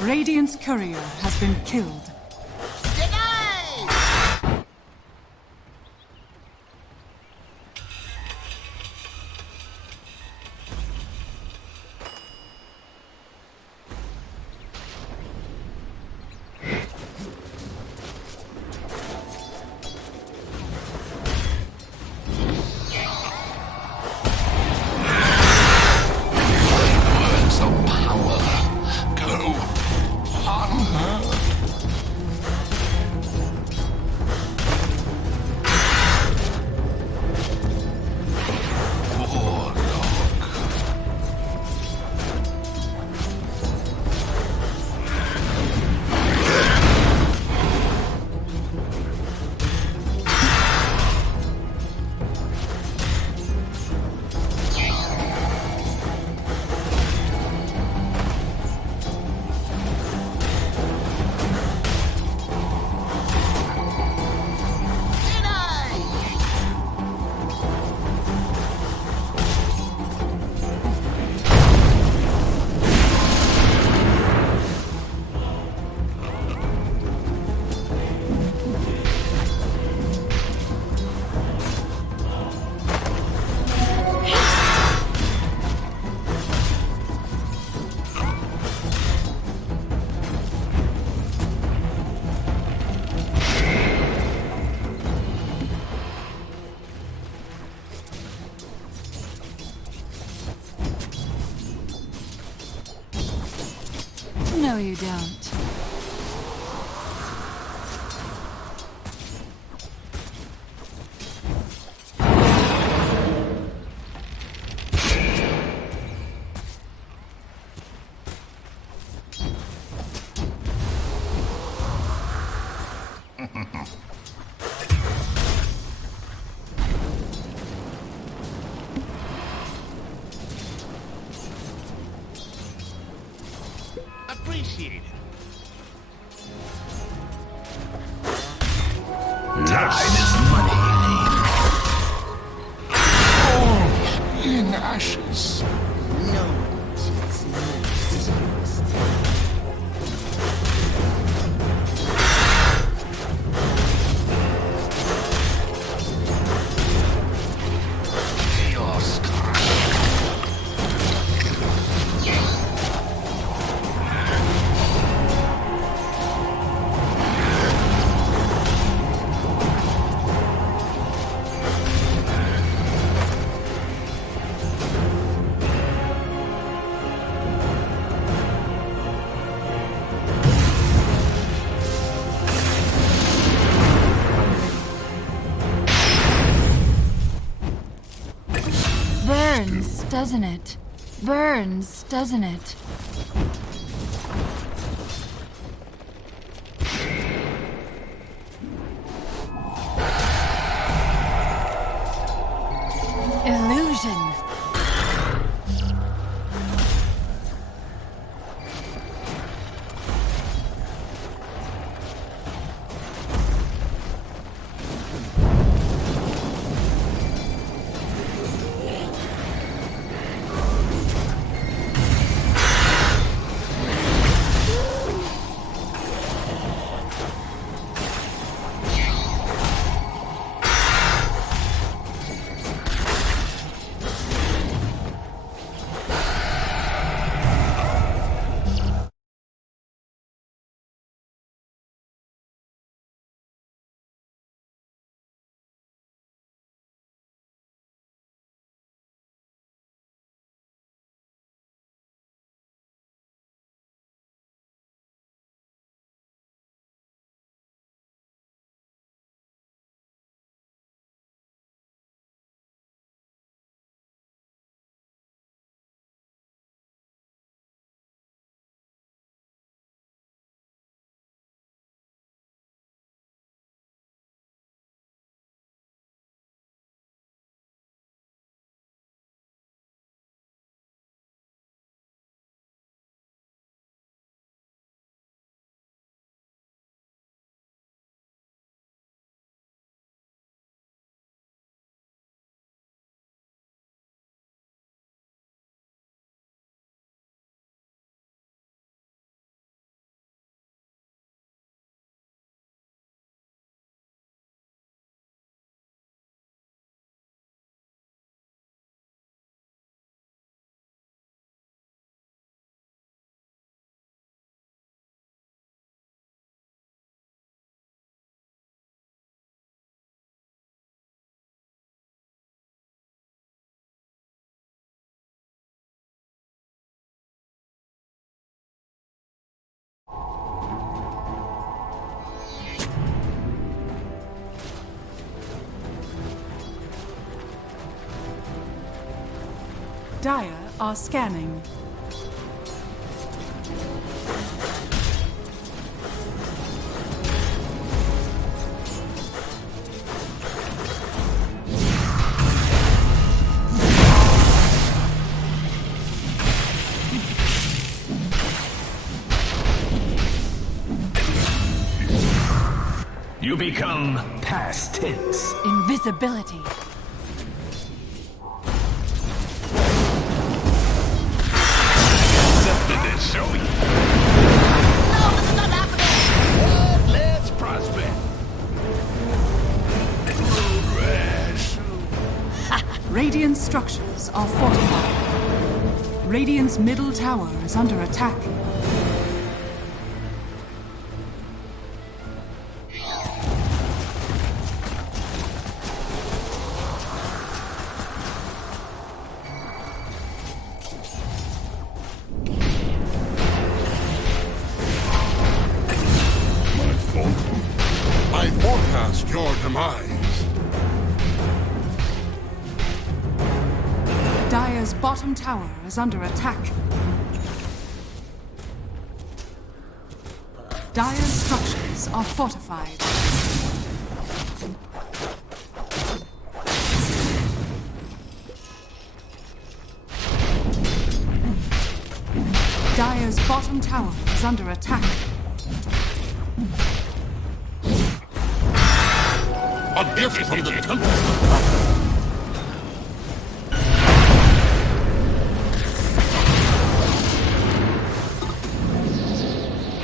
Radiant's courier has been killed. No, you don't. Appreciate it. Time is money. All in ashes. No one takes me seriously. Chaos. Burns, doesn't it? Burns, doesn't it? Illusion. Dire are scanning. You become past tense. Invisibility. Something to show you. No, it's not happening! But let's prospect. Road rash. Radiant structures are fortified. Radiant's middle tower is under attack. I forecast your demise. Dire's bottom tower is under attack. Dire's structures are fortified. Dire's bottom tower is under attack. A gift from the temple.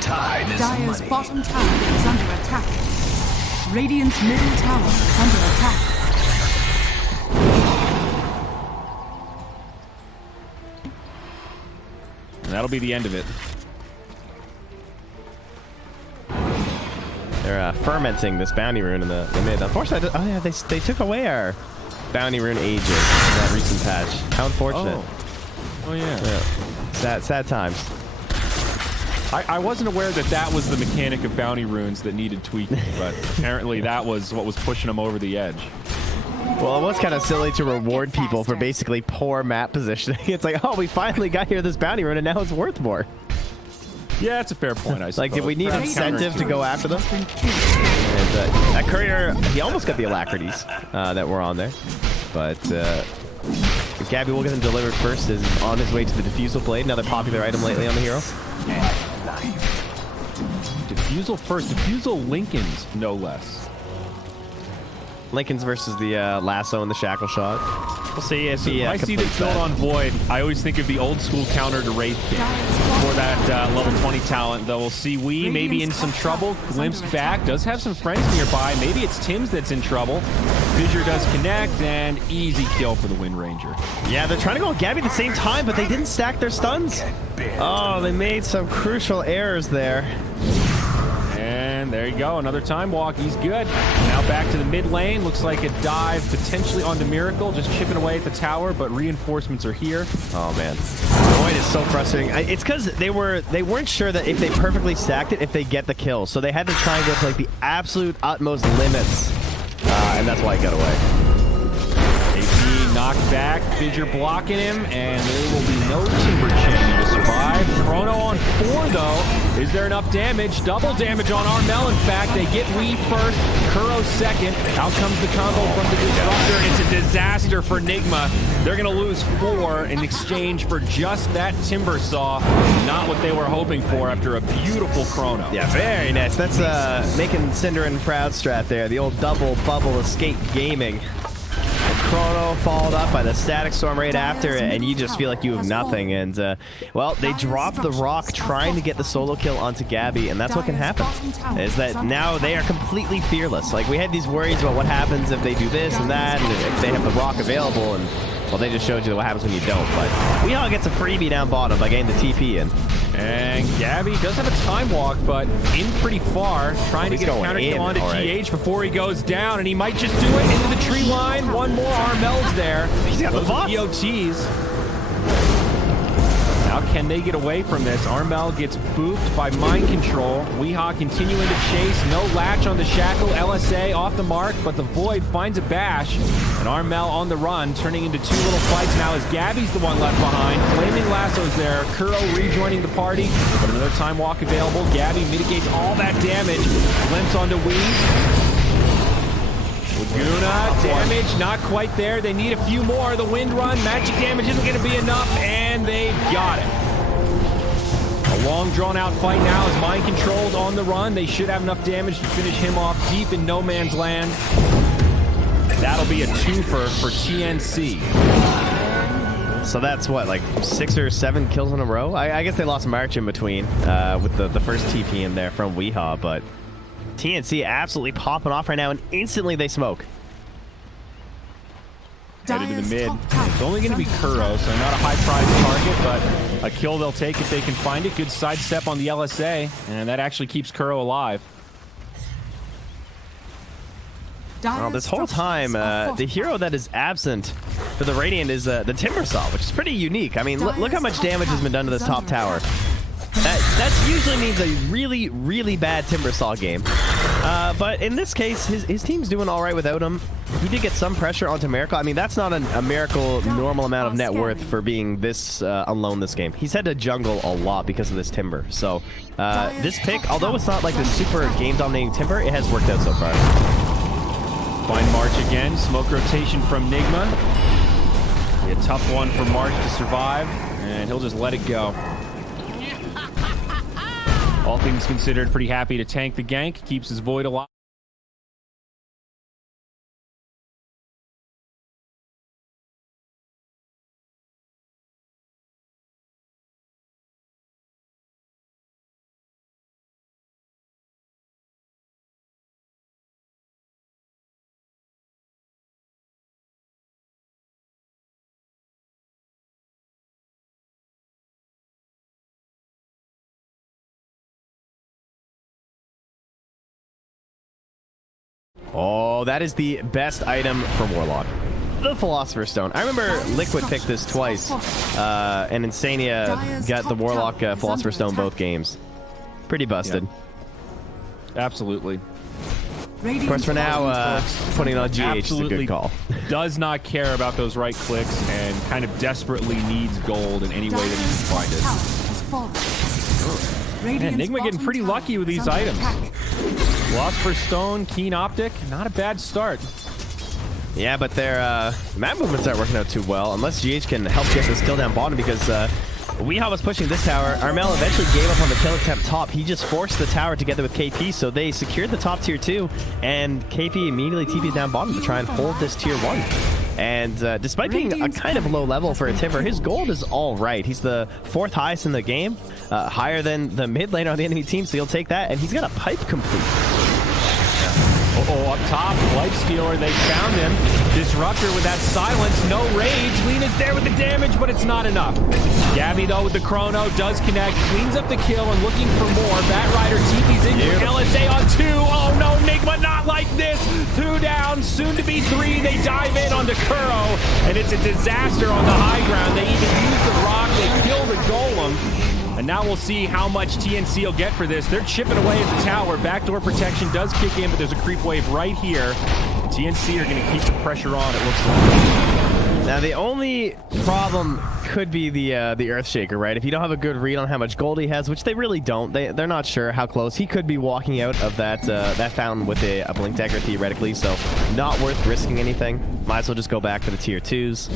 Time is Dire's money. bottom tower is under attack. Radiant's middle tower is under attack. And that'll be the end of it. They're fermenting this bounty rune in the mid. Unfortunately, oh yeah, they took away our bounty rune ages in that recent patch. How unfortunate. Oh yeah. Yeah. Sad times. I wasn't aware that that was the mechanic of bounty runes that needed tweaking, but apparently that was what was pushing them over the edge. Well, it was kind of silly to reward people for basically poor map positioning. It's like, oh, we finally got here this bounty rune, and now it's worth more. Yeah, that's a fair point, I suppose. Like, did we need Perhaps incentive to go after them? Has been killed. And that courier, he almost got the alacrities that were on there. But Gabby will get him delivered first, is on his way to the Diffusal Blade, another popular item lately on the hero. Diffusal first. Diffusal Lincolns, no less. Lincoln's versus the lasso and the shackle shot. We'll see if he I see this completes build that. on Void. I always think of the old school counter to Wraith King for that level 20 talent, though. We'll see we maybe in some trouble. Glimpsed back. Does have some friends nearby. Maybe it's Tim's that's in trouble. Fissure does connect, and easy kill for the Wind Ranger. Yeah, they're trying to go with Gabby at the same time, but they didn't stack their stuns. Oh, they made some crucial errors there. And there you go, another time walk. He's good. Now back to the mid lane. Looks like a dive potentially onto Miracle, just chipping away at the tower, but reinforcements are here. Oh man, Void is so frustrating. It's because they weren't sure that if they perfectly stacked it, if they get the kill, so they had to try and go to like the absolute utmost limits, and that's why he got away. AP knocked back, Fissure blocking him, and there will be no Timber Champion to survive. Chrono on 4 though. Is there enough damage? Double damage on Armel, in fact. They get Weave first, Kuro second. Out comes the combo from the Disruptor. It's a disaster for Nigma. They're gonna lose 4 in exchange for just that Timber Saw. Not what they were hoping for after a beautiful Chrono. Yeah, very nice. That's making Cinderin proud strat there. The old double bubble escape gaming. Chrono followed up by the Static Storm right after, and you just feel like you have nothing. And, well, they dropped the rock trying to get the solo kill onto Gabby, and that's what can happen, is that now they are completely fearless. Like, we had these worries about what happens if they do this and that, and if they have the rock available, and, well, they just showed you what happens when you don't. But Weehawk gets a freebie down bottom by getting the TP in. And Gabby does have a time walk, but in pretty far, trying to get a counter kill onto GH before he goes down, and he might just do it into the tree line. One more Armel's there. He's got the Those are bots. DOTs. How can they get away from this? Armel gets booped by mind control. Weehaw continuing to chase. No latch on the shackle. LSA off the mark, but the Void finds a bash. And Armel on the run, turning into two little fights now as Gabby's the one left behind. Flaming Lasso's there. Kuro rejoining the party, but another time walk available. Gabby mitigates all that damage. Glimpse onto Wee. Laguna, damage, not quite there. They need a few more. The wind run, magic damage isn't going to be enough, and they've got it. A long, drawn-out fight now as mind controlled on the run. They should have enough damage to finish him off deep in no man's land. That'll be a twofer for TNC. So that's what, like 6 or 7 kills in a row? I guess they lost March in between with the first TP in there from Weehaw, but TNC absolutely popping off right now, and instantly they smoke. Headed to the mid. It's only going to be Kuro, so not a high-prize target, but a kill they'll take if they can find it. Good sidestep on the LSA, and that actually keeps Kuro alive. Well, this whole time, the hero that is absent for the Radiant is the Timbersaw, which is pretty unique. I mean, look how much damage has been done to this top tower. That usually means a really, really bad Timbersaw game. But in this case, his team's doing all right without him. He did get some pressure onto Miracle. I mean, that's not a Miracle normal amount of net worth for being this alone this game. He's had to jungle a lot because of this Timber. So this pick, although it's not like the super game-dominating Timber, it has worked out so far. Find March again. Smoke rotation from Nigma. Be a tough one for March to survive, and he'll just let it go. All things considered, pretty happy to tank the gank. Keeps his Void alive. Oh, that is the best item for Warlock. The Philosopher's Stone. I remember Liquid picked this twice, and Insania got the Warlock Philosopher's Stone both games. Pretty busted. Yeah. Absolutely. Of course, for now, putting it on GH Absolutely is a good call. Does not care about those right clicks and kind of desperately needs gold in any way that he can find it. Man, Nigma getting pretty lucky with these items. Philosopher's Stone, Keen Optic, not a bad start. Yeah, but their map movements aren't working out too well, unless GH can help get this kill down bottom, because Weehaw was pushing this tower. Armel eventually gave up on the kill attempt top. He just forced the tower together with KP, so they secured the top tier 2, and KP immediately TP'd down bottom to try and hold this tier 1. And despite being a kind of low level for a Timber, his gold is all right. He's the 4th highest in the game, higher than the mid laner on the enemy team, so he'll take that, and he's got a pipe complete. Uh-oh, up top, Lifestealer, they found him. Disruptor with that silence, no rage. Lena's there with the damage, but it's not enough. Gabby, though, with the chrono, does connect, cleans up the kill, and looking for more. Batrider TP's in with LSA on 2. Oh no, Nigma, not like this. 2 down, soon to be 3. They dive in onto Kuro, and it's a disaster on the high ground. They even use the rock, they kill the golem. And now we'll see how much TNC will get for this. They're chipping away at the tower. Backdoor protection does kick in, but there's a creep wave right here. TNC are going to keep the pressure on, it looks like. Now, the only problem could be the Earthshaker, right? If you don't have a good read on how much gold he has, which they really don't, they're not sure how close. He could be walking out of that fountain with a Blink Dagger, theoretically, so not worth risking anything. Might as well just go back for the tier 2s.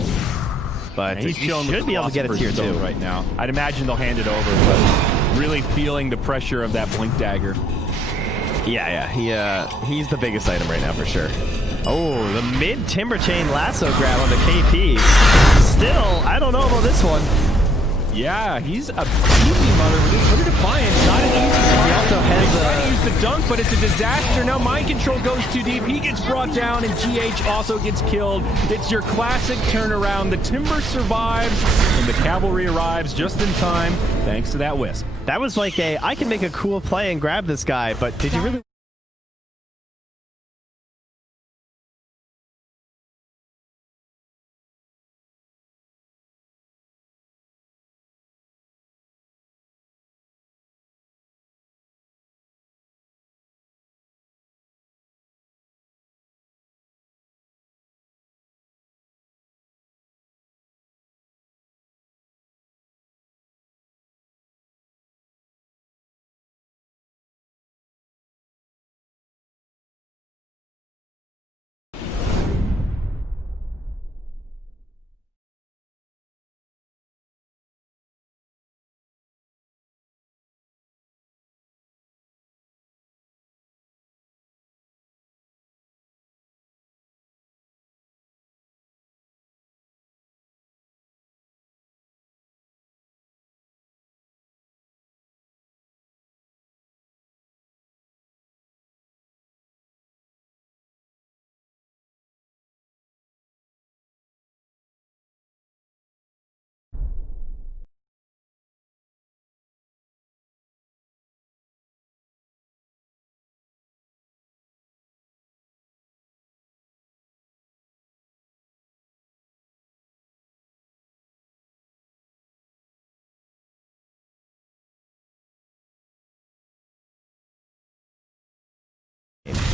But he's he should be able to get a tier 2 right now. I'd imagine they'll hand it over, but really feeling the pressure of that Blink Dagger. Yeah, he's the biggest item right now for sure. Oh, the mid Timber Chain lasso grab on the KP. Still, I don't know about this one. Yeah, he's a easy mother with this. Look at Defiance, not an easy target. He also has trying to use the dunk, but it's a disaster. Now mind control goes too deep. He gets brought down, and GH also gets killed. It's your classic turnaround. The Timber survives, and the cavalry arrives just in time, thanks to that Wisp. That was like I can make a cool play and grab this guy, but did you really...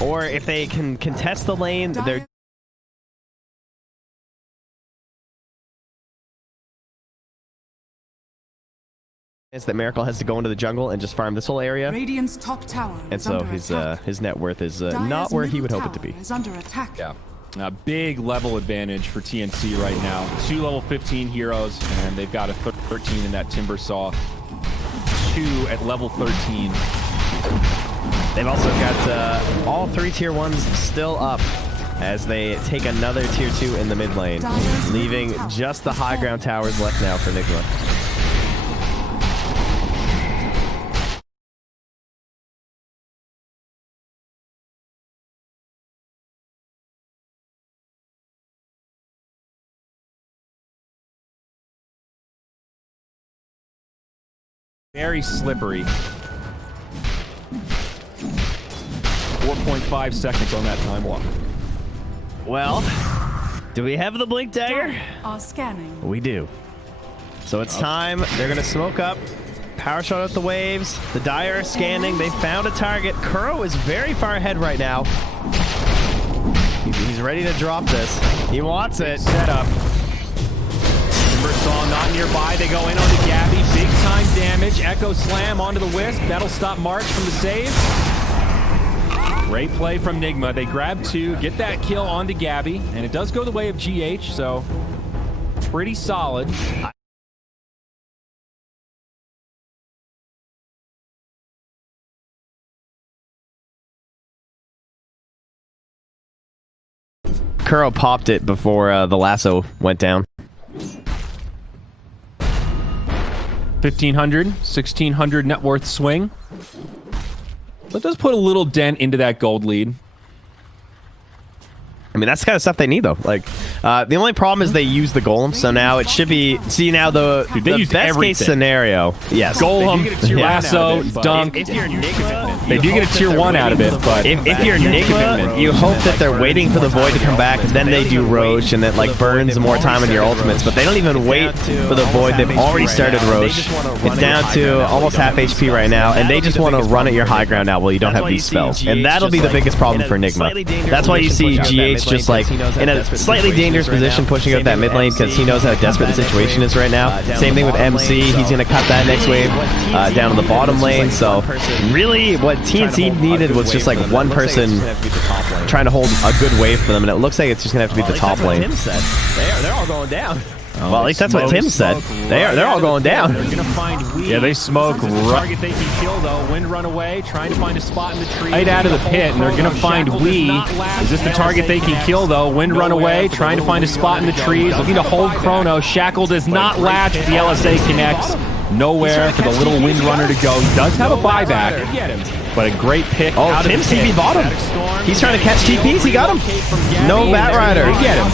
Or if they can contest the lane, they're... Is that Miracle has to go into the jungle and just farm this whole area. Radiant's top tower And so his net worth is not where he would hope it to be. Is under attack. Yeah. A big level advantage for TNC right now. 2 level 15 heroes, and they've got a 13 in that Timber Saw. 2 at level 13. They've also got all 3 tier 1s still up as they take another tier 2 in the mid lane, leaving just the high ground towers left now for Nigma. Very slippery. 4.5 seconds on that time walk. Well, do we have the blink dagger? Are scanning. We do. So it's time. They're going to smoke up. Power shot out the waves. The Dire are scanning. They found a target. Kuro is very far ahead right now. He's ready to drop this. He wants it. Set up. Timbersaw not nearby. They go in on the Gabby. Big time damage. Echo Slam onto the Wisp. That'll stop March from the save. Great play from Nigma. They grab 2, get that kill onto Gabby, and it does go the way of GH, so pretty solid. Kuro popped it before the lasso went down. 1,500, 1,600 net worth swing. That does put a little dent into that gold lead. I mean, that's the kind of stuff they need, though. Like, the only problem is they use the golem, so now it should be... See, now the best case scenario... Yes. Golem, lasso, dunk. If you're Nigma... They do get a tier 1 out of it, but... If you're Nigma, you hope that they're waiting for the Void to come back, and then they do Roche, and it, like, burns more time in your ultimates, but they don't even wait for the Void. They've already started Roche. It's down to almost half HP right now, and they just want to run at your high ground now while you don't have these spells. And that'll be the biggest problem for Nigma. That's why you see GH just like in a slightly dangerous position pushing out that mid lane because he knows how desperate the situation is right now. Same thing with MC. He's going to cut that next wave down to the bottom lane. So really what TNC needed was just like one person trying to hold a good wave for them, and it looks like it's just going to have to be the top lane. They're all going down. Well, at least that's what Tim said. They're all going down. Yeah, they smoke. Target they can kill though. Wind run away, trying to find a spot in the tree. Right out of the pit, and they're gonna find Wee. Is this the target they can kill though? Wind run away, trying to find a spot in the trees. Looking to hold Chrono. Shackle does not latch. The LSA connects. Nowhere for the little Wind Runner to go. He does have a buyback, but a great pick. Oh, Tim CB bottom. He's trying to catch TPs. He got him. No Bat Rider. Get him.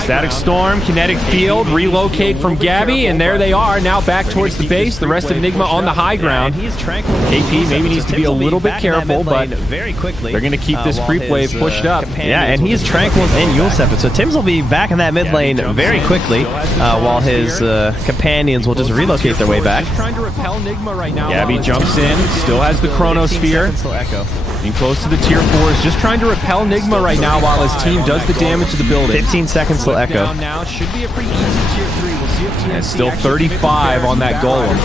Static Storm, Kinetic Field, relocate from Gabby, and there they are, now back towards the base. The rest of Nigma on the high ground. KP maybe needs to be a little bit careful, but they're going to keep this creep wave pushed up. Yeah, and he's Tranquil and Yule Scepter, so Tim's will be back in that mid lane very quickly, while his companions will just relocate their way back. Trying to repel Nigma right now. Gabby jumps in, still has the Chrono Spear. Being close to the tier 4s, just trying to repel Nigma right now while his team does the damage to the building. 15 seconds till Echo. Down now should be a pretty easy tier 3. We'll see if TNC and still 35 on that golem.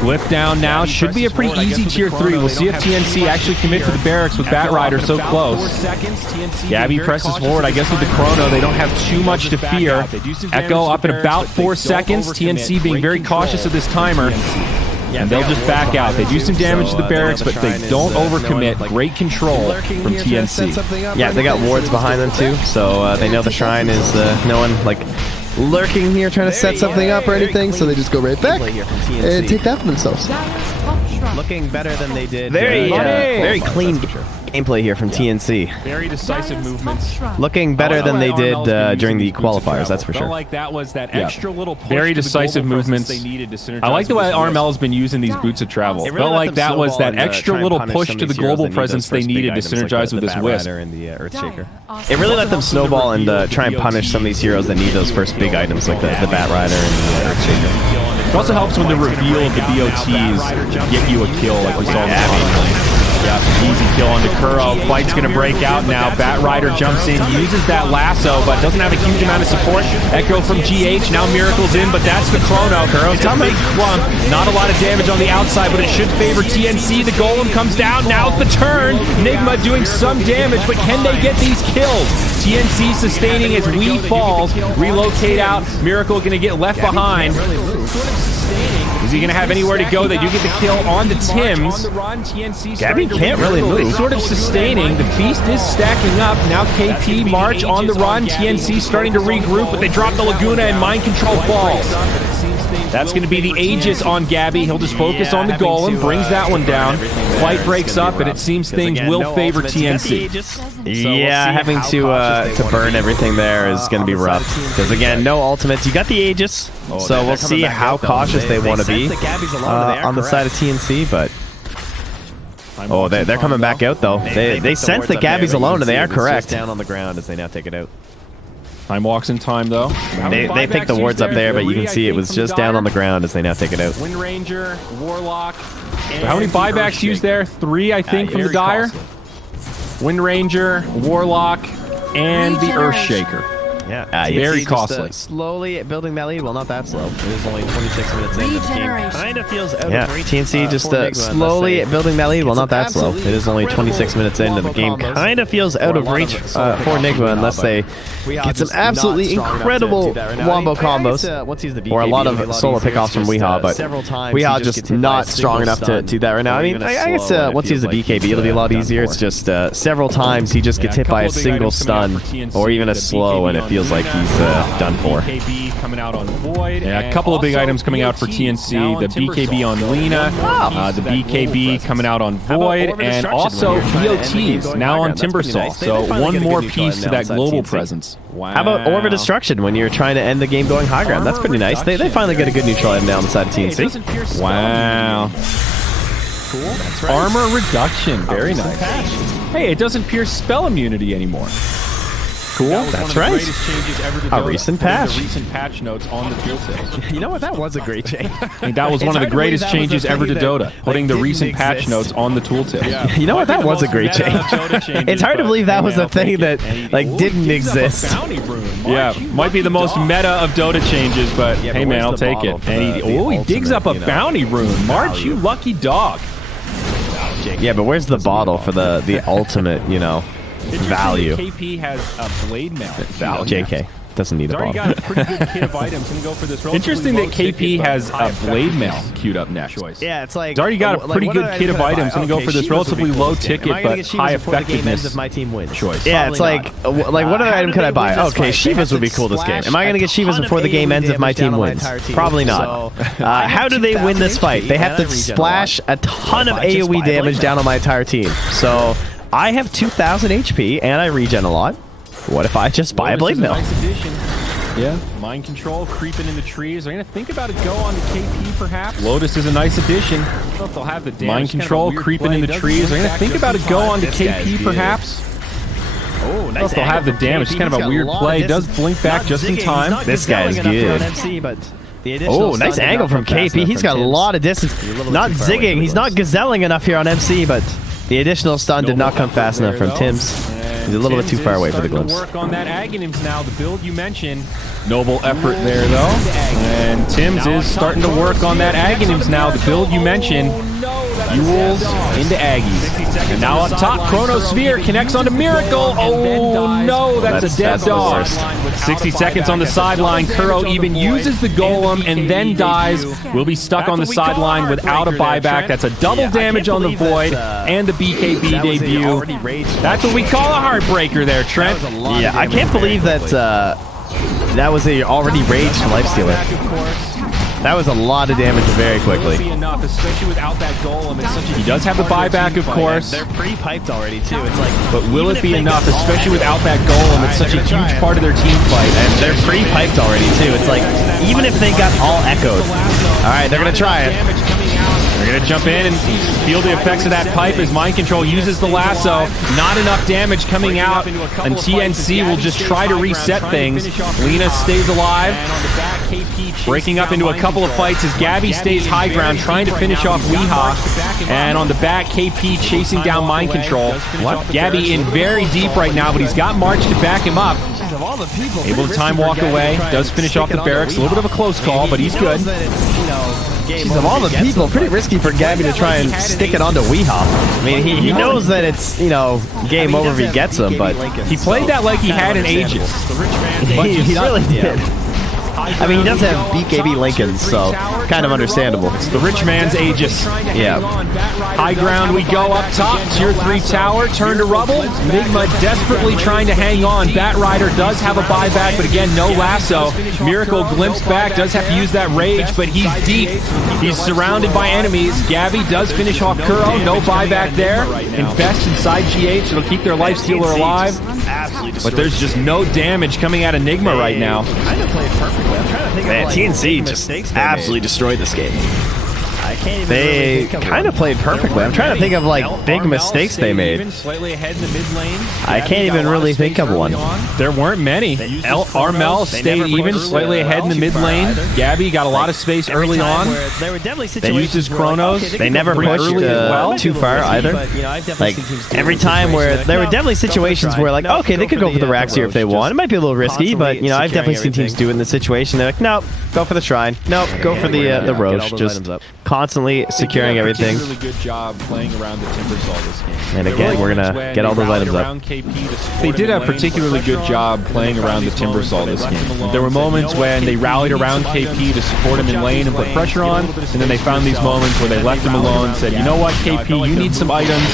Glyph down now should be a pretty easy tier 3. We'll see if TNC actually commit to the barracks with Bat Rider so close. Gabby presses forward. I guess with the Chrono, they don't have too much to fear. Echo up at about 4 seconds. TNC being very cautious of this timer. And they'll just back out. They do some damage to the barracks, but they don't overcommit. Great control from TNC. Yeah, they got wards behind them too, so they know the shrine is no one like lurking here trying to set something up or anything, so they just go right back and take that for themselves. Looking better than they did. Very clean gameplay here from TNC. Very decisive movements. Looking better than they did during the qualifiers, that's for sure. Like that was that extra little push. Very decisive movements. I like the way Armel's been using these boots of travel. Felt like that was that extra little push to the global presence they needed to synergize with this Wisp. It really let them snowball and try and punish some of these heroes that need those first big items like the Bat Rider and the Earthshaker. It also helps when the reveal of the DOTs get you a kill like we saw in the Yeah, easy kill onto Kuro. Fight's going to break out now. Bat Rider jumps in, uses that lasso, but doesn't have a huge amount of support. Echo from GH, now Miracle's in, but that's the Chrono. It's a big clump. Not a lot of damage on the outside, but it should favor TNC. The Golem comes down. Now's the turn. Nigma doing some damage, but can they get these kills? TNC sustaining as Wee falls. Relocate out. Miracle going to get left behind. Is he going to have anywhere to go? They do get the kill on the Tims. Gabby can't really move. Sort of sustaining. The Beast is stacking up. Now KP March on the run. TNC starting to regroup, but they drop the Laguna and Mind Control falls. That's going to be the Aegis on Gabby. He'll just focus on the Golem, brings that one down. Fight breaks up, and it seems things will favor TNC. Yeah, having to burn everything there is going to be rough. Because again, no ultimates. You got the Aegis, so we'll see how cautious they want to be on the side of TNC, but... Oh, they're coming back out, though. They sense that Gabby's alone, and they are correct. Down on the ground as they now take it out. Time walks in time, though. They think the ward's up there, but you can see it was just down on the ground as they now take it out. Wind Ranger, Warlock. How many buybacks used there? 3, I think, from the Dire. Wind Ranger, Warlock, and the Earthshaker. Yeah, very costly. Slowly building that lead. Well, not that slow. It is only 26 minutes into the game. Kind of feels out of reach. TNC just slowly building that lead. Well, not that slow. It is only 26 minutes into the game. Kind of feels out of reach for Nigma unless they get some absolutely incredible wombo combos or a lot of solo pickoffs from Weehaw, but Weehaw just not strong enough to do that right now. I mean, I guess once he has the BKB, it'll be a lot easier. It's just several times he just gets hit by a single stun or even a slow, and it feels like he's done for. Yeah, a couple of big items coming out for TNC. The BKB on Lena, the BKB coming out on Void, and also BOTs now on Timbersaw. So one more piece to that global presence. Wow. How about Orb of Destruction when you're trying to end the game going high ground? That's pretty nice. They finally get a good neutral item now on the side of TNC. Wow. Cool. Armor reduction. Very nice. Hey, it doesn't pierce spell immunity anymore. Cool. That's right. A recent patch. The recent patch notes on the tooltip. You know what? That was a great change. I think that was one of the greatest changes ever to Dota, putting the recent patch notes on the tooltip. Yeah. You know what? That was a great change. It's hard to believe that was a thing that didn't exist. Yeah, might be the most meta of Dota changes, but hey man, I'll take it. And he digs up a bounty rune. March, you lucky dog. Yeah, but where's the bottle for the ultimate, value? KP has a blade mail. JK doesn't need a bottle. Got a pretty good kit of items. Go for this interesting that KP has a blade mail queued up next. Yeah, it's like... He's already got a pretty good kit of items. Going to go for this relatively low ticket but high effectiveness choice. Yeah, it's like what other item could I buy? Okay, Shivas would be cool this game. Am I going to get Shivas before the game ends if my team wins? Probably not. How do they win this fight? They have to splash a ton of AoE damage down on my entire team. So... I have 2,000 HP, and I regen a lot. What if I just buy a Blade Mill? Yeah. Mind Control creeping in the trees. They're going to think about a go on the KP, perhaps. Lotus is a nice addition. I don't know if they'll have the damage. Mind Control creeping in the trees. They're going to think about a go on the KP, perhaps. Oh, nice. They'll have the damage. It's kind of a weird play. Does blink back just in time. This guy is good. Oh, nice angle from KP. He's got a lot of distance. Not zigging. He's not gazelling enough here on MC, but... The additional stun did not come fast enough from Tims. He's a little bit too far away for the glimpse. Work on that Aghanims now, the build you mentioned. Noble effort there, though. And Tims is starting to work on that Aghanims now, the build you mentioned. Fuels into Aggies. And now up top, Chronosphere connects onto Miracle. Oh no, that's a dead dog. 60 seconds on the sideline. Kuro even uses the Golem and then dies. Will be stuck on the sideline without a buyback. That's a double damage on the Void and the BKB debut. That's what we call a heartbreaker there, Trent. Yeah, I can't believe that that was a already raged Lifestealer. That was a lot of damage very quickly. He does have the buyback, of course. They're pre-piped already, too. It's like, but will it be enough, especially without that Golem? It's such a huge part of their team fight. And they're pre-piped already, too. It's like, even if they got all echoed. All right, they're going to try it. They're going to jump in and feel the effects of that pipe as Mind Control uses the lasso. Not enough damage coming out, and TNC will just try to reset things. Lena stays alive, breaking up into a couple of fights as Gabby stays high ground, trying to finish off Weehaw. And on the back, KP chasing down Mind Control. Gabby in very deep right now, but he's got March to back him up. Able to time walk away, does finish off the barracks. A little bit of a close call, but he's good. Jeez, of all the people, pretty risky for Gabby to try and stick it onto Weehaw. I mean, he knows that it's, game over if he gets him, but he played that like he had an Aegis. He really did. I mean, he does have BKB Lincolns, so kind of understandable. It's the rich man's Aegis. Yeah. High ground we go up top. Tier 3 tower, turn to rubble. Nigma desperately trying to hang on. Batrider does have a buyback, but again, no lasso. Miracle glimpsed back, does have to use that rage, but he's deep. He's surrounded by enemies. Gabby does finish off Kuro, no buyback there. Invest inside GH, it'll keep their life stealer alive. But there's just no damage coming out of Nigma right now. Man, TNC just absolutely destroyed this game. They kind of played perfectly. I'm trying to think of big mistakes they made. Slightly ahead in the mid lane. I can't even really think of one. There weren't many. Armel stayed even, slightly ahead in the mid lane. Gabby got a lot of space early on. They used his chronos. They never pushed too far either. Every time where there were definitely situations where okay, they could go for the racks here if they want. It might be a little risky, but I've definitely seen teams do it in this situation. They're like, nope, go for the shrine. Nope, go for the Roche. Just constantly securing everything. Really good job playing around the Timbersaw this game. And again, we're gonna get all those items up. They did a particularly good job playing around the Timbersaw this game. There were moments when they rallied around KP to support him in lane and put pressure on, and then they found these moments where they left him alone and said, you know what, KP, you need some items,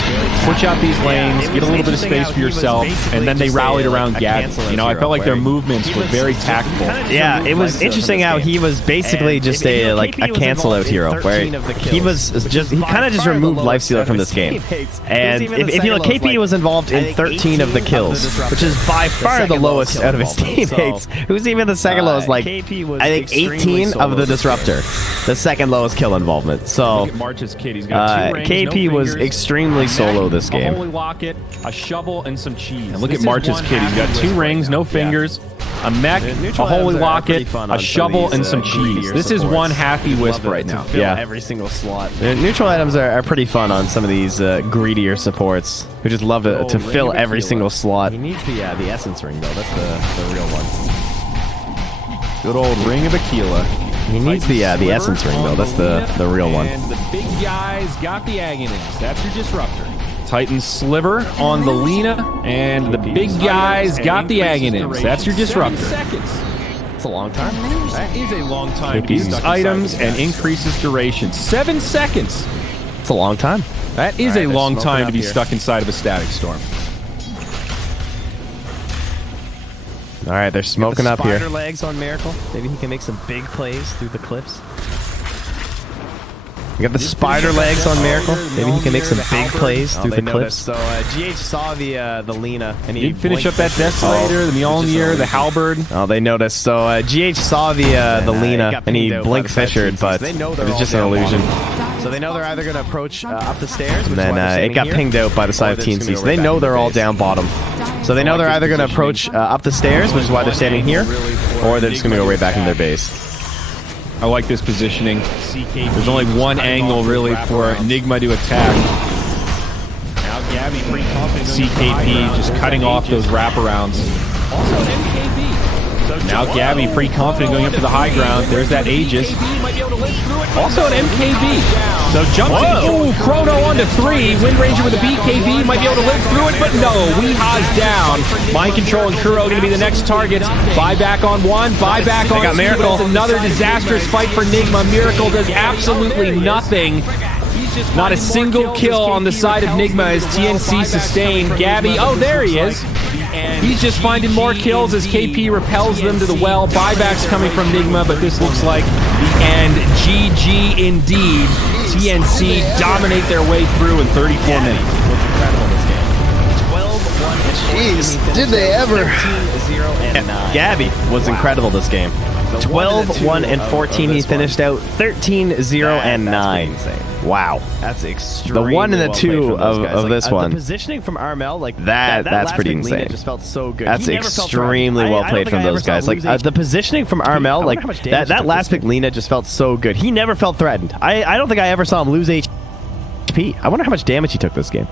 push out these lanes, get a little bit of space for yourself, and then they rallied around Gabby. I felt like their movements were very tactful. Yeah, it was interesting how he was basically just a cancel out hero, where he kind of just removed Lifestealer from this game. And if you look, KP was involved in 13 of the kills, which is by far the lowest out of his teammates. Who's even the second lowest? I think 18 of the Disruptor, the second lowest kill involvement. So KP was extremely solo this game. A holy locket, a shovel, and some cheese. And look at March's kid. He's got 2 rings, no fingers, a mech, a holy locket, a shovel, and some cheese. This is one happy wisp right now. Yeah. Every single slot. Neutral items are pretty fun on some of these greedier supports who just love to fill every single slot. He needs the essence ring though. That's the real one. Good old ring of Aquila. He needs the essence ring though. That's the real one. And the big guys got the Agonists. That's your disruptor. Titan Sliver on the Lena, and the big guys got the Agonists. That's your disruptor. It's a long time. That is a long time. Use items and increases duration. 7 seconds. It's a long time. That is a long time to be stuck inside of a static storm. All right, they're smoking up here. Spider legs on Miracle. Maybe he can make some big plays through the cliffs. You got the spider legs on Miracle. Maybe he can make some big plays through the cliffs. So GH saw the Lena, and he'd finish up that Desolator, the Mjolnir, the Halberd. Oh, they noticed. So GH saw the Lena, and he blink fissured, but it was just an illusion. So they know they're either going to approach up the stairs, and then it got pinged out by the side of TNC. So they know they're all down bottom. So they know they're either going to approach up the stairs, which is why they're standing here, or they're just going to go right back in their base. I like this positioning. There's only one angle really for Nigma to attack. CKP just cutting off those wraparounds. Now Gabby pretty confident going up to the high ground. There's that Aegis. Also an MKB. So jumps in. Chrono onto 3. Wind Ranger with a BKB. Might be able to live through it, but no. Weeha's down. Mind Control and Kuro going to be the next targets. Buyback on 1. Buyback on 2. Miracle. Another disastrous fight for Nigma. Miracle does absolutely nothing. Not a single kill on the side of Nigma as TNC sustained. Gabby, oh, there he is. He's just finding more kills as KP repels them to the well. Buybacks coming from Nigma, but this looks like the end. GG indeed. TNC dominate their way through in 34 minutes. Jeez, did they ever? Gabby was incredible this game. 12, 1, and 14. He finished out 13, 0, and 9. Wow. That's extremely The 1 and the well 2 of this one. The positioning from Armel, like that's last pretty pick lean, insane. it just felt so good. That's He never felt extremely threatened. well I played don't from think I ever those saw guys. Like lose the positioning from Armel, like how much damage that took last this pick Lena just felt so good. He never felt threatened. I don't think I ever saw him lose HP. I wonder how much damage he took this game.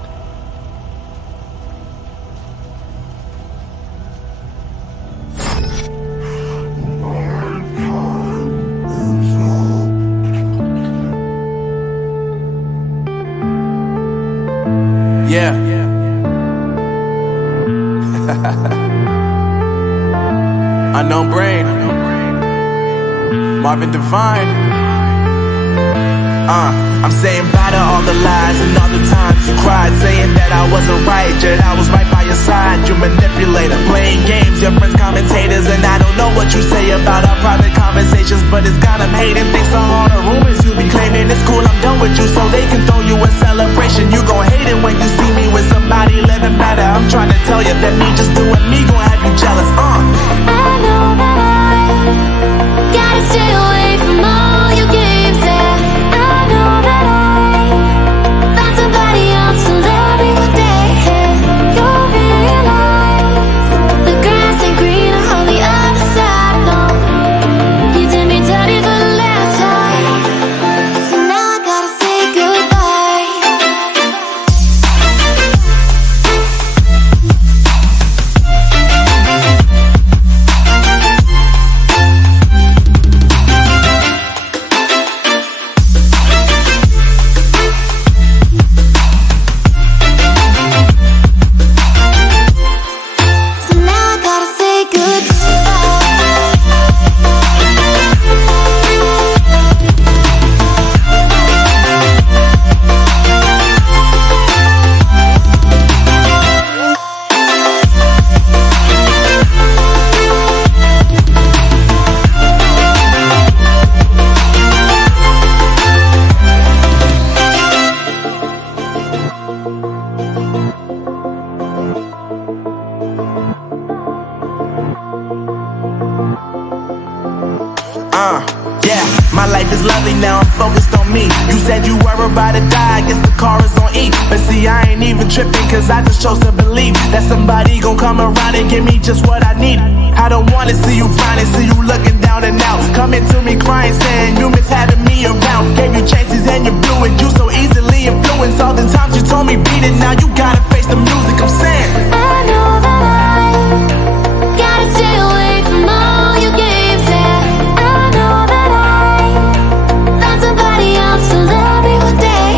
Yeah. Unknown brain. Marvin Devine. I'm saying bye to all the lies and all the times you cried, saying that I wasn't right, yet I was right by your side. You manipulator, playing games, your friends commentators, and I don't know what you say about our private conversations, but it's got them hating. Thanks to all the rumors you be claiming. It's cool, I'm done with you, so they can throw you a celebration. You gon' hate it when you see me with somebody living better. I'm trying to tell you that me just doing me gon' have you jealous. I know that I gotta stay away from all your games. I know that I found somebody else to love me one day. You'll realize the grass ain't greener on the other side. No, you did me dirty for the last time, so now I gotta say goodbye. So now I gotta say Yeah, my life is lovely now, I'm focused on me. You said you were about to die, I guess the car is gon' eat. But see, I ain't even tripping, cause I just chose to believe that somebody gon' come around and give me just what I need. I don't wanna see you frowning, see you looking down and out, coming to me crying, saying you miss having me around. Gave you chances and you blew it, you so easily influenced. All the times you told me beat it, now you gotta face the music. I'm saying I know that I gotta stay away from all your games. I know that I found somebody else to love me one day.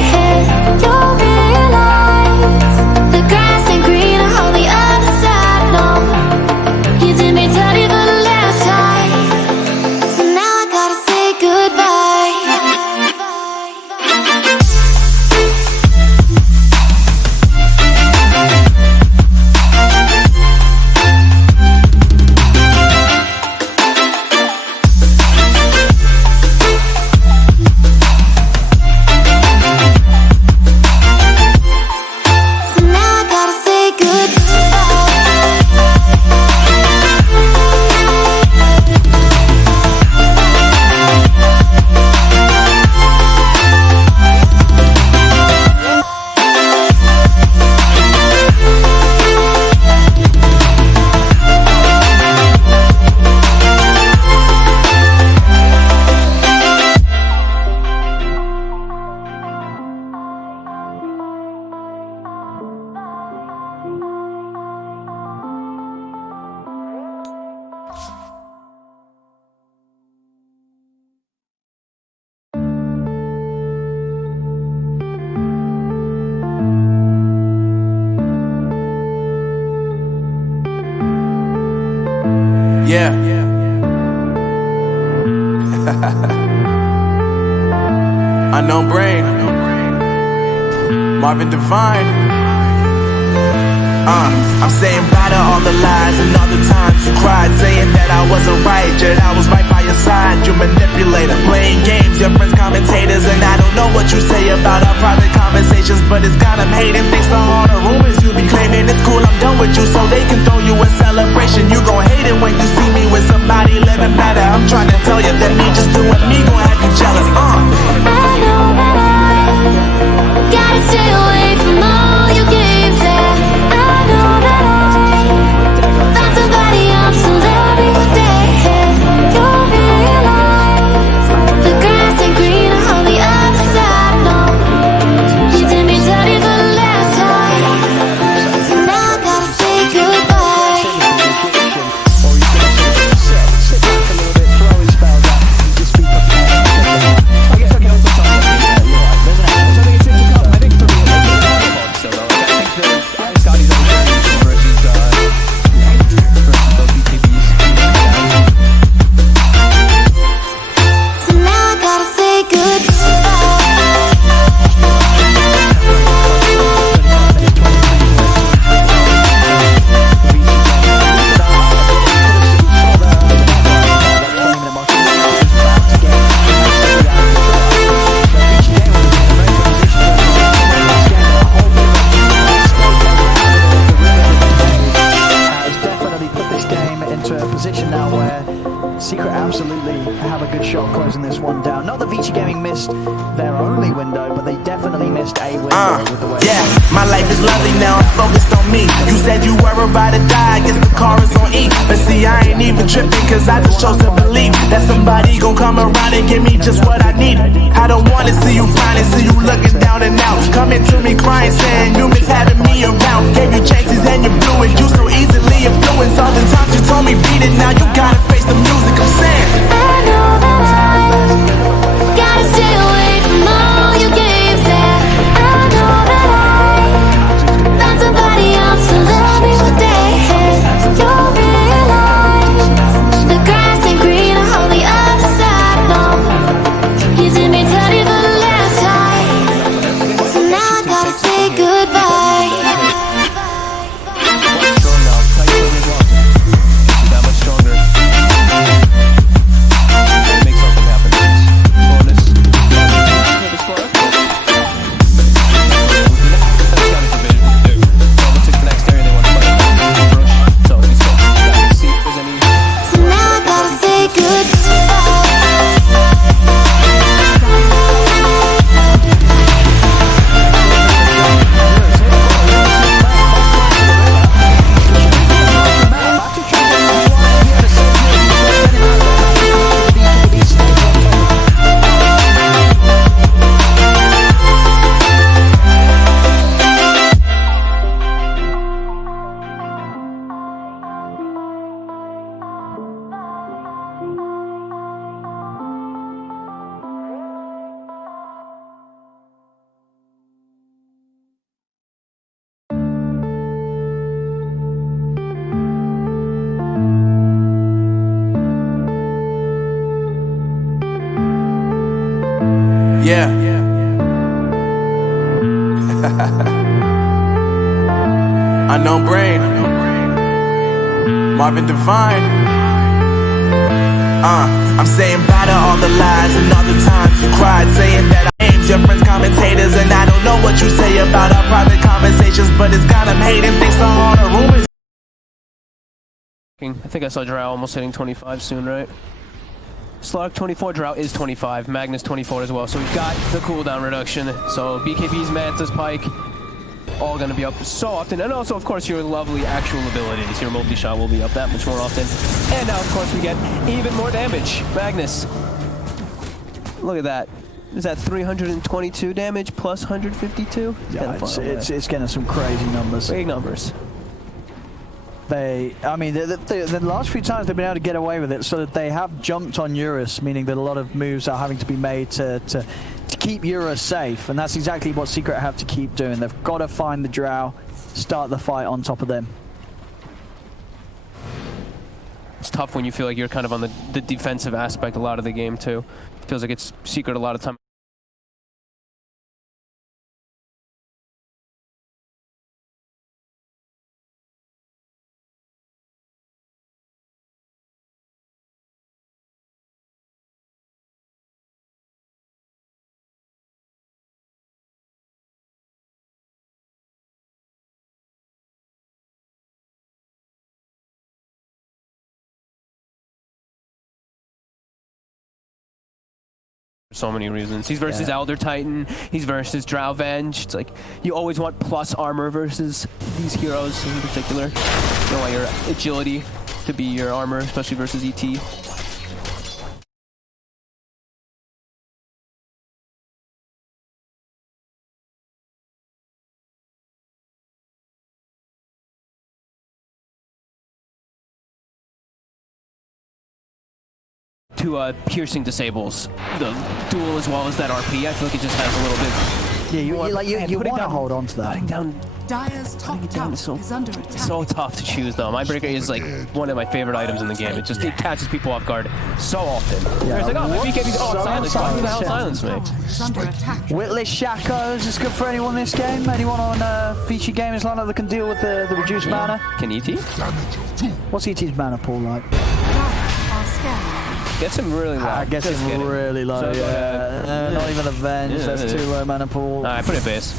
You'll realize the grass ain't greener on the other side. No, you did me dirty for the last time, so now I gotta say goodbye. So now I gotta say yeah. Unknown brain. Marvin Devine. I'm saying bye to all the lies and all the times you cried, saying that I wasn't right, yet I was right by your side. You manipulator, playing games, your friends commentators, and I don't know what you say about our private conversations, but it's got them hating. Thanks to all the rumors you be claiming. It's cool, I'm done with you, so they can throw you a celebration. You gon' hate it when you see me with somebody living better. I'm trying to tell you that me just doing me gon' have you jealous. I know that I gotta stay away from all your games. Yeah, I know that I found somebody else to love me one day. You'll realize the grass ain't greener on the other side. No, you did me dirty for the last time, so now I gotta say goodbye. Sit back a little bit, throw his spells out, and just be prepared. I guess I can also tell you, I think it's difficult. I think for me, so though, I think Scotty's own journey versus those BKBs. So now I gotta say goodbye. Has definitely put this game into a position now where Secret absolutely have a good shot closing this one down. Not that Vici Gaming missed their only window, but they definitely missed a window with the way. Yeah, my life is lovely now, I'm focused on me. You said you were about to die, I guess the car is on E. But see, I ain't even tripping, cause I just chose to believe that somebody gon' come around and give me just what I need. I don't wanna see you finally, see you looking down and out, coming to me crying, saying you miss having me around. Gave you chances and you blew it, you so easily influenced. All the times you told me beat it, now you gotta face the music. I'm saying I know that I gotta stay away from all your games. Yeah, I know that I found somebody else to love me one day. You'll realize the grass ain't greener on the other side. No, you did me dirty for the last time, so now I gotta say goodbye. Strong now, tight foot as well. That much stronger. Make something happen. Bonus. Let's take the next area they want to fight. Brush. So he's got to see if there's any. So now I gotta say goodbye. yeah. Unknown Brain, Marvin Devine. I'm saying bye to all the lies and all the times you cried, saying that I aimed your friends commentators, and I don't know what you say about our private conversations, but it's got them hating thanks to all the rumors. I think I saw Drow almost hitting 25 soon, right? Slug 24, Drow is 25, Magnus 24 as well. So we've got the cooldown reduction. So BKB's, Mantis, Pike, all gonna be up so often. And also, of course, your lovely actual abilities. Your multi-shot will be up that much more often. And now, of course, we get even more damage. Magnus. Look at that. Is that 322 damage plus 152? Yeah, it's getting some crazy numbers. Big numbers. I mean, the last few times they've been able to get away with it, so that they have jumped on Eurus, meaning that a lot of moves are having to be made to keep Eurus safe, and that's exactly what Secret have to keep doing. They've got to find the Drow, start the fight on top of them. It's tough when you feel like you're kind of on the defensive aspect a lot of the game, too. Feels like it's Secret a lot of time. so many reasons. He's versus Elder Titan, he's versus Drow Venge. It's like you always want plus armor versus these heroes in particular. You want your agility to be your armor, especially versus ET. To piercing disables the duel as well as that RP. I feel like it just has a little bit. Yeah, you want to hold on to that. Putting down Dire's top tower is under attack. so tough to choose though. Mindbreaker is like one of my favorite items in the game. It catches people off guard so often. Yeah, It's like, oh, my BKB's silence. Why the hell silence me? Is under attack. Witless Shackles, is this good for anyone this game? Anyone on feature gamers lineup that can deal with the reduced mana? Can ET? What's ET's mana pool like? Are scanning. Gets him really low. I guess it's really low, So, not even Avenge, yeah, that's too low mana pool. I put it base.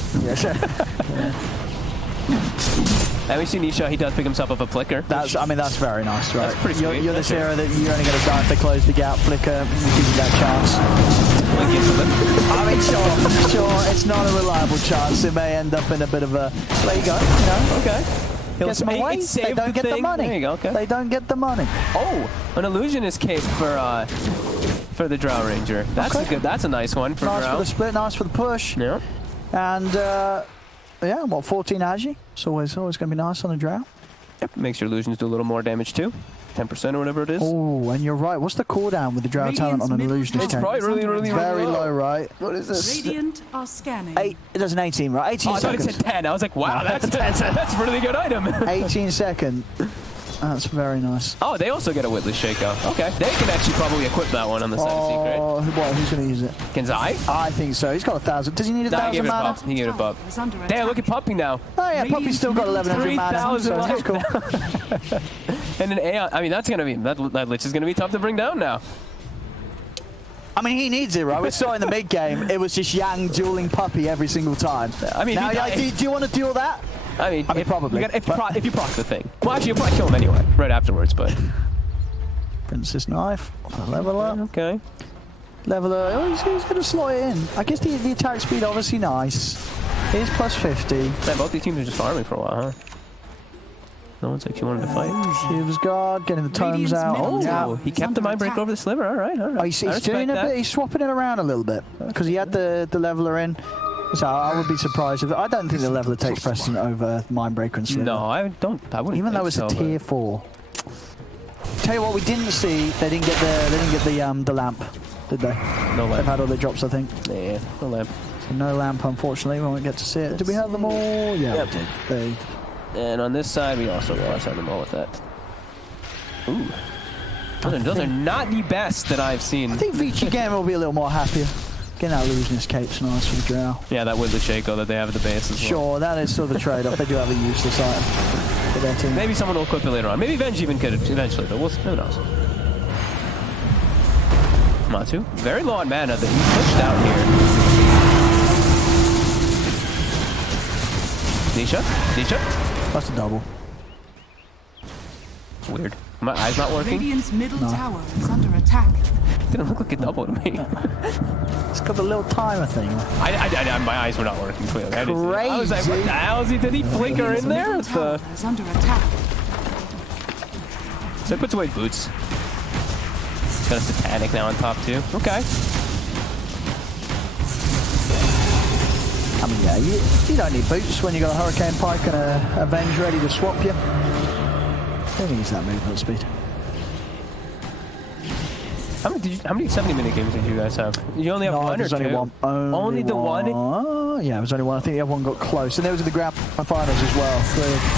And we see Nisha, he does pick himself up a flicker. That's very nice, right? That's pretty sweet. You're this hero that you're only going to die if they close the gap. Flicker gives you that chance. I mean, sure, it's not a reliable chance. It may end up in a bit of a. There you go. You know. Okay. Get them away. They don't get the money. There you go. Okay. They don't get the money. Oh, an illusionist cape for the Drow Ranger. That's a good. That's a nice one for Drow. Drow. Nice for the split. Nice for the push. Yeah. And yeah, what 14 Agi? It's always going to be nice on the Drow. Yep. Makes your illusions do a little more damage too. 10% or whatever it is. Oh, and you're right. What's the cooldown with the Drow talent on an illusionist? It's probably really very low, right? What is this? Radiant are scanning. It does an 18, right? 18 I thought seconds. it said 10. I was like, wow, that's a really good item. 18 second. That's very nice. Oh, they also get a Witless Shakeout. Okay. They can actually probably equip that one on the 7 secret. Oh, who's going to use it? Can Zai? I think so. He's got 1,000. Does he need 1,000 mana? He gave it a pop. Damn, look at Puppy now. Oh yeah, Puppy's still got 1,100 mana. So that's cool. And an AI. I mean, that's going to be, that Lich is going to be tough to bring down now. I mean, he needs it, right? We saw in the mid game, it was just Yang dueling Puppy every single time. I mean, now, do you want to duel that? I mean, probably. If you proc the thing. Well, actually, you'll probably kill him anyway, right afterwards, but. Princess Knife. Leveler. Okay. Leveler. Oh, he's going to slot it in. I guess the attack speed, obviously nice. It is plus 50. Man, both these teams are just farming for a while, huh? No one's actually wanted to fight. Shiv's Guard, getting the tomes out. Oh, he kept the Mindbreak over the sliver. All right. Oh, he's doing a bit. He's swapping it around a little bit because he had the leveler in. So I would be surprised if I don't think the leveler takes precedent over Mindbreaker and Sliver. No, I wouldn't. Even though it's a tier 4. Tell you what, we didn't see. They didn't get the lamp, did they? No lamp. They've had all their drops, I think. Yeah, no lamp. So no lamp, unfortunately. We won't get to see it. Did we have them all? Yeah, we did. And on this side, we also lost them all with that. Ooh. Those are not the best that I've seen. I think Vici Gamer will be a little more happier. Getting that illusionist cape's nice for the Drow. Yeah, that Witless Shaco that they have at the base as well. Sure, that is still the trade-off. They do have a useless item for their team. Maybe someone will equip it later on. Maybe Venge even could eventually, but who knows. Matu, very low on mana that he pushed out here. Nisha? That's a double. It's weird. My eye's not working. Radiant's middle tower is under attack. Didn't look like a double to me. It's got the little timer thing. My eyes were not working clearly. I was like, what the hell is he? Did he flicker in there? Is under attack. So he puts away boots. He's got a Satanic now on top too. Okay. I mean, yeah, you don't need boots when you got a Hurricane Pike and a Avenge ready to swap you. Who needs that movement speed? How many 70-minute games did you guys have? You only have one or two? Only one. Only the one? Yeah, it was only one. I think the other one got close. And there was the grand finals as well.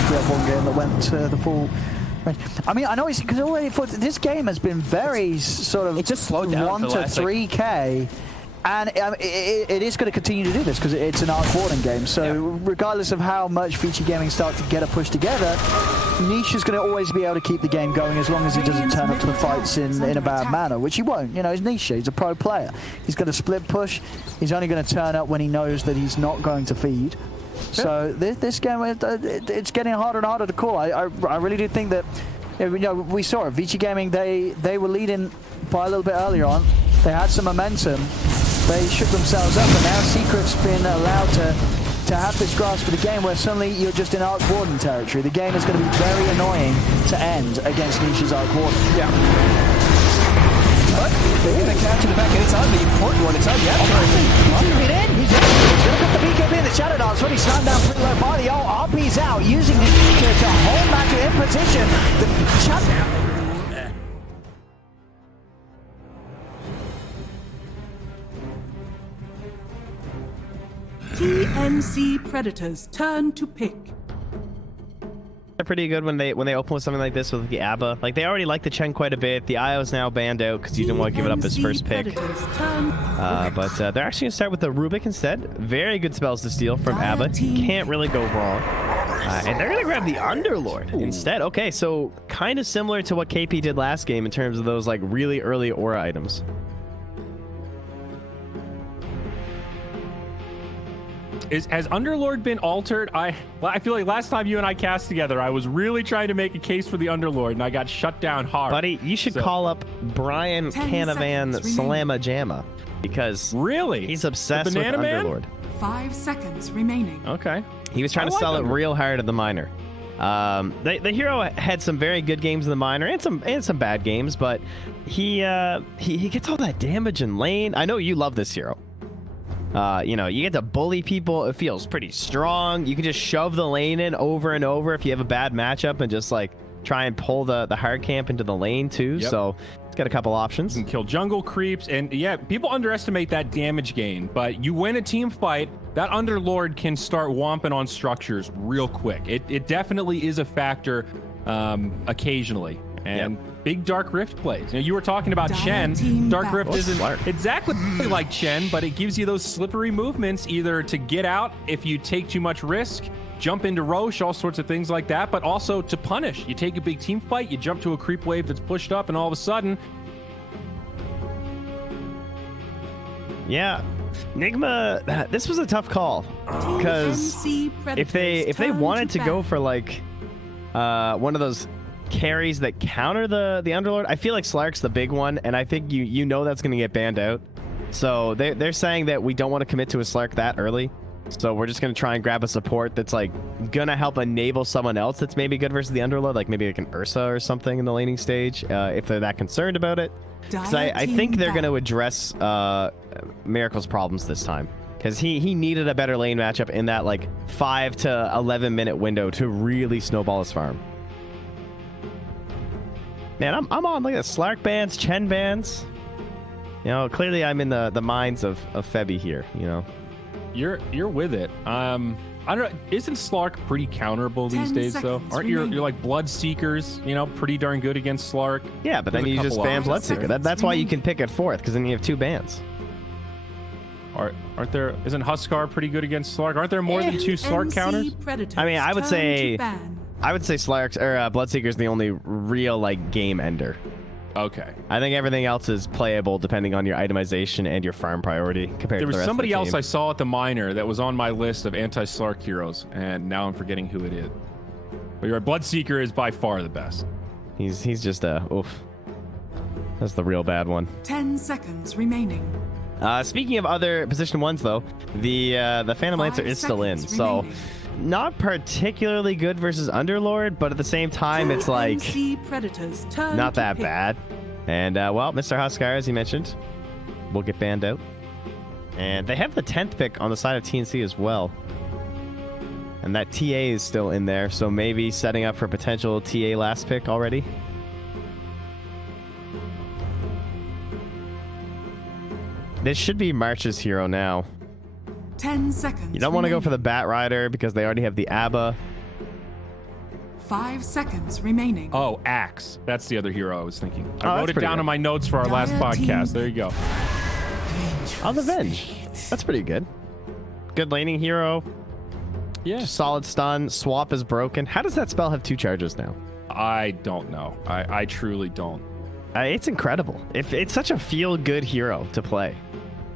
We had one game that went to the full range. I mean, I know it's because already this game has been very sort of. It just slowed down 1 to 3K. And it is going to continue to do this because it's an Arc Warden game. So regardless of how much feature gaming start to get a push together, Niche is going to always be able to keep the game going as long as he doesn't turn up to the fights in a bad manner, which he won't. You know, he's Niche. He's a pro player. He's got a split push. He's only going to turn up when he knows that he's not going to feed. So this game, it's getting harder and harder to call. I really do think that, you know, we saw it. Vici Gaming, they were leading by a little bit earlier on. They had some momentum. they shook themselves up, and now Secret's been allowed to have this grasp of the game where suddenly you're just in Arc Warden territory. The game is going to be very annoying to end against Nisha's Arc Warden. Yeah. But they're going to capture the back, and it's on the important one. It's on the after. He's in. He's going to put the BKB in the Shadow Dance. When he's slammed down pretty low body. Oh, RP's out, using the to hold Matter in position. The TNC Predators turn to pick. They're pretty good when they open with something like this with the ABBA. Like, they already like the Chen quite a bit. The IO's now banned out because he didn't want to give it up his first pick. But they're actually going to start with the Rubik instead. Very good spells to steal from ABBA. Can't really go wrong. And they're going to grab the Underlord instead. Okay, so kind of similar to what KP did last game in terms of those like really early aura items. Has Underlord been altered? I feel like last time you and I cast together, I was really trying to make a case for the Underlord, and I got shut down hard. Buddy, you should call up Brian Canavan Salama Jamma, because really he's obsessed with Underlord. 5 seconds remaining. Okay. He was trying to sell it real hard at the minor. The hero had some very good games in the minor and some bad games, but he gets all that damage in lane. I know you love this hero. You know, you get to bully people. It feels pretty strong. You can just shove the lane in over and over if you have a bad matchup and just like try and pull the hard camp into the lane too. Yep. So it's got a couple options. You can kill jungle creeps, and yeah, people underestimate that damage gain, but you win a team fight, that Underlord can start womping on structures real quick. It definitely is a factor occasionally. And big Dark Rift plays. You know, you were talking about Chen. Dark Rift isn't exactly like Chen, but it gives you those slippery movements either to get out if you take too much risk, jump into Roche, all sorts of things like that, but also to punish. You take a big team fight, you jump to a creep wave that's pushed up, and all of a sudden... Yeah. Nigma, this was a tough call. Because if they wanted to go for like one of those carries that counter the Underlord, I feel like Slark's the big one, and I think you know that's going to get banned out. So they're saying that we don't want to commit to a Slark that early. So we're just going to try and grab a support that's like going to help enable someone else that's maybe good versus the Underlord, like maybe like an Ursa or something in the laning stage, if they're that concerned about it. Because I think they're going to address Miracle's problems this time. Because he needed a better lane matchup in that like 5 to 11 minute window to really snowball his farm. Man, I'm on like the Slark bans, Chen bans. You know, clearly I'm in the minds of Febby here, you know. You're with it. I don't know, isn't Slark pretty counterable these days though? Aren't your like Blood Seekers, you know, pretty darn good against Slark? Yeah, but then you just ban Blood Seeker. That's why you can pick at 4th, because then you have 2 bans. Aren't there? Isn't Huskar pretty good against Slark? Aren't there more than 2 Slark counters? I mean, I would say Slark's or Bloodseeker's the only real like game ender. Okay. I think everything else is playable depending on your itemization and your farm priority compared to the rest of the team. There was somebody else I saw at the minor that was on my list of anti-Slark heroes, and now I'm forgetting who it is. But your Bloodseeker is by far the best. He's just oof. That's the real bad one. 10 seconds remaining. Speaking of other position 1s though, the Phantom Lancer is still in, so not particularly good versus Underlord, but at the same time it's like not that bad. And well, Mr. Huskar, as you mentioned, will get banned out. And they have the 10th pick on the side of TNC as well. And that TA is still in there, so maybe setting up for potential TA last pick already. This should be March's hero now. 10 seconds. You don't want to go for the Bat Rider because they already have the ABBA. 5 seconds remaining. Oh, Axe. That's the other hero I was thinking. I wrote it down in my notes for our last podcast. There you go. Oh, the Venge. That's pretty good. Good laning hero. Yeah. Just solid stun. Swap is broken. How does that spell have 2 charges now? I don't know. I truly don't. It's incredible. It's such a feel-good hero to play.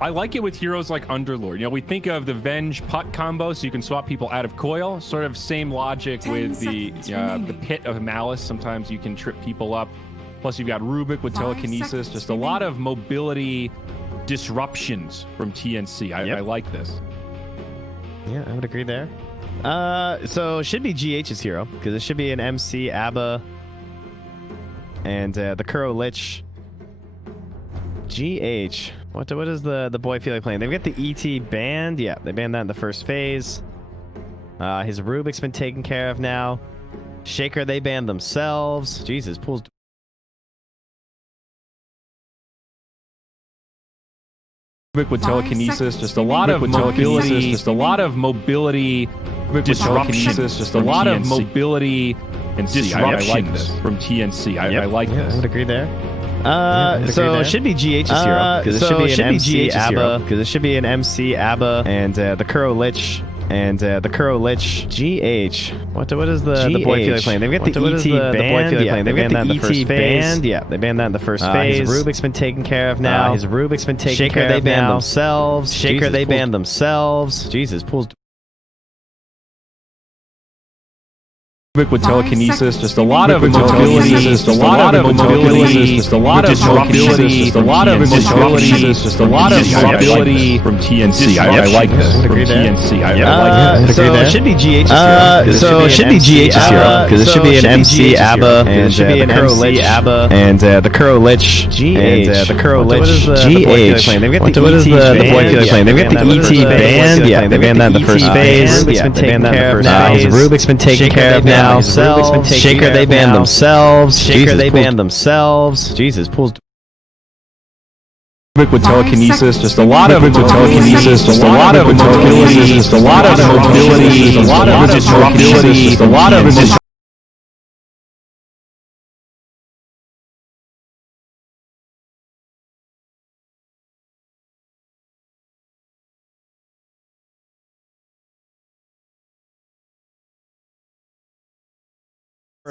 I like it with heroes like Underlord. You know, we think of the Venge Putt combo, so you can swap people out of coil. Sort of same logic with the Pit of Malice. Sometimes you can trip people up. Plus, you've got Rubik with telekinesis. Just a lot of mobility disruptions from TNC. I like this. Yeah, I would agree there. So it should be GH's hero, because it should be an MC, ABBA, and the Kuro Lich. GH. What does the boy feel like playing? They've got the ET banned. Yeah, they banned that in the first phase. His Rubik's been taken care of now. Shaker, they banned themselves. Jesus, pulls. With telekinesis, just a lot of mobility, just a lot of mobility disruptions, just a lot of mobility and disruptions from TNC. I like this. I would agree there. So it should be GH's hero, because it should be an MC, ABBA, because it should be an MC, ABBA, and the Kuro Lich. And the Kuro Lich. GH. What does the boy feel like playing? They've got the ET banned. Yeah, they've got the ET banned. Yeah, they banned that in the first phase. His Rubik's been taken care of now. His Rubik's been taken care of now. Shaker, they banned themselves. Shaker, they banned themselves. Jesus, pulls. With telekinesis, just a lot of mobility, just a lot of mobility, just a lot of mobility, just a lot of mobility, just a lot of mobility from TNC. I like this from TNC. I like this. So it should be GH's hero. So it should be GH's hero, because it should be an MC, ABBA, and it should be an MC, ABBA, and the Kuro Lich. And the Kuro Lich. GH. They've got the ET banned. They've got the ET banned. Yeah, they banned that in the first phase. Yeah, they banned that in the first phase. His Rubik's been taken care of now. Shaker, they banned themselves. Shaker, they banned themselves. Jesus, pulls. With telekinesis, just a lot of telekinesis, just a lot of mobility, just a lot of mobility, just a lot of disruption, just a lot of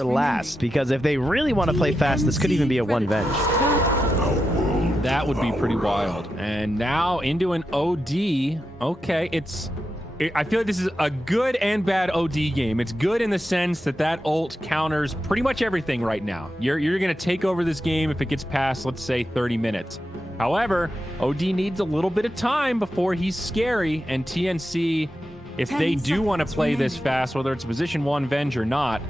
last, because if they really want to play fast, this could even be a one venge. That would be pretty wild. And now into an OD. Okay, I feel like this is a good and bad OD game. It's good in the sense that that ult counters pretty much everything right now. You're going to take over this game if it gets past, let's say, 30 minutes. However, OD needs a little bit of time before he's scary, and TNC, if they do want to play this fast, whether it's position 1 Venge or not,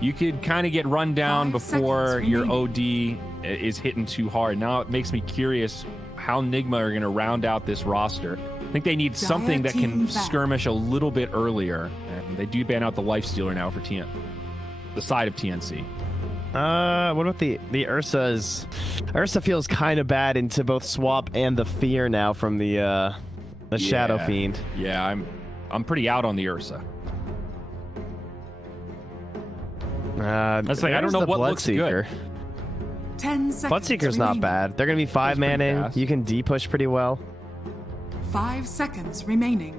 you could kind of get run down before your OD is hitting too hard. Now it makes me curious how Nigma are going to round out this roster. I think they need something that can skirmish a little bit earlier. And they do ban out the Lifestealer now for the side of TNC. What about the Ursas? Ursa feels kind of bad into both Swap and the Fear now from the Shadow Fiend. Yeah, I'm pretty out on the Ursa. That's like, I don't know what looks good. 10 seconds. Bloodseeker's not bad. They're gonna be 5 man in. You can D-push pretty well. 5 seconds remaining.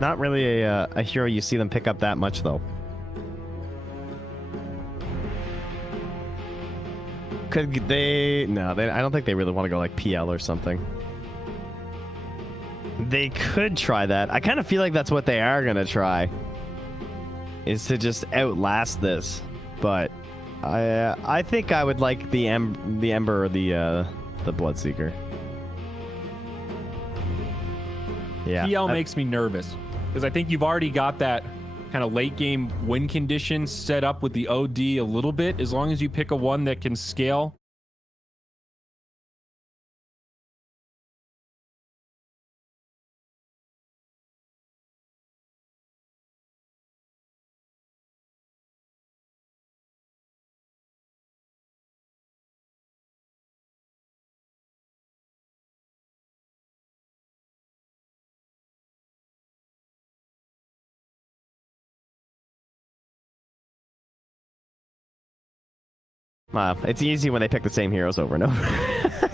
Not really a hero you see them pick up that much though. Could they? No, I don't think they really want to go like PL or something. They could try that. I kind of feel like that's what they are gonna try. Is to just outlast this, but I think I would like the Ember or the Bloodseeker. Yeah, PL makes me nervous because I think you've already got that kind of late game win condition set up with the OD a little bit. As long as you pick a one that can scale. It's easy when they pick the same heroes over and over.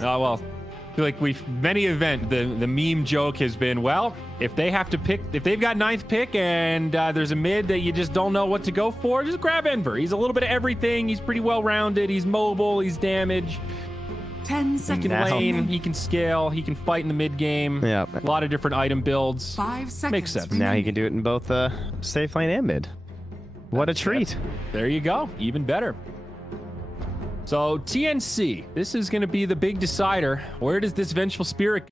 Well, I feel like the meme joke has been, well, if they have to pick, if they've got 9th pick and there's a mid that you just don't know what to go for, just grab Enver. He's a little bit of everything. He's pretty well rounded. He's mobile. He's damage. 10 seconds. He can lane. He can scale. He can fight in the mid game. Yeah. A lot of different item builds. 5 seconds. Makes sense. Now he can do it in both safe lane and mid. What a treat. There you go. Even better. So TNC, this is going to be the big decider. Where does this Vengeful Spirit go?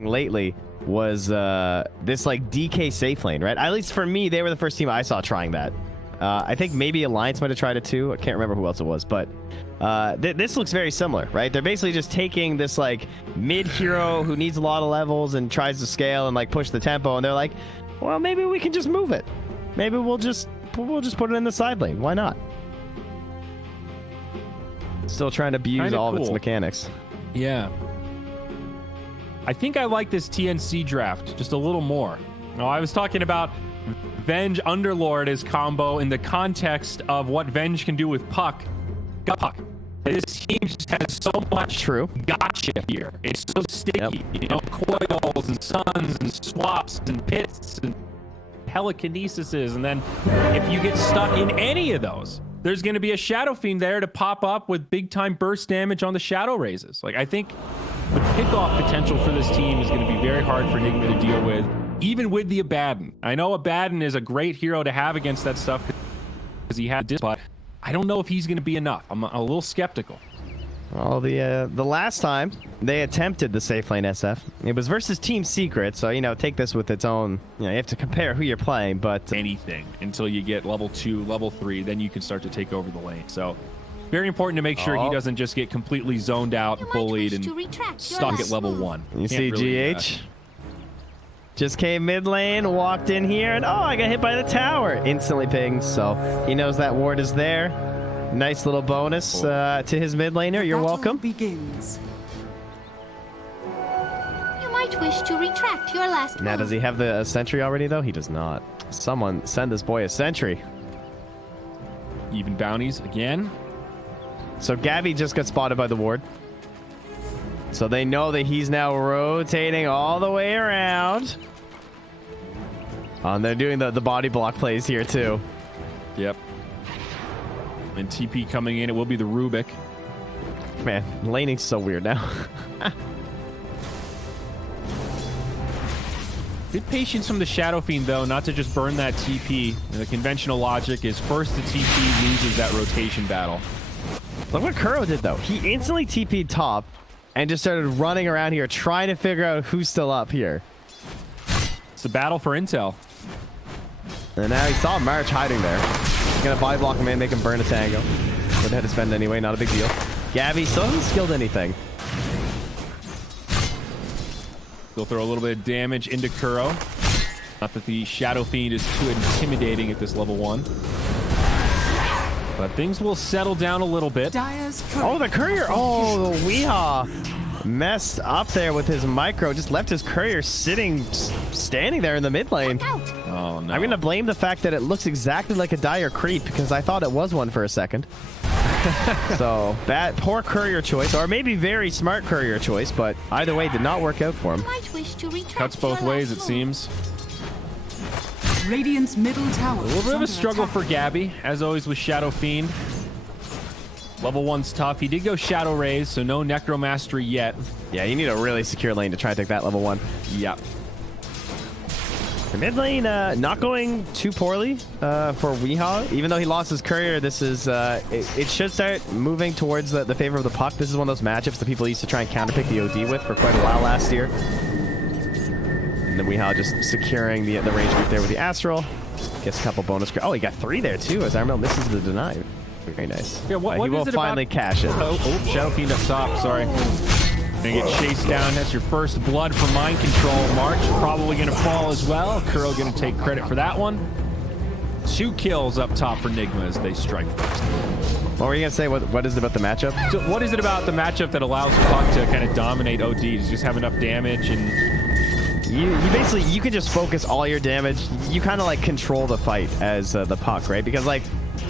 Lately was this like DK safe lane, right? At least for me, they were the first team I saw trying that. I think maybe Alliance might have tried it too. I can't remember who else it was, but this looks very similar, right? They're basically just taking this like mid hero who needs a lot of levels and tries to scale and like push the tempo, and they're like, well, maybe we can just move it. Maybe we'll just put it in the side lane. Why not? Still trying to abuse all of its mechanics. Yeah. I think I like this TNC draft just a little more. No, I was talking about Venge Underlord as combo in the context of what Venge can do with Puck. Puck. This team just has so much gotcha here. It's so sticky. You know, coils and suns and swaps and pits and telekinesises. And then if you get stuck in any of those, there's going to be a Shadow Fiend there to pop up with big time burst damage on the Shadow Raises. Like, I think the pickoff potential for this team is going to be very hard for Nigma to deal with, even with the Abaddon. I know Abaddon is a great hero to have against that stuff because he had this, but I don't know if he's going to be enough. I'm a little skeptical. Well, the last time they attempted the safe lane SF, it was versus Team Secret, so, you know, take this with its own, you know, you have to compare who you're playing, but... Anything until you get level 2, level 3, then you can start to take over the lane. So, very important to make sure he doesn't just get completely zoned out, bullied, and stuck at level 1. You see GH? Just came mid lane, walked in here, and I got hit by the tower. Instantly pings, so he knows that ward is there. Nice little bonus to his mid laner. You're welcome. Begins. You might wish to retract your last Now, does he have the sentry already, though? He does not. Someone send this boy a sentry. Even bounties again. So Gabby just got spotted by the ward. So they know that he's now rotating all the way around. And they're doing the body block plays here, too. Yep. And TP coming in, it will be the Rubik. Man, laning's so weird now. Good patience from the Shadow Fiend, though, not to just burn that TP. The conventional logic is first the TP loses that rotation battle. Look what Kuro did, though. He instantly TP'd top and just started running around here trying to figure out who's still up here. It's a battle for intel. And now he saw March hiding there. He's going to body block him in, make him burn a tango. Would have to spend anyway, not a big deal. Gabby still hasn't skilled anything. He'll throw a little bit of damage into Kuro. Not that the Shadow Fiend is too intimidating at this level 1. But things will settle down a little bit. Oh, the courier. Oh, the Weehaw messed up there with his micro. Just left his courier standing there in the mid lane. Oh, no. I'm going to blame the fact that it looks exactly like a dire creep because I thought it was one for a second. So, poor courier choice, or maybe very smart courier choice, but either way, did not work out for him. Cuts both ways, it seems. Radiant's middle tower. A little bit of a struggle for Gabby, as always with Shadow Fiend. Level 1's tough. He did go Shadow Raise, so no Necromastery yet. Yeah, you need a really secure lane to try to take that level 1. Yep. The mid lane not going too poorly for Weehaw. Even though he lost his courier, this is it should start moving towards the favor of the puck. This is one of those matchups that people used to try and counterpick the OD with for quite a while last year. And then Weehaw just securing the range group there with the Astral. Gets a couple bonus. Oh, he got 3 there too as Armel misses the deny. Very nice. Yeah, what he will is it finally about... cash it. Oh, Shadow Fiend up top, sorry. Gonna get chased down. That's your first blood for mind control. March probably gonna fall as well. Kuro gonna take credit for that one. 2 kills up top for Nigma as they strike first. What were you gonna say? What is it about the matchup? So what is it about the matchup that allows Puck to kind of dominate OD? Does just have enough damage and you basically you can just focus all your damage. You kind of like control the fight as the Puck, right? Because like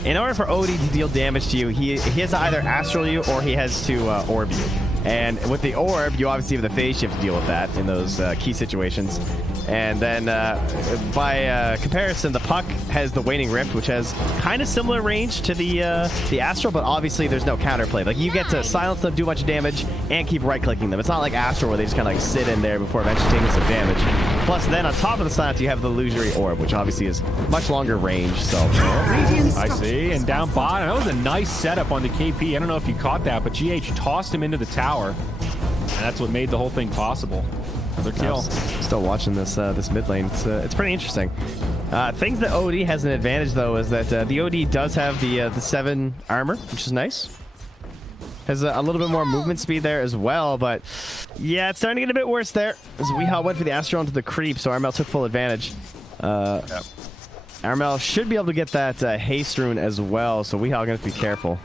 in order for OD to deal damage to you, he has to either astral you or he has to orb you. And with the orb, you obviously have the phase shift to deal with that in those key situations. And then by comparison, the Puck has the Waning Rift, which has kind of similar range to the Astral, but obviously there's no counterplay. Like you get to silence them, do a bunch of damage, and keep right-clicking them. It's not like Astral where they just kind of like sit in there before eventually taking some damage. Plus, then on top of the silence, you have the Illusory Orb, which obviously is much longer range. So I see. And down bottom, that was a nice setup on the KP. I don't know if you caught that, but GH tossed him into the tower, and that's what made the whole thing possible. Another kill. Still watching this this mid lane. It's pretty interesting. Things that OD has an advantage though is that the OD does have the 7 armor, which is nice. Has a little bit more movement speed there as well, but yeah, it's starting to get a bit worse there. As Weehaw went for the Astral into the creep, so Armel took full advantage. Armel should be able to get that haste rune as well, so Weehaw gonna have to be careful.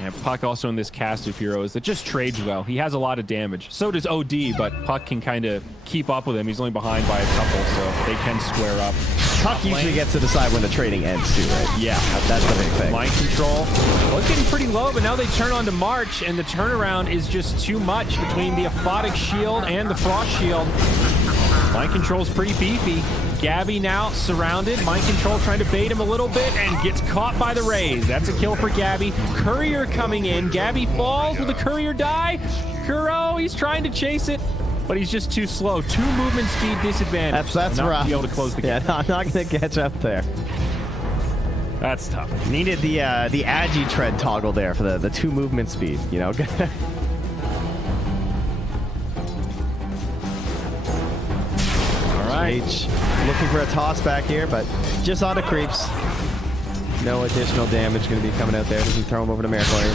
Yeah, Puck also in this cast of heroes that just trades well. He has a lot of damage. So does OD, but Puck can kind of keep up with him. He's only behind by a couple, so they can square up. Puck usually gets to decide when the trading ends too, right? Yeah. That's the big thing. Mind control. Well, it's getting pretty low, but now they turn on to March, and the turnaround is just too much between the Aphotic Shield and the Frost Shield. Mind control's pretty beefy. Gabby now surrounded. Mind control trying to bait him a little bit and gets caught by the rays. That's a kill for Gabby. Courier coming in. Gabby falls. Will the Courier die? Kuro, he's trying to chase it, but he's just too slow. 2 movement speed disadvantage. That's not rough. Be able to close the gap. Yeah, no, I'm not going to catch up there. That's tough. Needed the Agi tread toggle there for the 2 movement speed, you know? H looking for a toss back here, but just on the creeps. No additional damage going to be coming out there. Doesn't throw him over to Miracle either.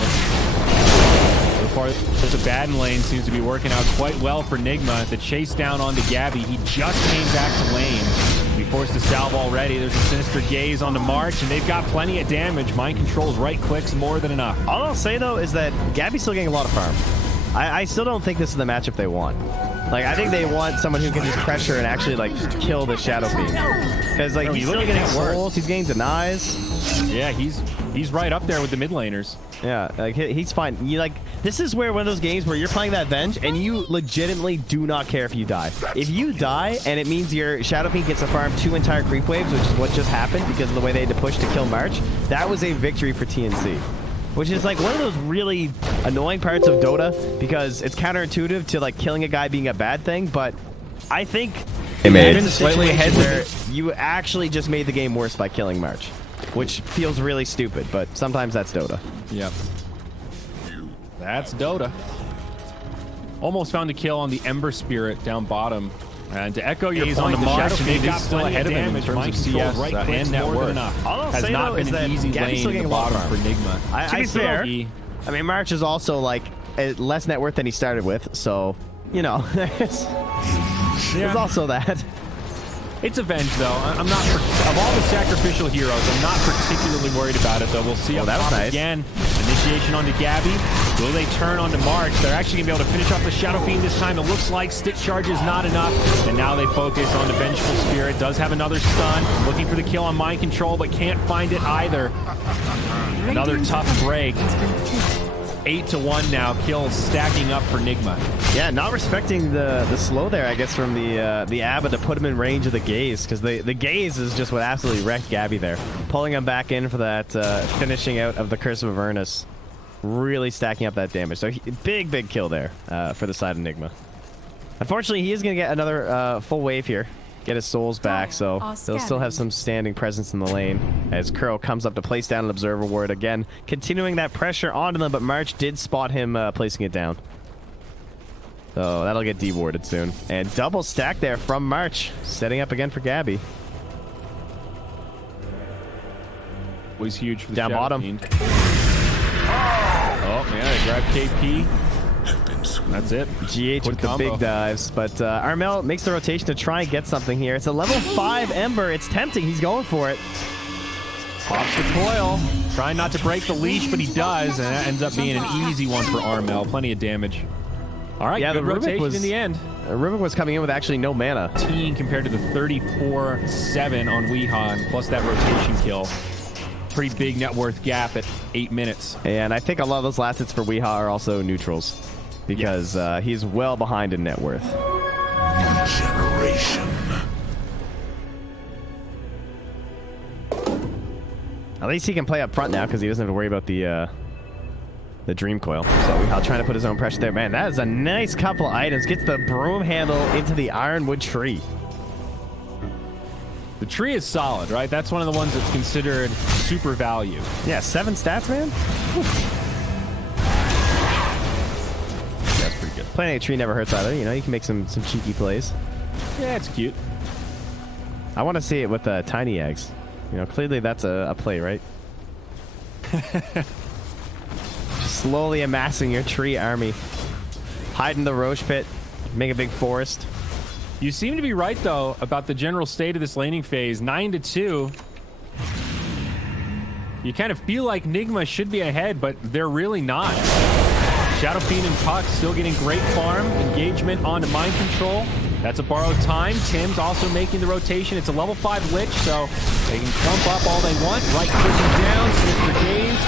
So far, the Baden lane seems to be working out quite well for Nigma. The chase down onto Gabby. He just came back to lane. He forced a salve already. There's a Sinister Gaze on the March, and they've got plenty of damage. Mind controls, right clicks, more than enough. All I'll say, though, is that Gabby's still getting a lot of farm. I still don't think this is the matchup they want. Like, I think they want someone who can just pressure and actually, like, kill the Shadow Fiend. Because, like, he's still getting souls, he's getting denies. Yeah, he's right up there with the mid laners. Yeah, like, he's fine. This is where one of those games where you're playing that Venge, and you legitimately do not care if you die. If you die, and it means your Shadow Fiend gets to farm 2 entire creep waves, which is what just happened because of the way they had to push to kill March, that was a victory for TNC. Which is like one of those really annoying parts of Dota because it's counterintuitive to like killing a guy being a bad thing, but I think it's slightly ahead where you actually just made the game worse by killing March, which feels really stupid, but sometimes that's Dota. Yep. That's Dota. Almost found a kill on the Ember Spirit down bottom. And to echo your point, the Shadow Fiend is still ahead of him in terms of CS and net worth. Has not been an easy lane in the bottom for Nigma. I fair. I mean, March is also like less net worth than he started with, so you know, there's also that. It's Avenge, though. I'm not, of all the sacrificial heroes, I'm not particularly worried about it, though. We'll see up top again. Initiation onto Gabby. Will they turn onto March? They're actually going to be able to finish off the Shadow Fiend this time. It looks like Stick Charge is not enough. And now they focus on the Vengeful Spirit. Does have another stun. Looking for the kill on Mind Control, but can't find it either. Another tough break. 8-1 now. Kills stacking up for Nigma. Yeah, not respecting the slow there, I guess, from the Abba to put him in range of the Gaze, because the Gaze is just what absolutely wrecked Gabby there. Pulling him back in for that finishing out of the Curse of Avernus. Really stacking up that damage. So big kill there for the side of Nigma. Unfortunately, he is going to get another full wave here. Get his souls back, so they'll still have some standing presence in the lane as Kuro comes up to place down an Observer Ward again, continuing that pressure onto them, but March did spot him placing it down. So that'll get dewarded soon. And double stack there from March, setting up again for Gabby. was huge for the Down Shadow bottom. Fiend. Oh, man, they grab KP. That's it. GH Quick with the combo. big dives, but Armel makes the rotation to try and get something here. It's a level 5 Ember. It's tempting. He's going for it. Pops the coil. Trying not to break the leash, but he does, and that ends up being an easy one for Armel. Plenty of damage. All right, Yeah, good the Rubik rotation was- in the end. Rubik was coming in with actually no mana. Compared to the 34-7 on Weeha, and plus that rotation kill. Pretty big net worth gap at 8 minutes. And I think a lot of those last hits for Weeha are also neutrals because he's well behind in net worth. Generation. At least he can play up front now because he doesn't have to worry about the Dream Coil. So Weeha trying to put his own pressure there. Man, that is a nice couple items. Gets the broom handle into the Ironwood tree. The tree is solid, right? That's one of the ones that's considered super value. Yeah, 7 stats, man. Whew. That's pretty good. Playing a tree never hurts either. You know, you can make some cheeky plays. Yeah, it's cute. I want to see it with tiny eggs. You know, clearly that's a play, right? Just slowly amassing your tree army. Hide in the Roche pit. Make a big forest. You seem to be right, though, about the general state of this laning phase. 9-2. You kind of feel like Nigma should be ahead, but they're really not. Shadow Fiend and Puck still getting great farm. Engagement onto Mind Control. That's a borrowed time. Tim's also making the rotation. It's a level 5 Lich, so they can clump up all they want. Right clicking down, Smith Brigades.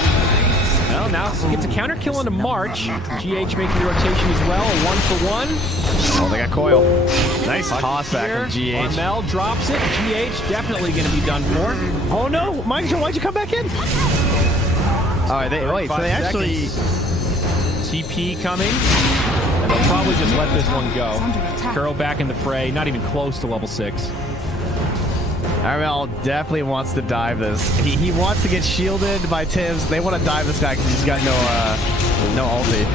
Well, now gets a counter kill into March. GH making the rotation as well. A 1-for-1. Oh, they got Coil. Nice Puck toss back from GH. Armel drops it. GH definitely going to be done for. Oh no, Mind Control, why'd you come back in? All right, wait, so they actually... TP coming. And they'll probably just let this one go. Curl back in the fray. Not even close to level 6. Armel definitely wants to dive this. He wants to get shielded by Tibbs. They want to dive this guy because he's got no ulti.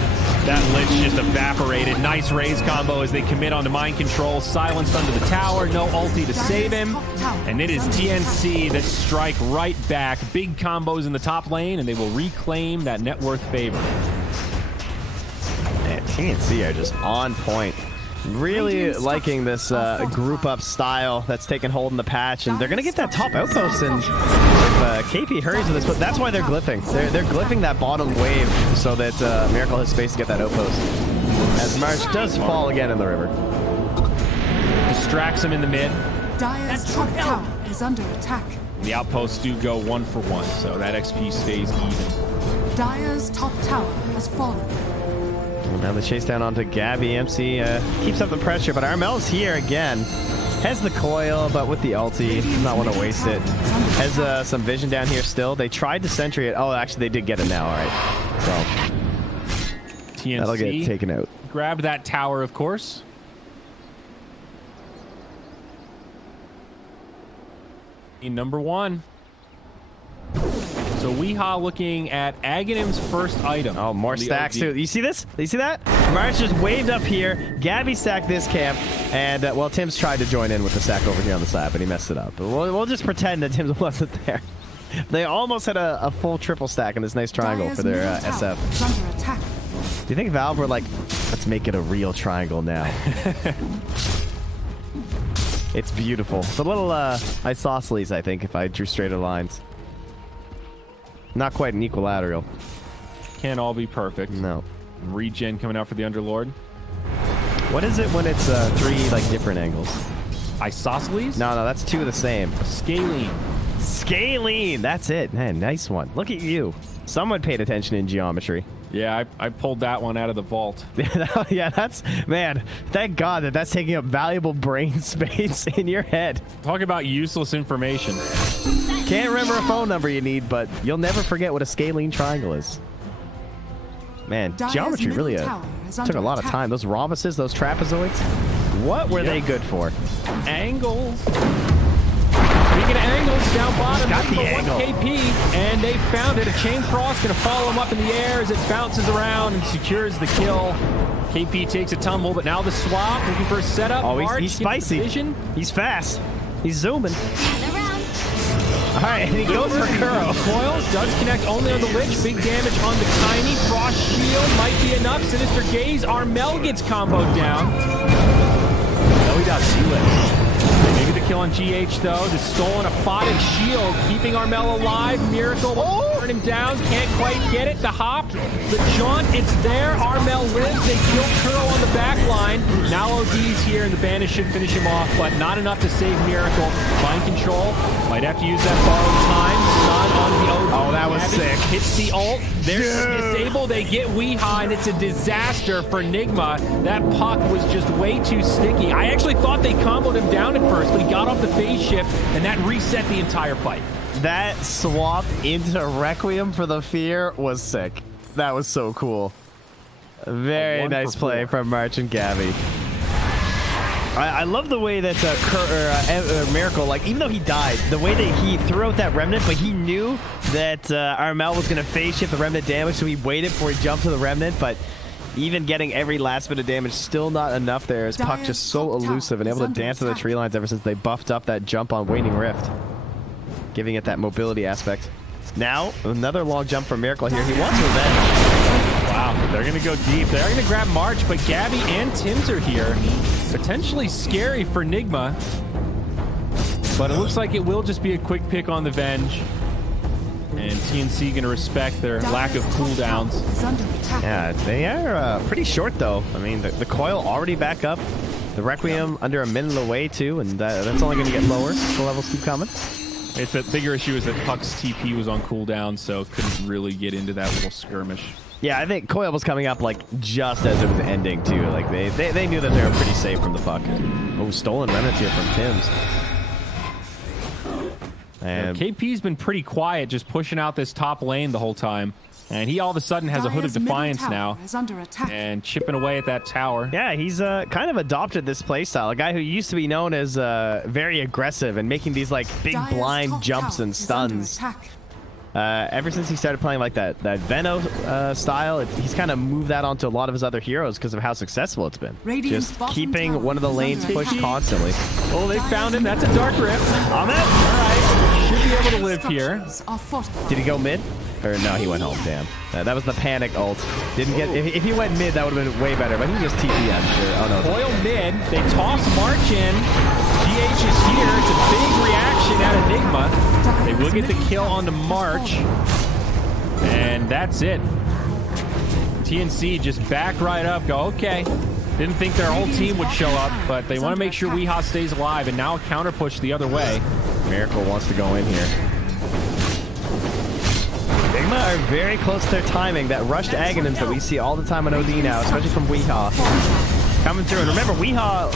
That Lich just evaporated. Nice raise combo as they commit onto Mind Control. Silenced under the tower. No ulti to save him. And it is TNC that strike right back. Big combos in the top lane, and they will reclaim that net worth favor. Man, TNC are just on point. Really liking this group up style that's taken hold in the patch, and they're going to get that top outpost, and if KP hurries with this, but that's why they're glyphing. They're glyphing that bottom wave so that Miracle has space to get that outpost. As March does fall again in the river. Distracts him in the mid. Dire's top tower is under attack. The outposts do go 1-for-1, so that XP stays even. Dire's top tower has fallen. Now the chase down onto Gabby. MC keeps up the pressure, but Armel's here again. Has the coil, but with the ulti, does not want to waste it. Has some vision down here still. They tried to sentry it. Oh, actually, they did get it now. All right. So TNC that'll get taken out. Grabbed that tower, of course. Number 1. So Weeha looking at Aghanim's first item. Oh, more stacks too. You see this? You see that? March just waved up here. Gabby stacked this camp, and well, Tim's tried to join in with the stack over here on the side, but he messed it up. But we'll just pretend that Tim's wasn't there. They almost had a full triple stack in this nice triangle for their SF. Do you think Valve were like, let's make it a real triangle now? It's beautiful. It's a little isosceles, I think, if I drew straighter lines. Not quite an equilateral. Can't all be perfect. No. Regen coming out for the Underlord. What is it when it's 3 like different angles? Isosceles? No, that's 2 of the same. Scalene. Scalene! That's it. Man, nice one. Look at you. Someone paid attention in geometry. Yeah, I pulled that one out of the vault. Yeah, that's... Man, thank God that's taking up valuable brain space in your head. Talk about useless information. Can't remember a phone number you need, but you'll never forget what a scalene triangle is. Man, geometry really took a lot of time. Those rhombuses, those trapezoids, what were they good for? Angles. Speaking of angles, down bottom, got the angle. KP, and they found it. A chain cross going to follow him up in the air as it bounces around and secures the kill. KP takes a tumble, but now the swap, looking for a setup. Oh, he's spicy. He's fast. He's zooming. All right, and he goes for Kuro. Coil does connect only on the Lich. Big damage on the Tiny. Frost Shield might be enough. Sinister Gaze. Armel gets comboed down. No, he does. C-Lift. Maybe the kill on GH, though. Just stolen a Photic Shield, keeping Armel alive. Miracle will turn him down. Can't quite get it. The hop, the jaunt, it's there. Armel lives. They kill Kuro on the back line. Now OD's here, and the Banish should finish him off, but not enough to save Miracle. Mind control. Might have to use that borrowed time. Stun on the OD. Oh, that was sick. Hits the ult. They're disabled. They get Weehaw, and it's a disaster for Nigma. That puck was just way too sticky. I actually thought they comboed him down at first, but he got off the phase shift, and that reset the entire fight. That swap into Requiem for the Fear was sick. That was so cool. Very nice play from March and Gabby. I love the way that Miracle, like, even though he died, the way that he threw out that Remnant, but he knew that Armel was going to phase shift the Remnant damage, so he waited before he jumped to the Remnant, but even getting every last bit of damage, still not enough there, as Puck just so elusive and able to dance to the tree lines ever since they buffed up that jump on Waning Rift, giving it that mobility aspect. Now, another long jump from Miracle here. He wants revenge. Wow, they're going to go deep. They're going to grab March, but Gabby and Tims are here. Potentially scary for Nigma, but it looks like it will just be a quick pick on the Venge. And TNC going to respect their lack of cooldowns. Yeah, they are pretty short, though. I mean, the Coil already back up. The Requiem under a minute away, too, and that's only going to get lower. The levels keep coming. It's a bigger issue is that Puck's TP was on cooldown, so couldn't really get into that little skirmish. Yeah, I think Coil was coming up like just as it was ending too. Like they knew that they were pretty safe from the Puck. Oh, stolen remnants here from Tims. And KP's been pretty quiet, just pushing out this top lane the whole time. And he all of a sudden has a Hood of Defiance now and chipping away at that tower. Yeah, he's kind of adopted this playstyle. A guy who used to be known as very aggressive and making these like big blind jumps and stuns. Ever since he started playing like that Veno style, he's kind of moved that onto a lot of his other heroes because of how successful it's been. Just keeping one of the lanes pushed constantly. Oh, they found him. That's a Dark Rift. On it. All right. Should be able to live here. Did he go mid? Or no, he went home. Damn. That was the panic ult. Didn't get. If he went mid, that would have been way better. But he just TP, I'm sure. Oh no. Coil mid. They toss March in. GH is here. It's a big reaction out of Nigma. They will get the kill onto March. And that's it. TNC just back right up. Go, okay. Didn't think their whole team would show up, but they want to make sure Weehaw stays alive. And now a counter push the other way. Miracle wants to go in here. Nigma are very close to their timing. That rushed Aghanims that we see all the time on OD now, especially from Weehaw. Coming through. And remember, Weehaw,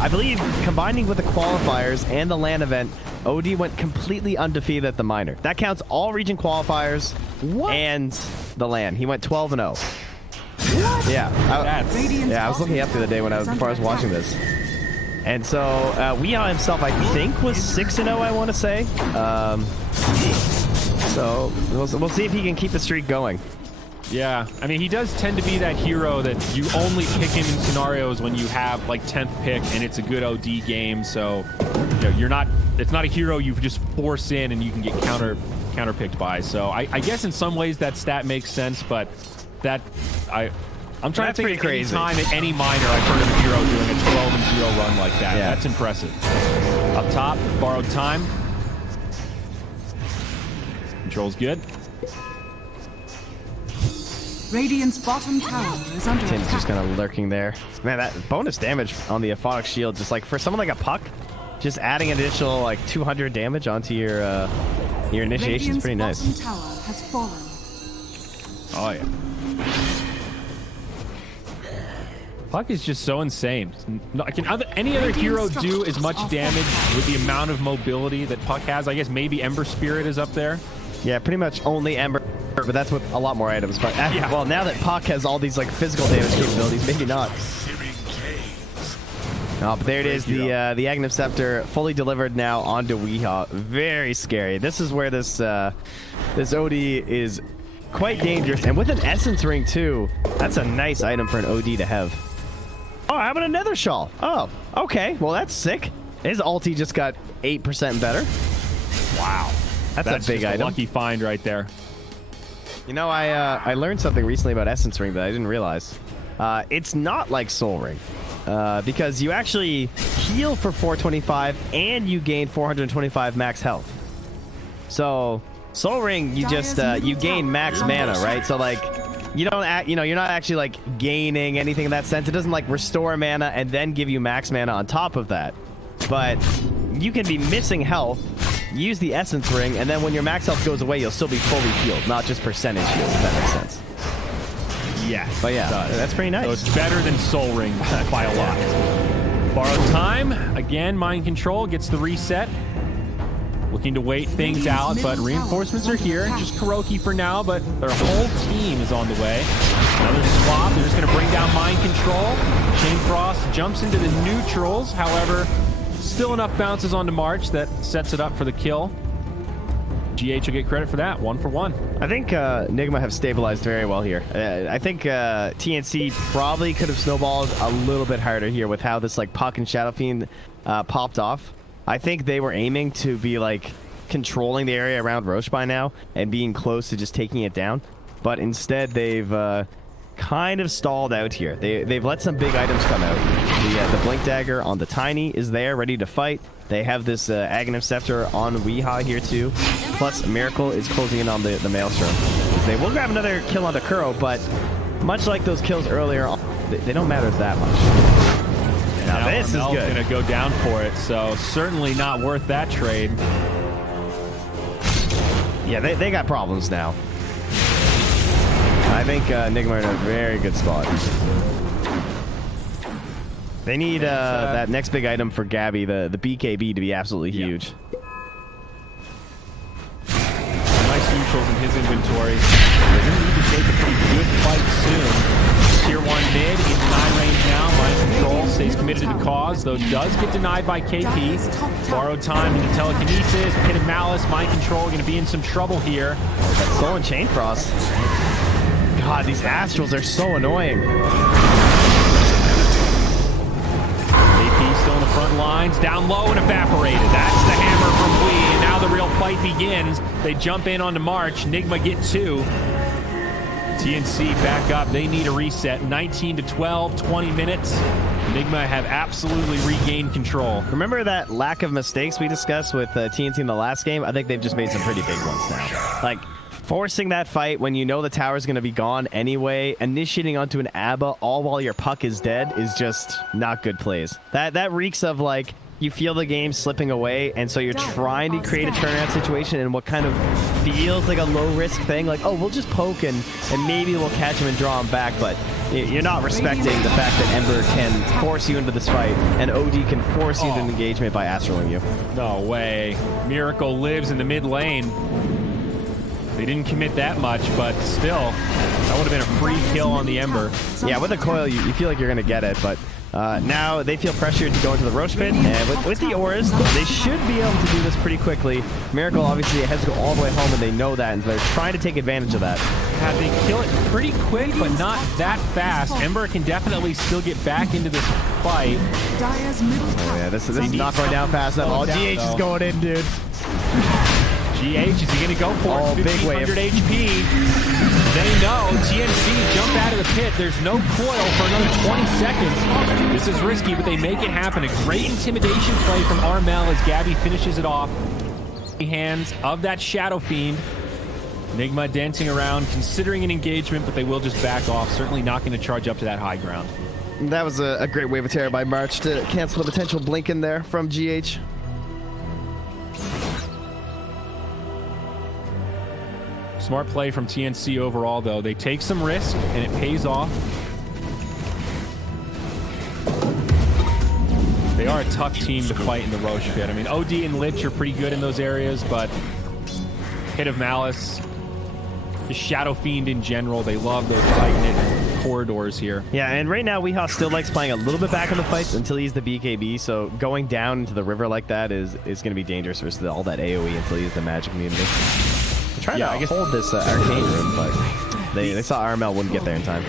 I believe, combining with the qualifiers and the LAN event, OD went completely undefeated at the minor. That counts all region qualifiers and the LAN. He went 12-0. Yeah. I was looking up the other day before I was watching this. And so Weehaw himself, I think, was 6-0, I want to say. So we'll see if he can keep the streak going. Yeah, I mean, he does tend to be that hero that you only pick him in scenarios when you have like 10th pick and it's a good OD game. So you know, it's not a hero you just force in and you can get counter picked by. So I guess in some ways that stat makes sense, but I'm trying to think of any time at any minor I've heard of a hero doing a 12-0 run like that. Yeah. That's impressive. Up top, borrowed time. Control's good. Radiant's bottom tower is under Tim's attack. just kind of lurking there. Man, that bonus damage on the Aphotic Shield, just like for someone like a Puck, just adding an additional like 200 damage onto your initiation is pretty nice. Radiant's bottom tower has fallen. Oh yeah. Puck is just so insane. Can any other hero do as much damage with the amount of mobility that Puck has? I guess maybe Ember Spirit is up there. Yeah, pretty much only Ember, but that's with a lot more items. But well, now that Puck has all these like physical damage capabilities, maybe not. Oh, but there it is, the Aghanim Scepter fully delivered now onto Weehaw. Very scary. This is where this this OD is quite dangerous, and with an Essence Ring too. That's a nice item for an OD to have. Oh, how about another Shawl? Oh, okay. Well, that's sick. His ulti just got 8% better. Wow. That's a big just item. A lucky find right there. You know, I learned something recently about Essence Ring that I didn't realize. It's not like Soul Ring. Because you actually heal for 425 and you gain 425 max health. So Soul Ring, you just you gain max mana, right? So like you don't you're not actually like gaining anything in that sense. It doesn't like restore mana and then give you max mana on top of that. But you can be missing health, use the Essence Ring, and then when your max health goes away, you'll still be fully healed, not just percentage healed, if that makes sense. Yes. But yeah, that's pretty nice. So it's better than Soul Ring by a lot. Borrowed time. Again, Mind Control gets the reset. Looking to wait things out, but reinforcements are here. Just Kuroki for now, but their whole team is on the way. Another swap. They're just going to bring down Mind Control. Chain Frost jumps into the neutrals. However, still enough bounces onto March that sets it up for the kill. GH will get credit for that, 1 for 1. I think Nigma have stabilized very well here. I think TNC probably could have snowballed a little bit harder here with how this like Puck and Shadow Fiend popped off. I think they were aiming to be like controlling the area around Roche by now and being close to just taking it down. But instead they've kind of stalled out here. They've let some big items come out. The Blink Dagger on the Tiny is there, ready to fight. They have this Aghanim Scepter on Weehaw here too. Plus, Miracle is closing in on the Maelstrom. They will grab another kill onto Kuro, but much like those kills earlier, they don't matter that much. Now this is good. Going to go down for it, so certainly not worth that trade. Yeah, they got problems now. I think Nigma are in a very good spot. They need that next big item for Gabby, the BKB, to be absolutely huge. Nice neutrals in his inventory. They're going to need to take a pretty good fight soon. Tier 1 mid in 9 range now. Mind Control stays committed to the cause, though does get denied by KP. Borrowed time into Telekinesis. Pit of Malice. Mind Control going to be in some trouble here. That Soul and Chain Frost. God, these Astrals are so annoying. Still in the front lines, down low and evaporated. That's the hammer from Wee, and now the real fight begins. They jump in onto March. Nigma get 2. TNC back up. They need a reset. 19 to 12, 20 minutes. Nigma have absolutely regained control. Remember that lack of mistakes we discussed with TNC in the last game? I think they've just made some pretty big ones now. Like, forcing that fight when you know the tower's going to be gone anyway, initiating onto an ABBA all while your Puck is dead is just not good plays. That reeks of like, you feel the game slipping away, and so you're trying to create a turnaround situation in what kind of feels like a low-risk thing. Like, oh, we'll just poke and maybe we'll catch him and draw him back, but you're not respecting the fact that Ember can force you into this fight, and OD can force you into an engagement by astraling you. No way. Miracle lives in the mid lane. They didn't commit that much, but still, that would have been a free kill on the Ember. Yeah, with the coil, you feel like you're going to get it, but now they feel pressured to go into the Roche pit, and with the auras, they should be able to do this pretty quickly. Miracle obviously has to go all the way home, and they know that, and they're trying to take advantage of that. They kill it pretty quick, but not that fast. Ember can definitely still get back into this fight. Oh yeah, this is not going down fast enough. Oh, GH is going in, dude. GH, is he going to go for it? Big wave. 100 HP. They know. TNC jump out of the pit. There's no coil for another 20 seconds. This is risky, but they make it happen. A great intimidation play from Armel as Gabby finishes it off. Hands of that Shadow Fiend. Nigma dancing around, considering an engagement, but they will just back off. Certainly not going to charge up to that high ground. That was a great wave of terror by March to cancel the potential blink in there from GH. Smart play from TNC overall, though. They take some risk, and it pays off. They are a tough team to fight in the Roche pit. I mean, OD and Lich are pretty good in those areas, but Pit of Malice, the Shadow Fiend in general, they love those tight-knit corridors here. Yeah, and right now, Weehaw still likes playing a little bit back in the fights until he's the BKB, so going down into the river like that is going to be dangerous versus all that AoE until he's the magic immunity. Trying to hold this arcane room, but they saw Armel wouldn't get there in time.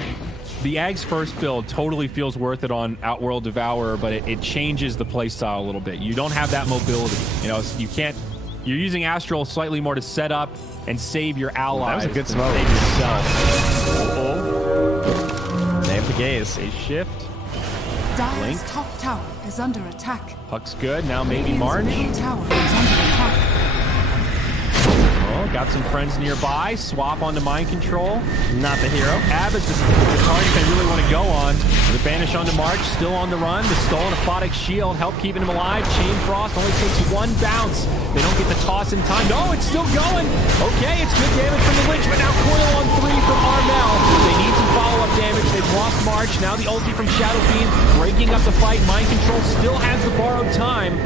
The Ag's first build totally feels worth it on Outworld Devourer, but it changes the playstyle a little bit. You don't have that mobility. You know, you can't You're using Astral slightly more to set up and save your allies. That was a good than smoke. Save yourself. Name the gaze. A shift. Dire's Blink. top tower is under attack. Puck's good. Now maybe Radiant's March. middle tower is under attack. Oh, got some friends nearby. Swap onto mind control. Not the hero. Ab is the target they really want to go on. The banish onto March, still on the run. The stolen aphotic shield, help keeping him alive. Chain Frost only takes one bounce. They don't get the toss in time. No, it's still going. Okay, it's good damage from the Lich, but now Coil on 3 from Armel. They need some follow-up damage. They've lost March. Now the ulti from Shadow Fiend, breaking up the fight. Mind control still has the borrowed time.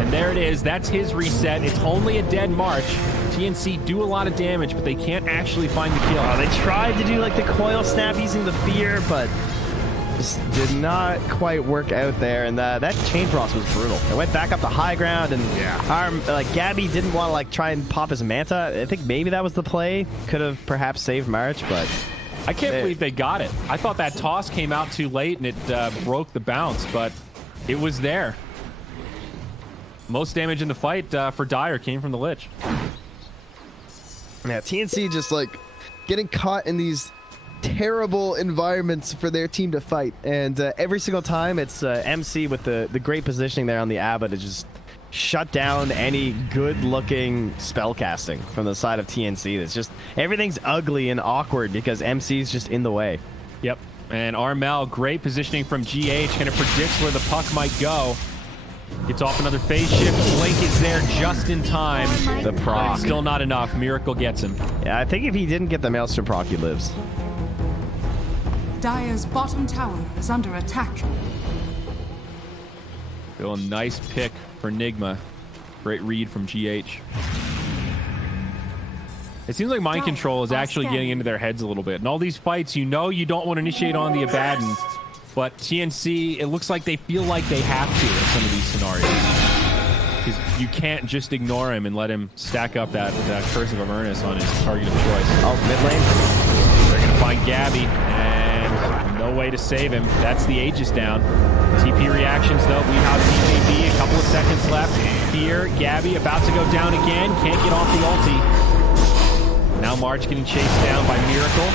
And there it is. That's his reset. It's only a dead March. TNC do a lot of damage, but they can't actually find the kill. They tried to do like the coil snap using the fear, but just did not quite work out there. And that chain frost was brutal. They went back up to high ground, and Gabby didn't want to like try and pop his manta. I think maybe that was the play. Could have perhaps saved March, but I can't believe they got it. I thought that toss came out too late and it broke the bounce, but it was there. Most damage in the fight for Dire came from the Lich. Yeah, TNC just like getting caught in these terrible environments for their team to fight, and every single time it's MC with the great positioning there on the Abba to just shut down any good-looking spell casting from the side of TNC. It's just everything's ugly and awkward because MC's just in the way. Yep, and Armel, great positioning from GH, kind of predicts where the puck might go. Gets off another phase shift. Blink is there just in time. The proc. Still not enough. Miracle gets him. Yeah, I think if he didn't get the Maelstrom proc, he lives. Dire's bottom tower is under attack. Still a nice pick for Nigma. Great read from GH. It seems like mind control is actually getting into their heads a little bit. In all these fights, you know you don't want to initiate on the Abaddon. But TNC, it looks like they feel like they have to in some of these scenarios. Because you can't just ignore him and let him stack up that Curse of Avernus on his target of choice. Oh, mid lane. They're going to find Gabby, and no way to save him. That's the Aegis down. TP reactions, though. We have BKB, a couple of seconds left. Here, Gabby about to go down again. Can't get off the ulti. Now March getting chased down by Miracle.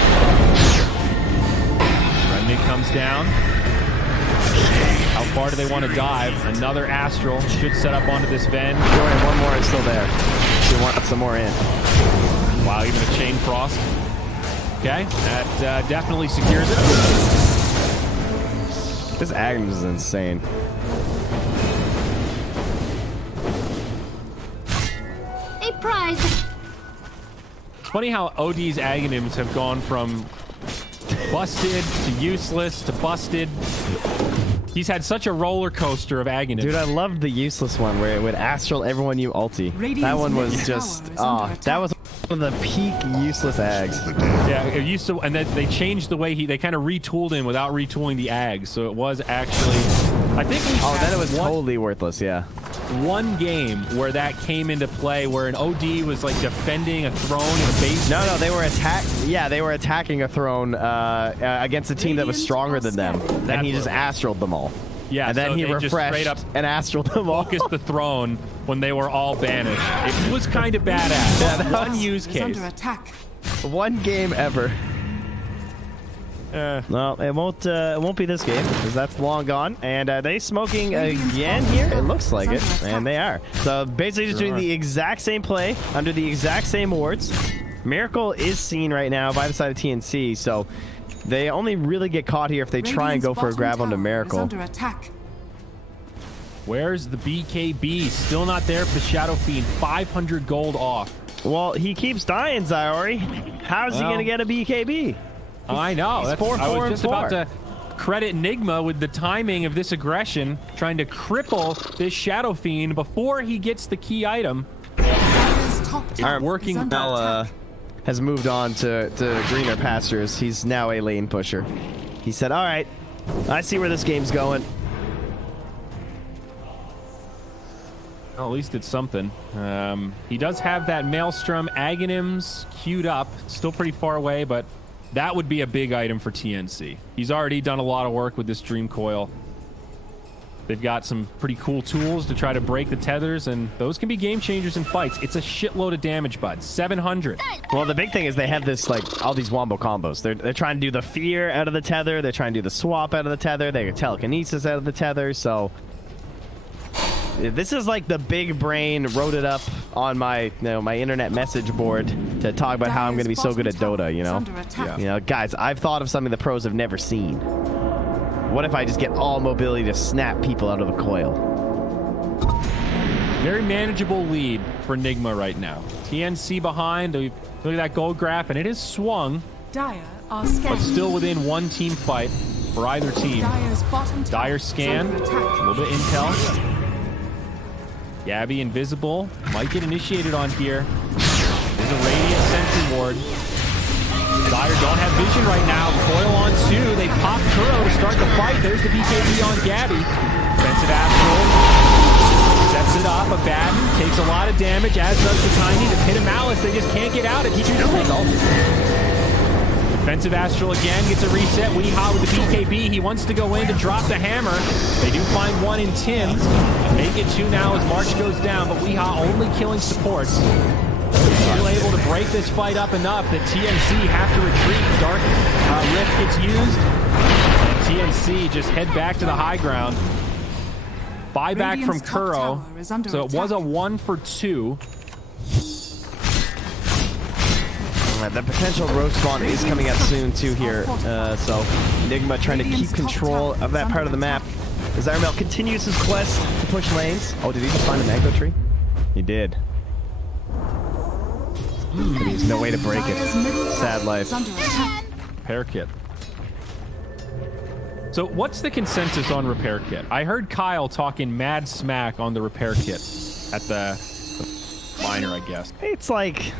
Remnant comes down. How far do they want to dive? Another Astral should set up onto this Ven. Jordan, one more is still there. She wants some more in. Wow, even a Chain Frost. Okay, that definitely secures it. This Agnes is insane. A prize. It's funny how OD's Aghanims have gone from busted to useless to busted. He's had such a roller coaster of Aghanims. Dude, I loved the useless one where it would Astral everyone you ulti. That one was just, that was one of the peak useless Ags. Yeah, it used to, and then they changed the way they kind of retooled him without retooling the Ags. So it was actually, I think we then it was totally worthless, yeah. One game where that came into play where an OD was like defending a throne in a base. No, they were they were attacking a throne against a team that was stronger than them. And he just astraled them all. Yeah, and then so he they just refreshed straight up and astraled them all. focused the throne when they were all banished. It was kind of badass. Yeah, one use Is case. under attack. One game ever. Well, it won't be this game because that's long gone. And they smoking again here? It looks like it, and they are. So basically just doing the exact same play under the exact same wards. Miracle is seen right now by the side of TNC, so they only really get caught here if they try and go for a grab onto Miracle. Under attack. Where's the BKB? Still not there for the Shadow Fiend. 500 gold off. Well, he keeps dying, Zyori. How's he going to get a BKB? I know. He's 4, I 4, was and just 4. about to credit Nigma with the timing of this aggression, trying to cripple this Shadow Fiend before he gets the key item. Working now has moved on to greener pastures. He's now a lane pusher. He said, all right, I see where this game's going. Well, at least it's something. He does have that Maelstrom Aghanims queued up. Still pretty far away, but that would be a big item for TNC. He's already done a lot of work with this Dream Coil. They've got some pretty cool tools to try to break the tethers, and those can be game changers in fights. It's a shitload of damage, bud. 700. Well, the big thing is they have this, like, all these wombo combos. They're trying to do the fear out of the tether. They're trying to do the swap out of the tether. They get telekinesis out of the tether. So this is like the big brain wrote it up on my, my internet message board to talk about how I'm going to be so good at Dota, you know? Yeah. You know, guys, I've thought of something the pros have never seen. What if I just get all mobility to snap people out of the coil? Very manageable lead for Nigma right now. TNC behind. Look at that gold graph, and it is swung, Dire are but scanned. still within one team fight for either team. Dire's bottom tower Dire is scan. under A attack. little bit intel. Gabby invisible. Might get initiated on here. There's a Radiant Sentry Ward. Dire don't have vision right now. Coil on 2. They pop Kuro to start the fight. There's the BKB on Gabby. Defensive Astral. Sets it up. Abaddon takes a lot of damage, as does the Tiny. The Pit of Malice, they just can't get out. It keeps Defensive Astral again gets a reset. Weehaw with the BKB. He wants to go in to drop the hammer. They do find one in Tim's. Make it 2 now as March goes down, but Weehaw only killing supports. Still able to break this fight up enough that TNC have to retreat. Dark Rift gets used, and TNC just head back to the high ground. Buyback from Kuro, so it was a 1 for 2. The potential rogue spawn is coming up soon too here, so Nigma trying to keep control of that part of the map. As Armel continues his quest to push lanes. Oh, did he just find a mango tree? He did. But there's no way to break it. Sad life. Repair kit. So what's the consensus on repair kit? I heard Kyle talking mad smack on the repair kit at the miner, I guess. It's like...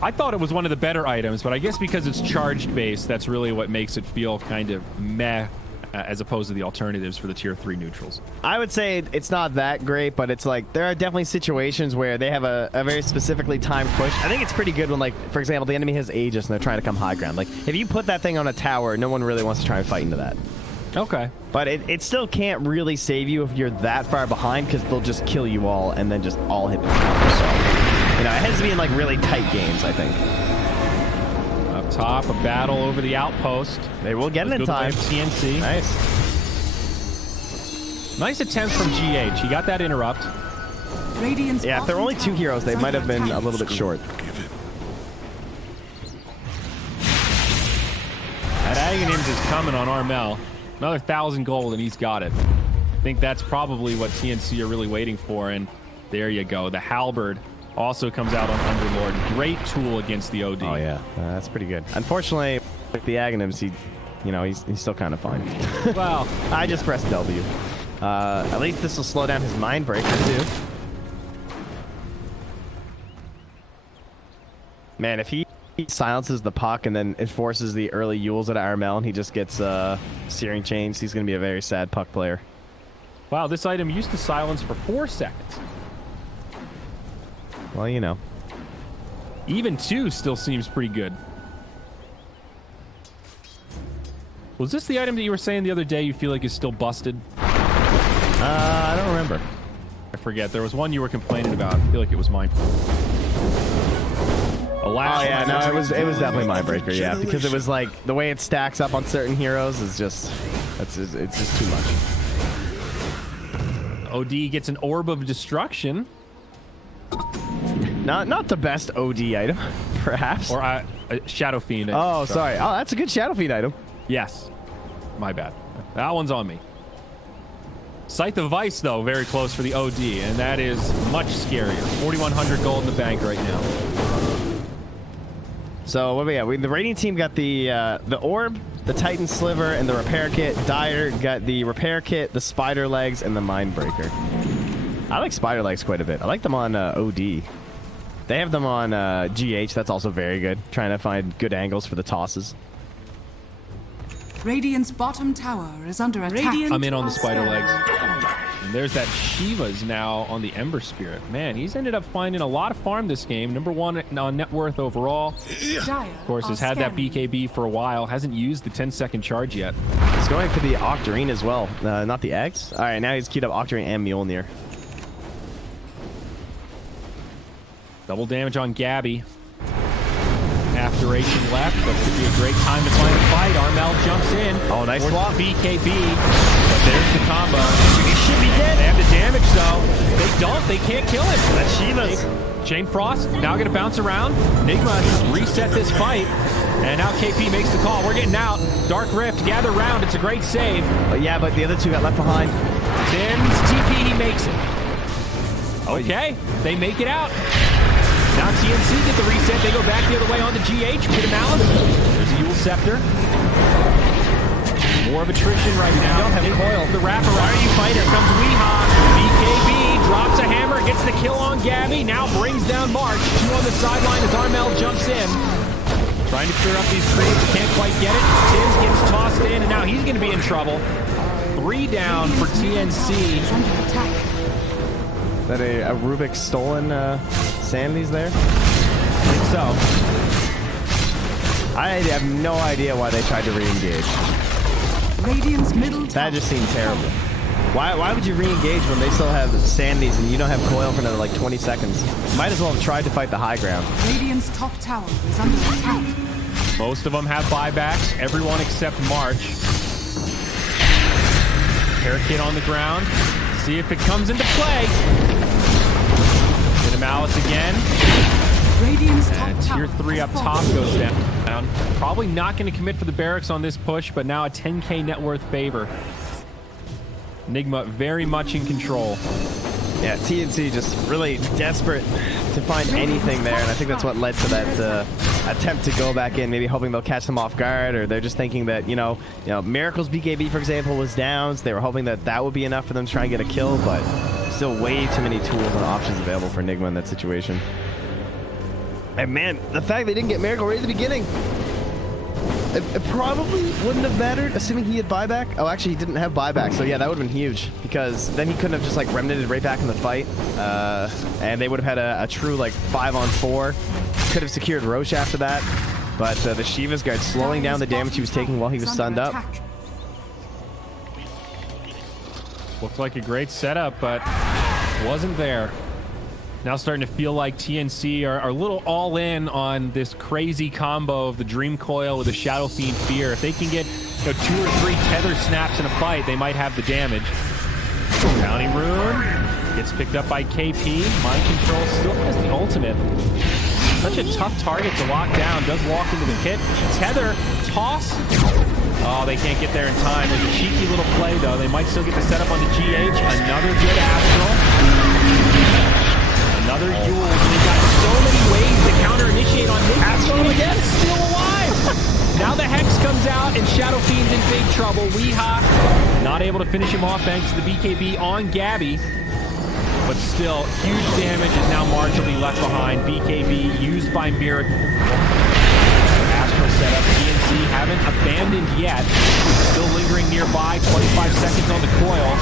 I thought it was one of the better items, but I guess because it's charged based, that's really what makes it feel kind of meh as opposed to the alternatives for the tier 3 neutrals. I would say it's not that great, but it's like there are definitely situations where they have a very specifically timed push. I think it's pretty good when, like, for example, the enemy has Aegis and they're trying to come high ground. Like, if you put that thing on a tower, no one really wants to try and fight into that. Okay. But it still can't really save you if you're that far behind, because they'll just kill you all and then just all hit the tower. So, you know, it has to be in, like, really tight games, I think. Up top, a battle over the outpost. They will get it in time. TNC. Nice. Nice attempt from GH. He got that interrupt. Yeah, if there were only 2 heroes, they might have been a little bit short. That Aghanims is coming on Armel. Another 1,000 gold, and he's got it. I think that's probably what TNC are really waiting for, and there you go. The Halberd also comes out on Underlord. Great tool against the OD. Oh, yeah. That's pretty good. Unfortunately, with the Aghanims, he's still kind of fine. Well, I just pressed W. At least this will slow down his mind breaker, too. Man, if he silences the puck and then enforces the early Yules at Armel and he just gets Searing Chains, he's going to be a very sad puck player. Wow, this item used to silence for 4 seconds. Well, you know. Even 2 still seems pretty good. Was this the item that you were saying the other day you feel like is still busted? I don't remember. I forget. There was one you were complaining about. I feel like it was mine. Oh yeah, no, it was definitely Mindbreaker, yeah, because it was like the way it stacks up on certain heroes is just it's just too much. OD gets an Orb of Destruction. Not the best OD item, perhaps. Or a Shadow Fiend. Oh, sorry. Oh, that's a good Shadow Fiend item. Yes. My bad. That one's on me. Scythe of Vice, though, very close for the OD, and that is much scarier. 4,100 gold in the bank right now. So what we got? The Radiant team got the Orb, the Titan Sliver, and the Repair Kit. Dire got the Repair Kit, the Spider Legs, and the Mindbreaker. I like Spider Legs quite a bit. I like them on OD. They have them on GH. That's also very good. Trying to find good angles for the tosses. Radiant's bottom tower is under attack. I'm in on the Spider Legs. And there's that Shiva's now on the Ember Spirit. Man, he's ended up finding a lot of farm this game. Number 1 on net worth overall. Of course, has had that BKB for a while. Hasn't used the 10-second charge yet. He's going for the Octarine as well, not the eggs. All right, now he's queued up Octarine and Mjolnir. Double damage on Gabby. Half duration left. That could be a great time to find a fight. Armel jumps in. Oh, nice swap. BKB. But there's the combo. He should be dead. They have the damage, though. They don't. They can't kill him. That's Shiva's. Chain Frost now going to bounce around. Nigma reset this fight. And now KP makes the call. We're getting out. Dark Rift, gather round. It's a great save. Yeah, but the other two got left behind. Tim's TP, he makes it. Okay, they make it out. Now TNC get the reset. They go back the other way on the GH. Get him out. There's a Yule Scepter. More of attrition right now. You don't have coil. The wraparound. Why are you fighting? Here comes Weehaw. BKB drops a hammer. Gets the kill on Gabby. Now brings down March. 2 on the sideline as Armel jumps in. Trying to clear up these creeps. Can't quite get it. Tims gets tossed in, and now he's going to be in trouble. 3 down for TNC. Is that a Rubik stolen Sanity's there? I think so. I have no idea why they tried to re-engage. Radiant's middle tower. That just seemed terrible. Why would you re-engage when they still have Sanities and you don't have coil for another like 20 seconds? Might as well have tried to fight the high ground. Radiant's top tower is under attack. Most of them have buybacks. Everyone except March. Parakeet on the ground. See if it comes into play. Get a Malice again. And tier 3 up top goes down. Probably not going to commit for the barracks on this push, but now a 10k net worth favor. Nigma very much in control. Yeah, TNC just really desperate to find anything there, and I think that's what led to that attempt to go back in, maybe hoping they'll catch them off guard, or they're just thinking that, you know, Miracle's BKB, for example, was down, so they were hoping that that would be enough for them to try and get a kill, but still way too many tools and options available for Nigma in that situation. And man, the fact they didn't get Miracle right at the beginning, it probably wouldn't have mattered, assuming he had buyback. Oh, actually, he didn't have buyback, so yeah, that would have been huge, because then he couldn't have just like remnanted right back in the fight, and they would have had a true like 5-on-4. Could have secured Roche after that, but the Shiva's guard slowing down the damage he was taking while he was stunned up. Looked like a great setup, but wasn't there. Now starting to feel like TNC are a little all in on this crazy combo of the Dream Coil with the Shadow Fiend Fear. If they can get 2 or 3 tether snaps in a fight, they might have the damage. Bounty Rune gets picked up by KP. Mind Control still has the ultimate. Such a tough target to lock down. Does walk into the pit. Tether, toss. Oh, they can't get there in time. There's a cheeky little play, though. They might still get the setup on the GH. Another good Astral. Another Yule. They've got so many ways to counter-initiate on Nick. Astral again, still alive. Now the Hex comes out, and Shadow Fiend's in big trouble. Weehaw not able to finish him off thanks to the BKB on Gabby. But still, huge damage as now March will be left behind. BKB used by Miracle. Astral setup. TNC haven't abandoned yet. Still lingering nearby. 25 seconds on the coil.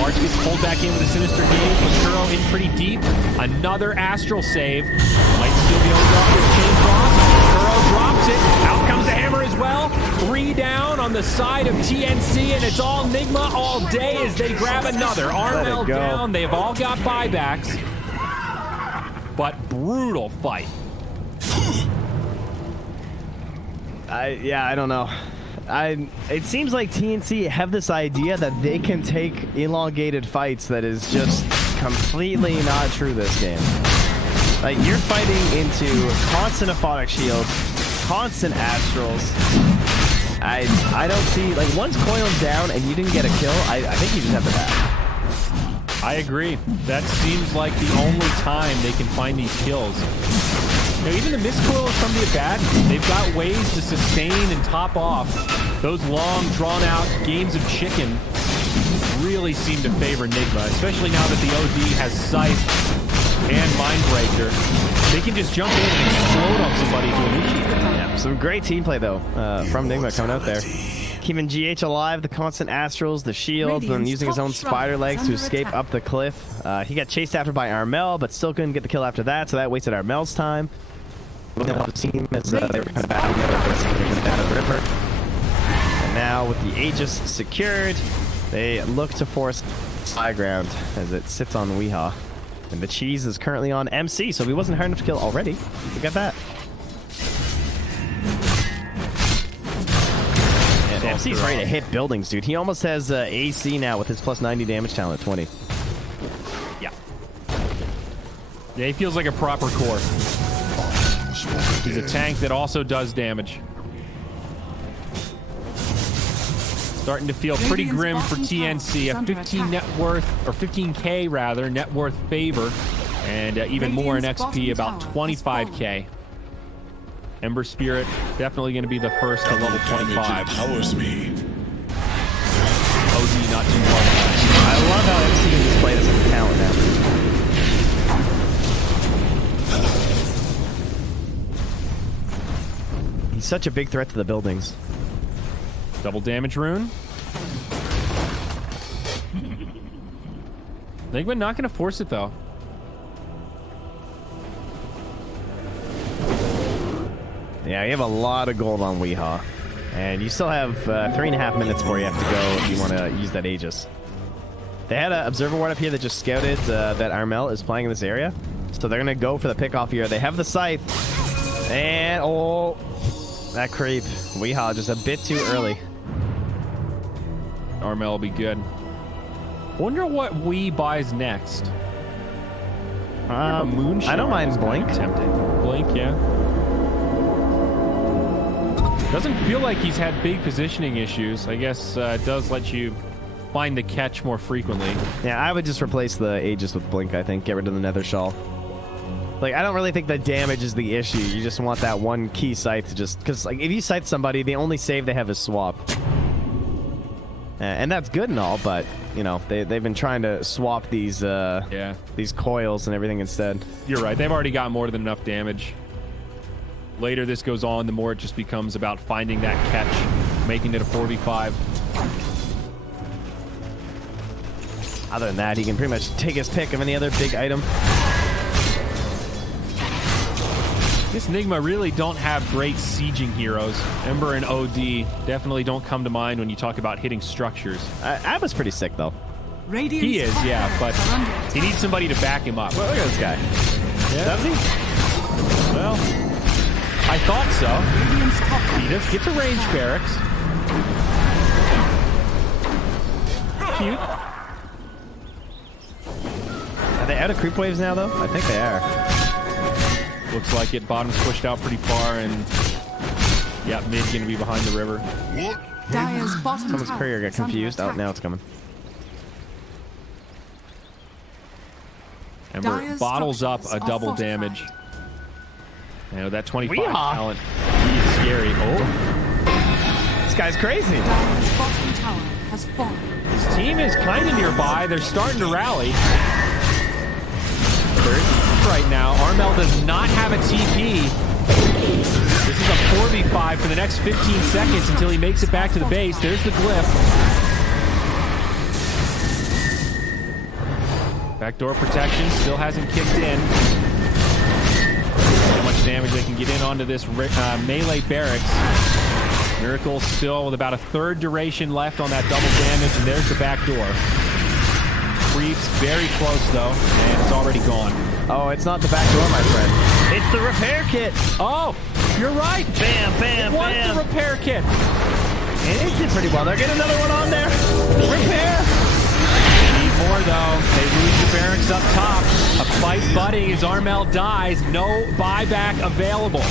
March gets pulled back in with a Sinister Gaze. Kuro in pretty deep. Another Astral save. Might still be able to go off with Chain Frost. Kuro drops it. Out comes the hammer as well. 3 down on the side of TNC, and it's all Nigma all day as they grab another. Armel down. They've all got buybacks. But brutal fight. I don't know. It seems like TNC have this idea that they can take elongated fights that is just completely not true this game. Like, you're fighting into constant aphotic shields, constant astrals. I don't see, like, once Coil's down and you didn't get a kill, I think you just have to back. I agree. That seems like the only time they can find these kills. Now, even the miscoil is from the Abat. They've got ways to sustain and top off those long, drawn-out games of chicken. Really seem to favor Nigma, especially now that the OD has Scythe and Mindbreaker. They can just jump in and explode on somebody to initiate. Yeah, some great team play, though, from Nigma coming out there. keeping GH alive, the constant astrals, the shields, and using his own spider legs to escape up the cliff. He got chased after by Armel, but still couldn't get the kill after that, so that wasted Armel's time. The team as they were kind of battling down the river. And now with the Aegis secured, they look to force high ground as it sits on Weehaw. And the cheese is currently on MC, so he wasn't hard enough to kill already. Look at that. And MC's ready to hit buildings, dude. He almost has AC now with his plus 90 damage talent at 20. Yeah. Yeah, he feels like a proper core. He's a tank that also does damage. Starting to feel pretty grim for TNC. A 15 net worth, or 15k rather, net worth favor, and even more in XP, about 25k. Ember Spirit definitely going to be the first to level 25. Power speed. OD not too far behind. I love how MC can just play this as a talent now. He's such a big threat to the buildings. Double damage rune. Nigma not going to force it though. Yeah, you have a lot of gold on Weehaw. And you still have 3.5 minutes before you have to go if you want to use that Aegis. They had an observer ward up here that just scouted that Armel is playing in this area. So they're going to go for the pickoff here. They have the scythe. And, oh, that creep. Weehaw just a bit too early. Armel will be good. Wonder what Wee buys next. Moonshine. I don't mind Blink. Tempting. Blink, yeah. Doesn't feel like he's had big positioning issues. I guess it does let you find the catch more frequently. Yeah, I would just replace the Aegis with Blink, I think. Get rid of the Nether Shawl. Like, I don't really think the damage is the issue. You just want that one key scythe to just... Because, like, if you scythe somebody, the only save they have is swap. And that's good and all, but, you know, they've been trying to swap these these coils and everything instead. You're right. They've already got more than enough damage. Later this goes on, the more it just becomes about finding that catch, making it a 4v5. Other than that, he can pretty much take his pick of any other big item. This Nigma really don't have great sieging heroes. Ember and OD definitely don't come to mind when you talk about hitting structures. Abba's pretty sick, though. He is, yeah, but he needs somebody to back him up. Well, look at this guy. Yeah. Does he? Well, I thought so. He just gets a range barracks. Cute. Are they out of creep waves now, though? I think they are. Looks like it. Bottom's pushed out pretty far, and yeah, mid's gonna be behind the river. Dire's bottom Someone's tower courier got is under confused. Oh, attack. now it's coming. Ember Dire's bottles up a structures are double fortified. damage. You know, that 25 Weehaw. talent. He's scary. Oh, this guy's crazy. Dire's bottom tower has fallen. his team is kind of nearby. They're starting to rally. Right now, Armel does not have a TP. This is a 4v5 for the next 15 seconds until he makes it back to the base. There's the glyph. Backdoor protection still hasn't kicked in. How much damage they can get in onto this melee barracks. Miracle still with about a third duration left on that double damage, and there's the back door. Creeps very close though, and it's already gone. Oh, it's not the back door, my friend. It's the repair kit. Oh, you're right. Bam, bam, What's bam. the repair kit? And it did pretty well. They're getting another one on there. Repair. Need more though. They lose the barracks up top. A fight budding as Armel dies. No buyback available.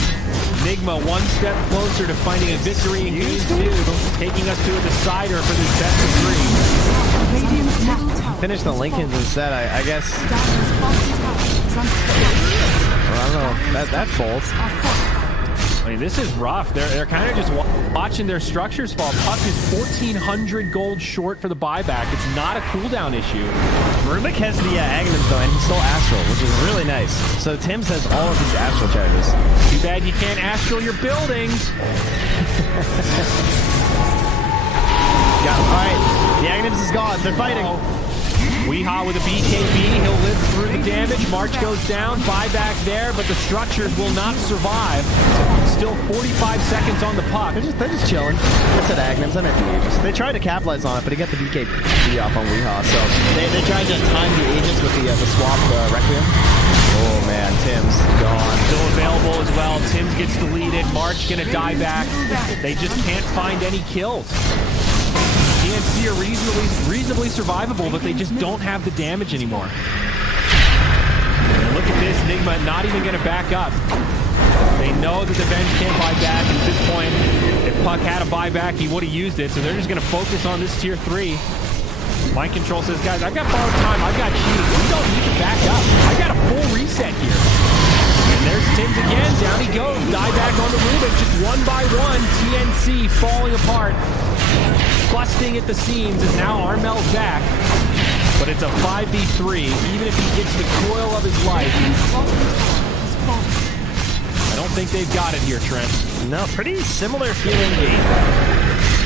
Nigma one step closer to finding a victory in game 2, taking us to a decider for this best of 3. Radiant's middle tower. Finish the Lincolns instead, I guess. Dire's bottom tower is under attack. Well, I don't know. That's bold. I mean, this is rough. They're kind of just watching their structures fall. Puck is 1,400 gold short for the buyback. It's not a cooldown issue. Rubik has the Aghanims though, and he's still Astral, which is really nice. So Tim's has all of these Astral charges. Too bad you can't Astral your buildings. Got him. All right, the Agnes is gone. They're fighting. Weehaw with a BKB. He'll live through the damage. March goes down. Buyback there, but the structures will not survive. Still 45 seconds on the puck. They're just chilling. I said Agnes. I meant the Aegis. They tried to capitalize on it, but he got the BKB off on Weehaw. So they tried to time the Aegis with the swap Requiem. Oh man, Tim's gone. Still available as well. Tim's gets deleted. March gonna die back. They just can't find any kills. TNC are reasonably survivable, but they just don't have the damage anymore. And look at this, Nigma not even going to back up. They know that the bench can't buy back. At this point, if Puck had a buyback, he would have used it, so they're just going to focus on this tier 3. Mind Control says, guys, I've got borrowed time, I've got cheating. We don't need to back up. I got a full reset here. And there's Tim's again. Down he goes. Die back on the Rubik. Just one by one. TNC falling apart. Busting at the seams, and now Armel's back. But it's a 5v3. Even if he gets the coil of his life, I don't think they've got it here, Trent. No, pretty similar feeling game.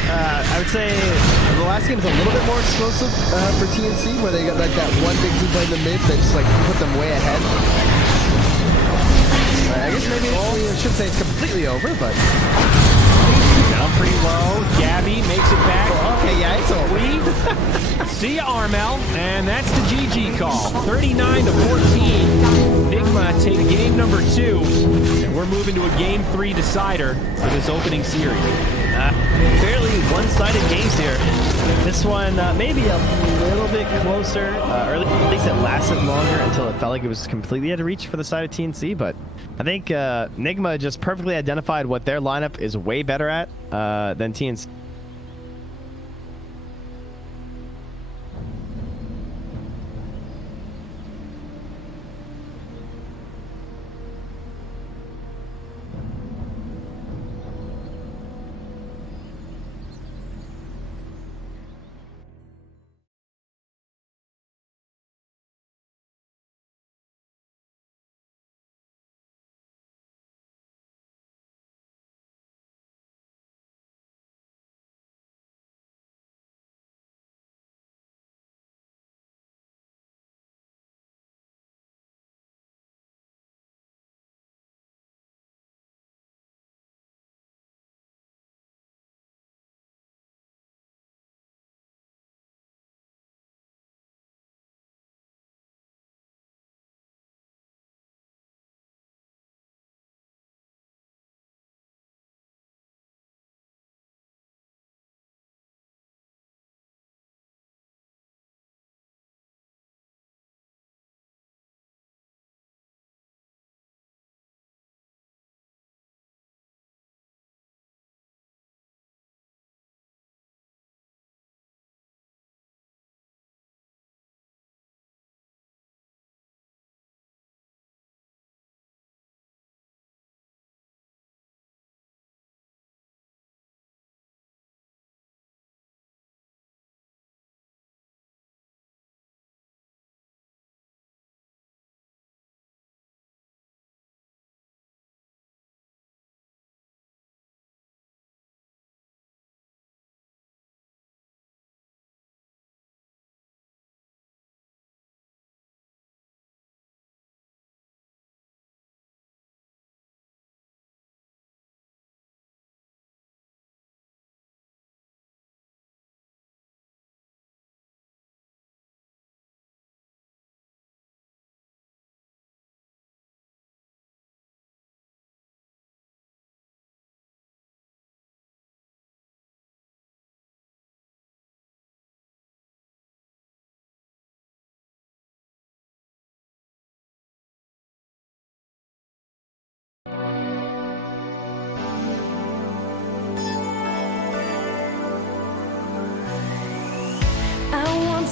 I would say The last game's a little bit more explosive for TNC, where they got like that one big team playing the mid that just like put them way ahead. I guess maybe we should say it's completely over, but down pretty low. Gabby makes it back. Okay, yeah, it's over. See ya, Armel, and that's the GG call. 39-14. Nigma take game number 2, and we're moving to a game 3 decider for this opening series. Fairly one-sided games here. This one maybe a little bit closer, or at least it lasted longer until it felt like it was completely out of reach for the side of TNC, but I think Nigma just perfectly identified what their lineup is way better at than TNC.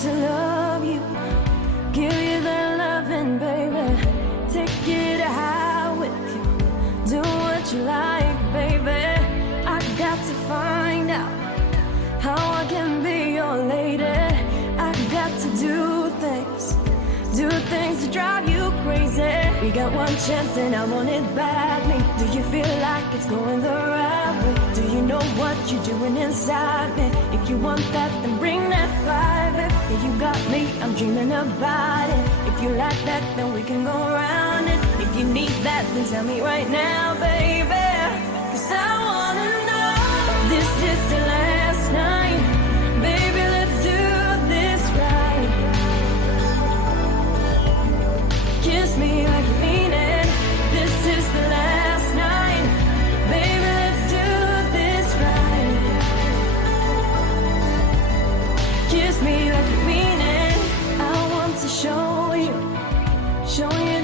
To love you, give you the loving, baby. Take it high with you, do what you like, baby. I got to find out how I can be your lady. I got to do things to drive you crazy. We got one chance and I want it badly. Do you feel like it's going the right way? Do you you know what you're doing inside me? If you want that, then bring that fire, baby. If you got me, I'm dreaming about it. If you like that, then we can go around it. If you need that, then tell me right now, baby. 'Cause I wanna know, this is the last night. Baby, let's do this right. Kiss me like you mean it. This is the last night. Baby, let's do this right. Kiss me like you mean it. I want to show you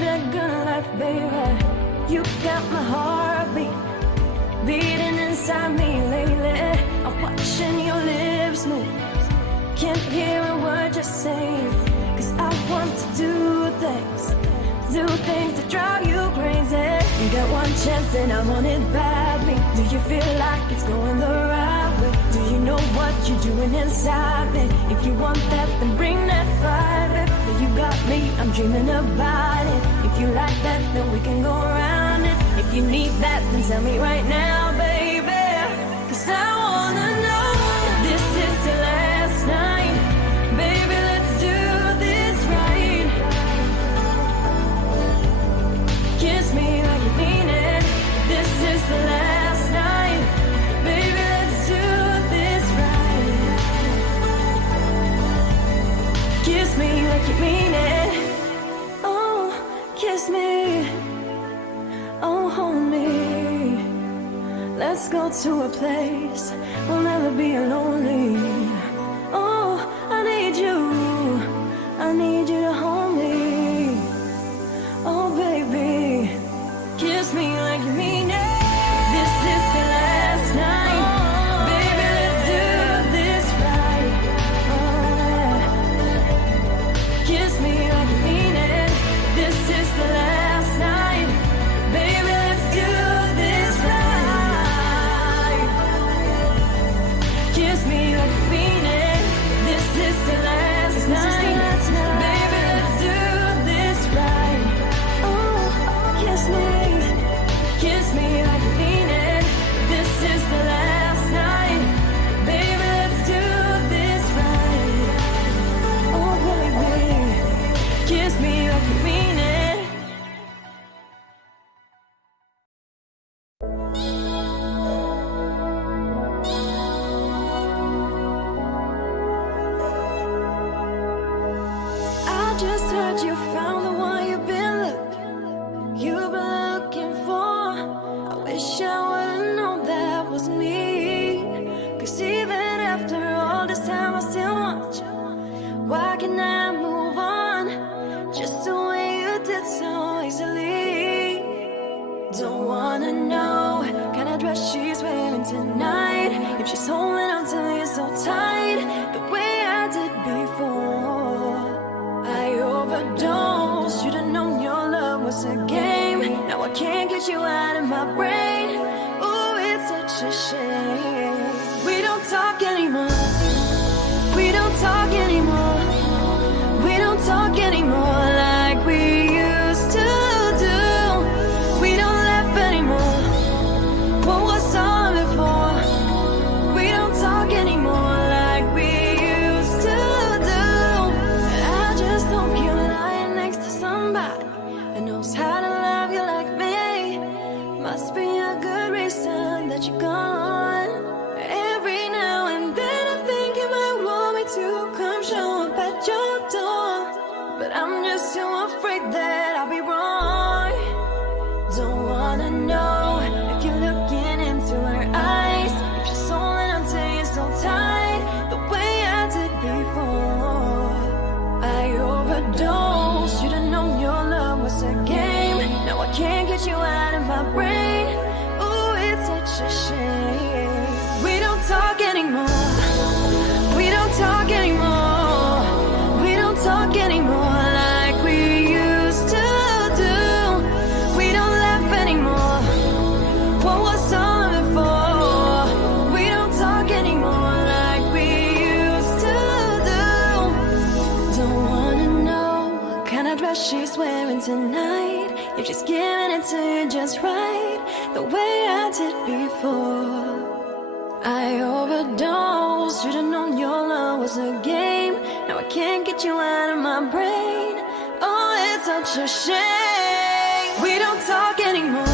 that good life, baby. You got my heartbeat beating inside me lately. I'm watching your lips move. Can't hear a word you're saying. 'Cause I want to do things that drive you crazy. You got one chance and I want it badly. Do you feel like it's going the right way? Do you know what you're doing inside me? If you want that, then bring that fire, baby. If you got me, I'm dreaming about it. If you like that, then we can go around it. If you need that, then tell me right now, baby. 'Cause I wanna know, this is the last night. Baby, let's do this right. Kiss me like you mean it. This is the last night. Baby, let's do this right. Kiss me like you mean it. Oh, kiss me. Oh, hold me. Let's go to a place we'll never be lonely. Oh, I need you. I need you to hold me. Oh, baby, kiss me like you mean it. This is the last night. Baby, let's do this right. Oh, kiss me like you mean it. This is the last night. Baby, let's do this right. Kiss me like you mean it. This is the last night. Baby, let's do this right. Oh, kiss me like you mean it. This is the last night. Baby, let's do this right. Oh, baby, kiss me like you mean it. I just heard you found the one you've been looking for. I wish I would've known that was me. 'Cause even after all this time I still want you. Why can I move on just the way you did so easily? Don't wanna know kind of dress she's wearing tonight. If she's holding on to you so tight the way I did before. I overdosed. Should've known your love was a game. Now I can't get you out of my brain. Ooh, it's such a shame. We don't talk anymore. We don't talk anymore. We don't talk anymore like we used to do. We don't laugh anymore. What was all before? We don't talk anymore like we used to do. I just hope you're lying next to somebody that knows how to love you like me. Must be a good reason that you're gone. Every now and then I think you might want me to come show up at your door, but I'm just too afraid that I'll be wrong. Don't wanna know if you're looking into her eyes, if she's holding on to you so tight the way I did before. I overdosed. Should've known your love was a game. Now I can't get you out of my brain. Ooh, it's such a shame. We don't talk anymore. We don't talk anymore. We don't talk anymore like we used to do. We don't laugh anymore. What was on before? We don't talk anymore like we used to do. Don't wanna know what kind of dress she's wearing tonight. If she's giving it to you just right the way I did before. I overdosed. Should've known your love was a game. Now I can't get you out of my brain. Oh, it's such a shame. We don't talk anymore.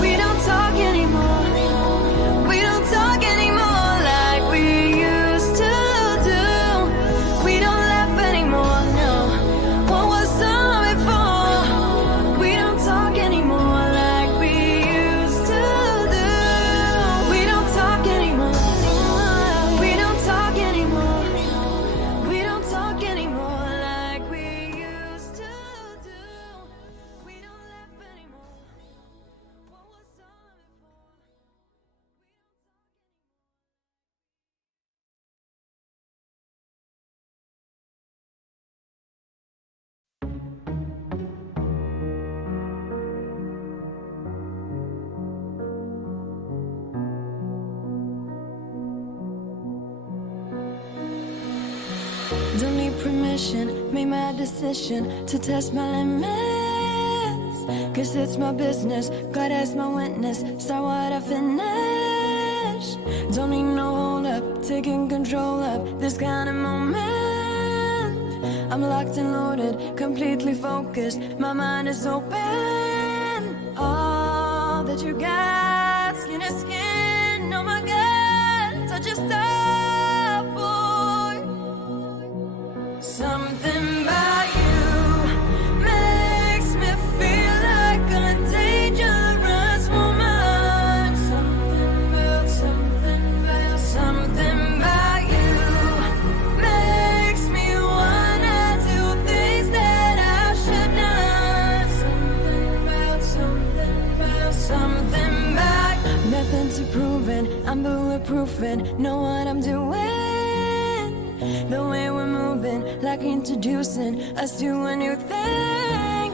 We don't talk anymore. We don't talk anymore like we used to do. We don't laugh anymore, no. What was all before? We don't talk anymore like we used to do. We don't talk anymore. We don't talk anymore. We don't talk anymore like we used to do. We don't laugh anymore. What was all before? Don't need permission, made my decision to test my limits. Cause it's my business, God as my witness. Start what I finish. Don't need no hold up, taking control of this kind of moment. I'm locked and loaded, completely focused. My mind is open. All that you got, skin to skin. Oh my God, touch your stuff, boy. Something about you makes me feel like a dangerous woman. Something about you makes me wanna do things that I should not. Something about nothing to proving. I'm bulletproofing, know what I'm doing. The way we're moving, like introducing us to a new thing.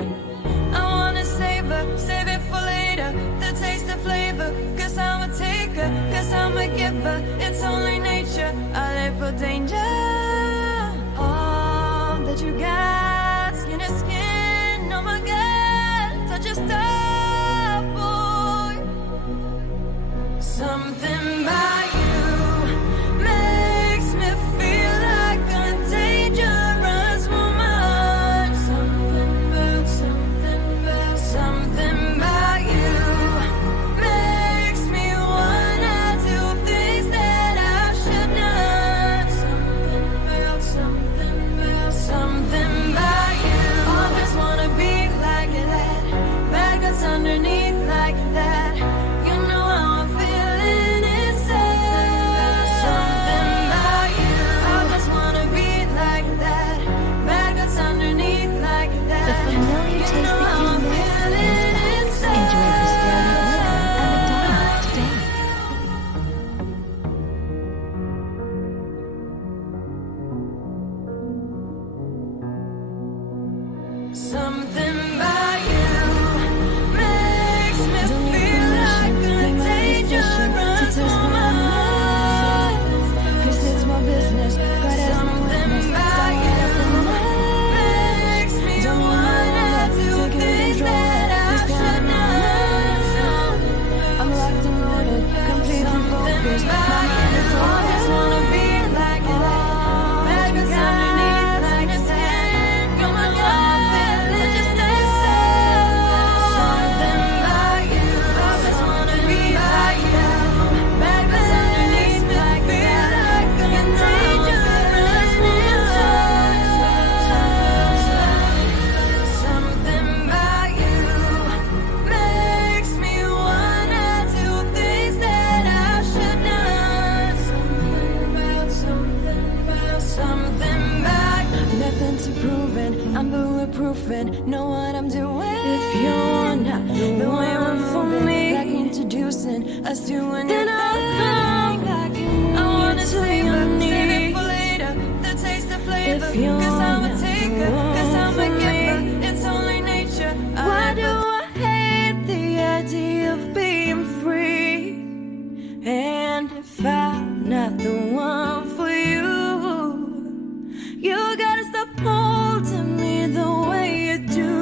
I wanna save it for later. The taste of flavor, cause I'm a taker, cause I'm a giver. It's only nature, I live for danger. All that you got, skin to skin. Oh my God, touch your stuff, boy. Something about you makes me feel like a dangerous woman. Something about you makes me wanna do things that I should not. Something about you. Always wanna be like that. Bad guts underneath like that. You know how I'm feeling inside. Something about you. Always wanna be like that. Bad guts underneath like that. The familiar taste that you miss is back. Enjoy the Australia order at McDonald's today. Something about you makes me feel like a dangerous woman. Cause it's my business, God has my witness. Something makes me wanna do things that I should not. I'm locked and loaded, completely focused. My mind is always wanna be like that. Bad guys underneath like a sand. You're my God. I'm bulletproofing, know what I'm doing. If you're not the way one for me, like introducing us to a new then I'll come back and I wanna save it for later. The taste of flavor, cause I'm a taker, cause I'm a giver. It's only nature. Why do I hate the idea of being free? And if I'm not the one for you, you gotta stop holding me the way you do.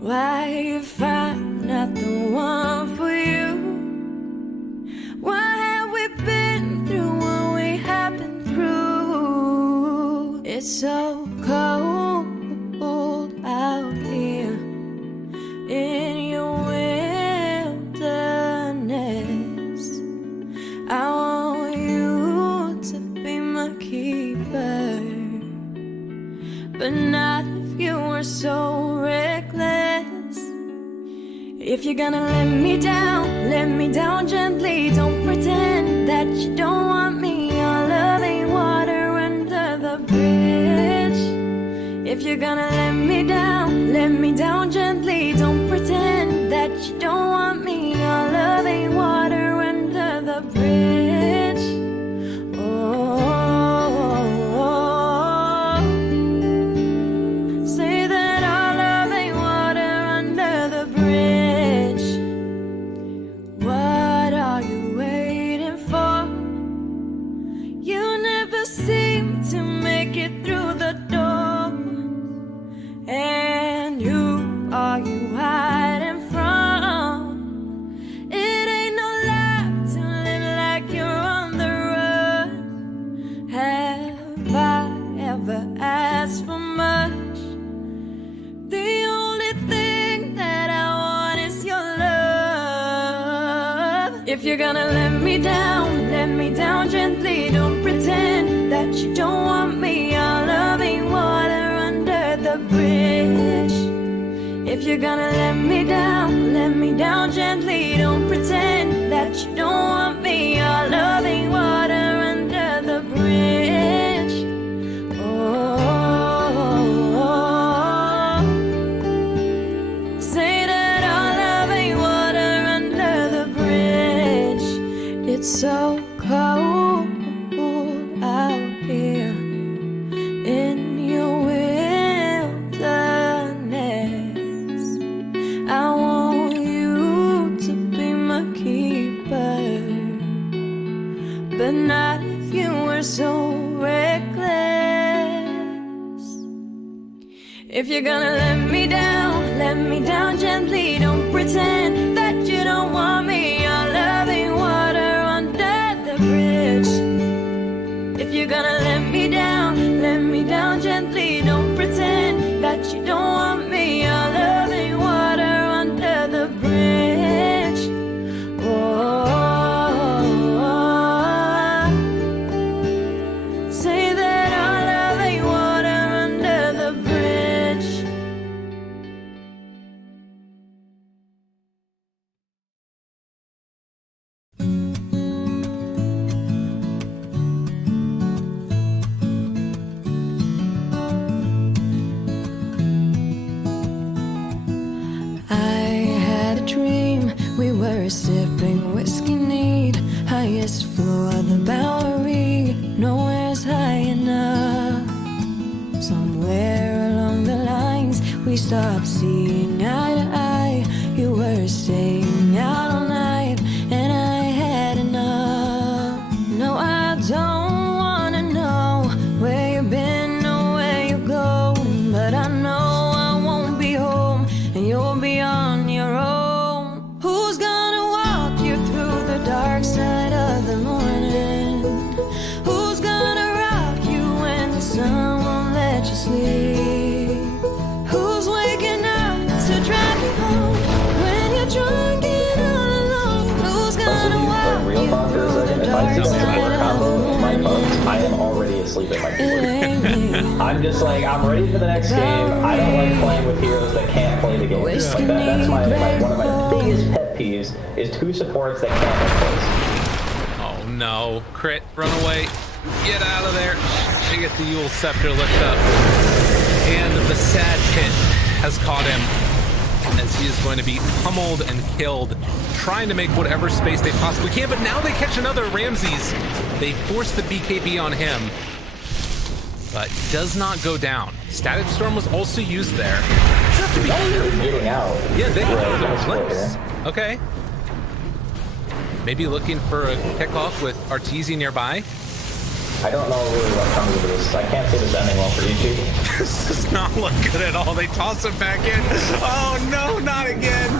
Why if I'm not the one for you? Why If you're gonna let me down gently. Don't pretend that you don't want me. Our love ain't water under the bridge. If you're gonna let me down gently. Don't pretend that you don't want me. Our love ain't water under the bridge. Say that our love ain't water under the bridge. What are you waiting for? You never seem to make it through the door. And who are you hiding from? It ain't no lie to live like you're on the run. Have I ever asked for much? The only thing that I want is your love. If you're gonna let me down gently. Don't pretend that you don't want me. Our love ain't water under the bridge. If you're gonna let me down gently. Don't pretend that you don't want me. Our love ain't water under the bridge. Say that our love ain't water under the bridge. It's so cold out here in your wilderness. I want you to be my keeper, but not if you were so reckless. If you're gonna let me down gently. Don't pretend that you don't want me. Our love ain't water under the bridge. If you're gonna let me down gently. Don't pretend that you don't want me. Our love ain't water under the bridge. Say that our love ain't water under the bridge. Sipping whiskey neat, highest floor of the Bowery. Nowhere's high enough. Somewhere along the lines we stopped seeing eye to eye. You were staying out all night and I had enough. No, I don't wanna know where you've been or where you're going, but I know I won't be home and you'll be on your own. Who's gonna walk you through the dark side of the morning? Who's gonna rock you when the sun won't let you sleep? Who's waking up to drive you home when you're drunk and all alone? Who's gonna walk you through the dark side of the morning? I am already asleep at my keyboard. I'm just like, I'm ready for the next game. I don't like playing with heroes that can't play the game. Like that's one of my biggest pet peeves is two supports that can't play. Oh no, crit, run away, get out of there. They get the Yule Scepter lift up. And the Sad Pit has caught him as he is going to be pummeled and killed, trying to make whatever space they possibly can, but now they catch another Ramses. They force the BKB on him, but does not go down. Static Storm was also used there. Have to be getting out. Yeah, they glimpse. Okay. Maybe looking for a kickoff with Arteezy nearby. I don't know really what comes of this. I can't see this ending well for YouTube. This does not look good at all. They toss him back in. Oh no, not again.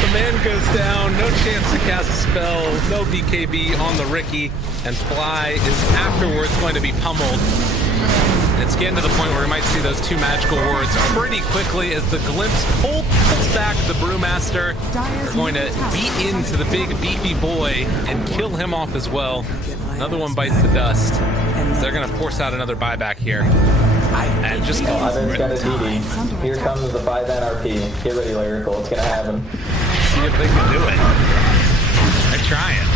The man goes down. No chance to cast a spell. No BKB on the Ricky. And Fly is afterwards going to be pummeled. And it's getting to the point where we might see those two magical words pretty quickly as the Glimpse pulls back the Brewmaster. They're going to beat into the big beefy boy and kill him off as well. Another one bites the dust. They're going to force out another buyback here. And just Ivan's got a DD. Here comes the 5 NRP. Get ready, Lyrical. It's going to happen. see if they can do it. They're trying.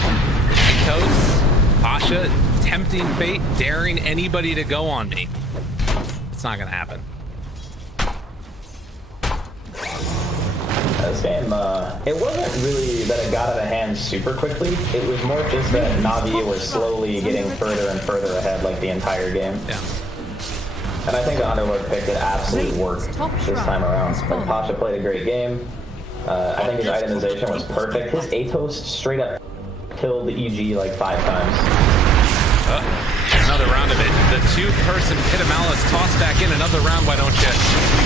Toast, Pasha, tempting fate, daring anybody to go on me. It's not gonna happen. This game, it wasn't really that it got out of hand super quickly. It was more just that Na'Vi was slowly getting further and further ahead like the entire game. Yeah. And I think the Underlord pick did absolutely work this time around. Like, Pasha played a great game. I think his itemization was perfect. His Atos straight up killed the EG like 5 times. Another round of it. The two-person Pitamalis tossed back in. Another round, why don't you?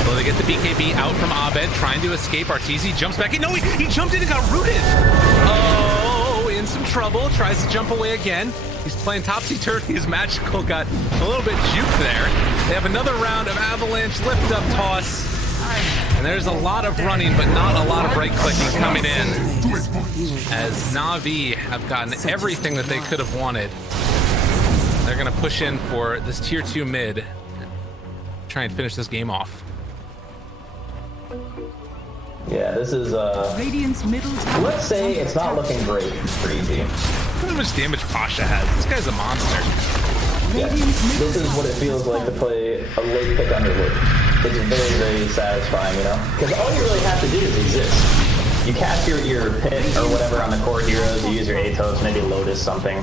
Will they get the BKB out from Abed, trying to escape. Arteezy jumps back in. No, he jumped in and got rooted. Oh, in some trouble. Tries to jump away again. He's playing topsy-turvy. His magical got a little bit juked there. They have another round of avalanche lift-up toss. And there's a lot of running, but not a lot of right-clicking coming in. As Na'Vi have gotten everything that they could have wanted. They're going to push in for this tier 2 mid. Try and finish this game off. Yeah, this is, let's say it's not looking great for EG. Look how much damage Pasha has. This guy's a monster. Yeah, this is what it feels like to play a late pick Underlord. It's very, very satisfying, you know? Because all you really have to do is exist. You cast your pit or whatever on the core heroes, you use your Atos, maybe Lotus something.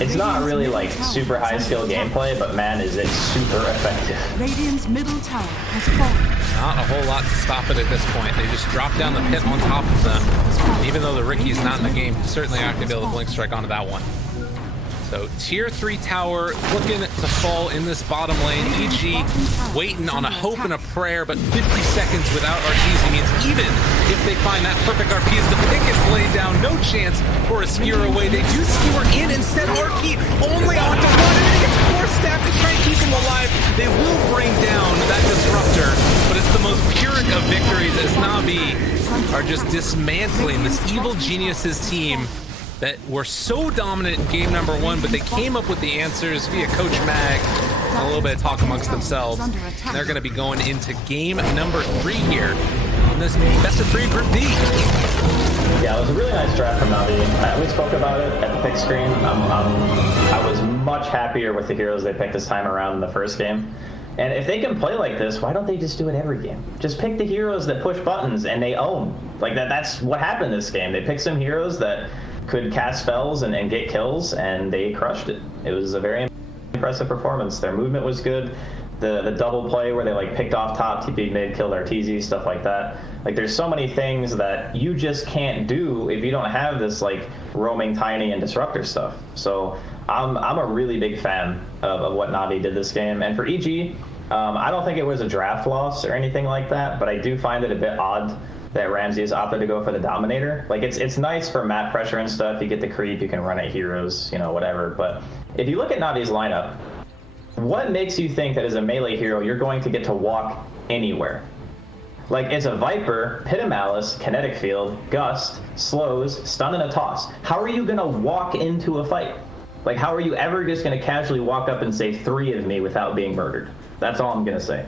It's not really like super high skill gameplay, but man, is it super effective. Radiant's middle tower has fallen. Not a whole lot to stop it at this point. They just drop down the pit on top of them. And even though the Ricky's not in the game, certainly not going to be able to blink strike onto that one. So tier 3 tower looking to fall in this bottom lane. EG waiting on a hope and a prayer, but 50 seconds without Arteezy means even if they find that perfect RP as the pick is laid down, no chance for a skewer away. They do skewer in instead. RP only onto one, and then he gets 4 staff to try and keep him alive. They will bring down that disruptor, but it's the most pyrrhic of victories as Na'Vi are just dismantling this Evil Geniuses team that were so dominant in game number 1, but they came up with the answers via Coach Mag and a little bit of talk amongst themselves. They're going to be going into game number 3 here in this best of 3 Group D. Yeah, it was a really nice draft from Na'Vi. We spoke about it at the pick screen. I was much happier with the heroes they picked this time around in the first game. And if they can play like this, why don't they just do it every game? Just pick the heroes that push buttons and they own. Like that's what happened this game. They picked some heroes that could cast spells and get kills, and they crushed it. It was a very impressive performance. Their movement was good. The double play where they like picked off top, TP mid, killed Arteezy, stuff like that. Like there's so many things that you just can't do if you don't have this like roaming tiny and disruptor stuff. So I'm a really big fan of what Na'Vi did this game. And for EG, I don't think it was a draft loss or anything like that, but I do find it a bit odd that Ramsey has opted to go for the Dominator. Like it's nice for map pressure and stuff. You get the creep, you can run at heroes, you know, whatever. But if you look at Navi's lineup, what makes you think that as a melee hero you're going to get to walk anywhere? Like it's a Viper, Pit of Malice, Kinetic Field, Gust, Slows, Stun and a Toss. How are you gonna walk into a fight? Like how are you ever just gonna casually walk up and say 3 of me without being murdered? That's all I'm gonna say.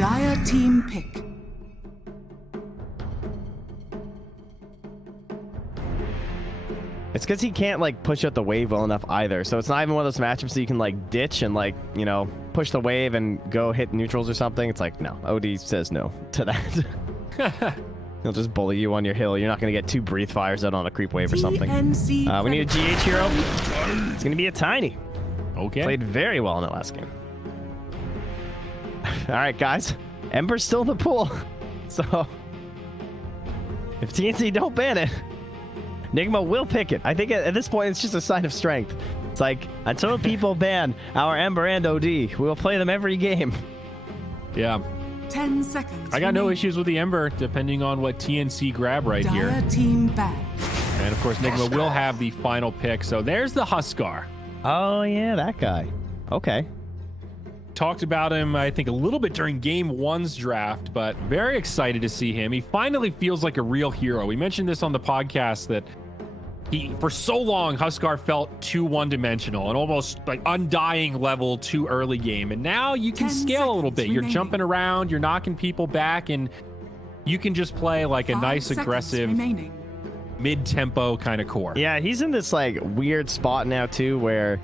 Dire team pick. It's because he can't like push out the wave well enough either. So it's not even one of those matchups that you can like ditch and like, you know, push the wave and go hit neutrals or something. It's like, no, OD says no to that. He'll just bully you on your hill. You're not going to get 2 breathe fires out on a creep wave or something. TNC We need a GH hero. It's going to be a Tiny. Okay. Played very well in that last game. All right, guys. Ember's still in the pool. So if TNC don't ban it, Nigma will pick it. I think at this point, it's just a sign of strength. It's like, until people ban our Ember and OD, we will play them every game. Yeah. 10 seconds. I got no issues with the Ember, depending on what TNC grab right here. Dire team back. And of course, Nigma will have the final pick. So there's the Huskar. Oh, yeah, that guy. Okay. Talked about him, I think, a little bit during Game 1's draft, but very excited to see him. He finally feels like a real hero. We mentioned this on the podcast that for so long, Huskar felt too one-dimensional and almost like undying level too early game. And now you can scale a little bit. You're jumping around, you're knocking people back, and you can just play like a nice, aggressive, mid-tempo kind of core. Yeah, he's in this like weird spot now too where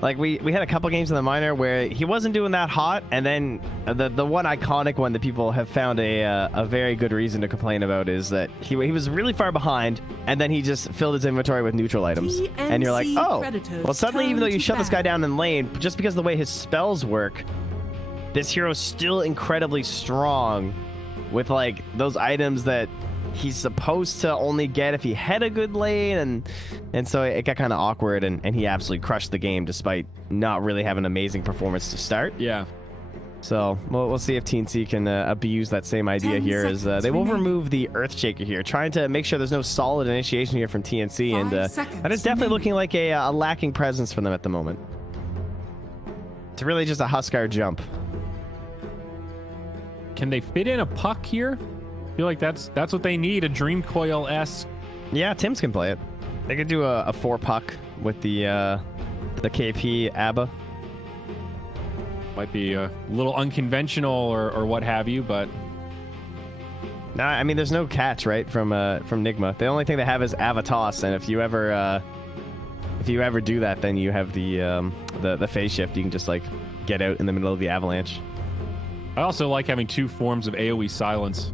like we had a couple games in the minor where he wasn't doing that hot, and then the one iconic one that people have found a very good reason to complain about is that he was really far behind, and then he just filled his inventory with neutral items. And you're like, oh, well suddenly even though you shut this guy down in lane, just because of the way his spells work, this hero's still incredibly strong with like those items that he's supposed to only get if he had a good lane, and so it got kind of awkward, and he absolutely crushed the game despite not really having an amazing performance to start. Yeah. So we'll see if TNC can abuse that same idea here, as they will remove the Earthshaker here, trying to make sure there's no solid initiation here from TNC, and that is definitely looking like a lacking presence for them at the moment. It's really just a Huskar jump. Can they fit in a puck here? I feel like that's what they need, a Dream Coil-esque. Yeah, Tims can play it. They could do a 4 puck with the KP ABBA. Might be a little unconventional or what have you, but no, I mean there's no catch right from Nigma. The only thing they have is Avatoss, and if you ever do that, then you have the phase shift. You can just like get out in the middle of the avalanche. I also like having 2 forms of AoE silence.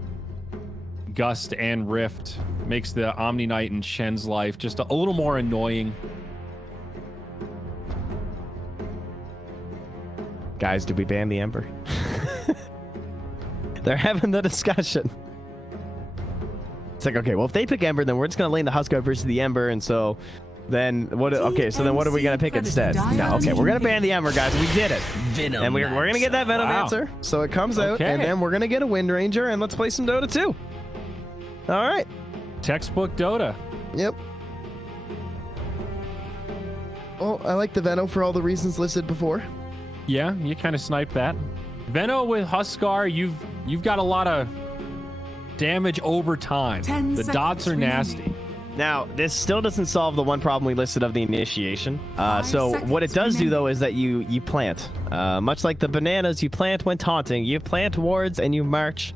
Gust and Rift makes the Omni Knight and Shen's life just a little more annoying. Guys, did we ban the Ember? They're having the discussion. It's like, okay, well, if they pick Ember, then we're just going to lane the Huskar versus the Ember, and so then what? Okay, so then what are we going to pick instead? No, okay, we're going to ban the Ember, guys. We did it. And we're going to get that Venomancer. So it comes out, and then we're going to get a Wind Ranger, and let's play some Dota 2. All right. Textbook Dota. Yep. Well, I like the Veno for all the reasons listed before. Yeah, you kind of sniped that. Veno with Huskar, you've got a lot of damage over time. The dots are nasty. Now, this still doesn't solve the one problem we listed of the initiation. So what it does do, though, is that you plant. Much like the bananas, you plant when taunting. You plant wards and you march.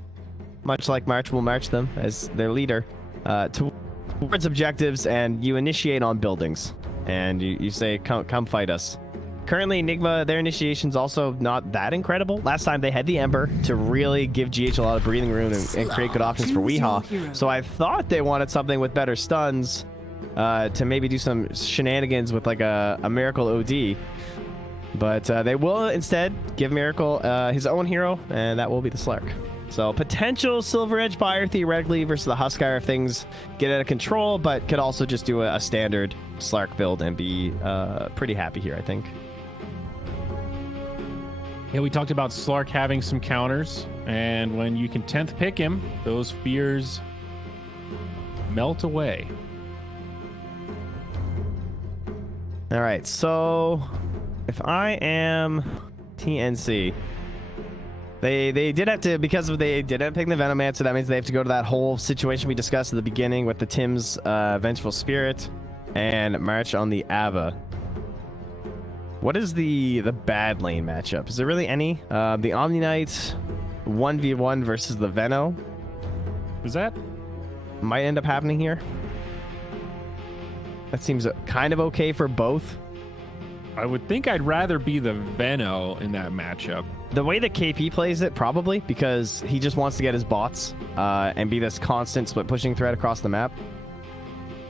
Much like March will march them as their leader towards objectives, and you initiate on buildings. And you say, come fight us. Currently, Nigma, their initiation's also not that incredible. Last time they had the Ember to really give GH a lot of breathing room and create good options for Weehaw. So I thought they wanted something with better stuns to maybe do some shenanigans with like a Miracle OD. But they will instead give Miracle his own hero, and that will be the Slark. So potential Silver Edge buyer theoretically versus the Huskar if things get out of control, but could also just do a standard Slark build and be pretty happy here, I think. Yeah, we talked about Slark having some counters, and when you can 10th pick him, those fears melt away. All right, so if I am TNC, they did have to, because they didn't pick the Venomancer, so that means they have to go to that whole situation we discussed at the beginning with the Tim's Vengeful Spirit and march on the ABBA. What is the bad lane matchup? Is there really any? The Omni Knight 1v1 versus the Veno. Is that? Might end up happening here. That seems kind of okay for both. I would think I'd rather be the Veno in that matchup. The way that KP plays it, probably, because he just wants to get his bots and be this constant split pushing threat across the map.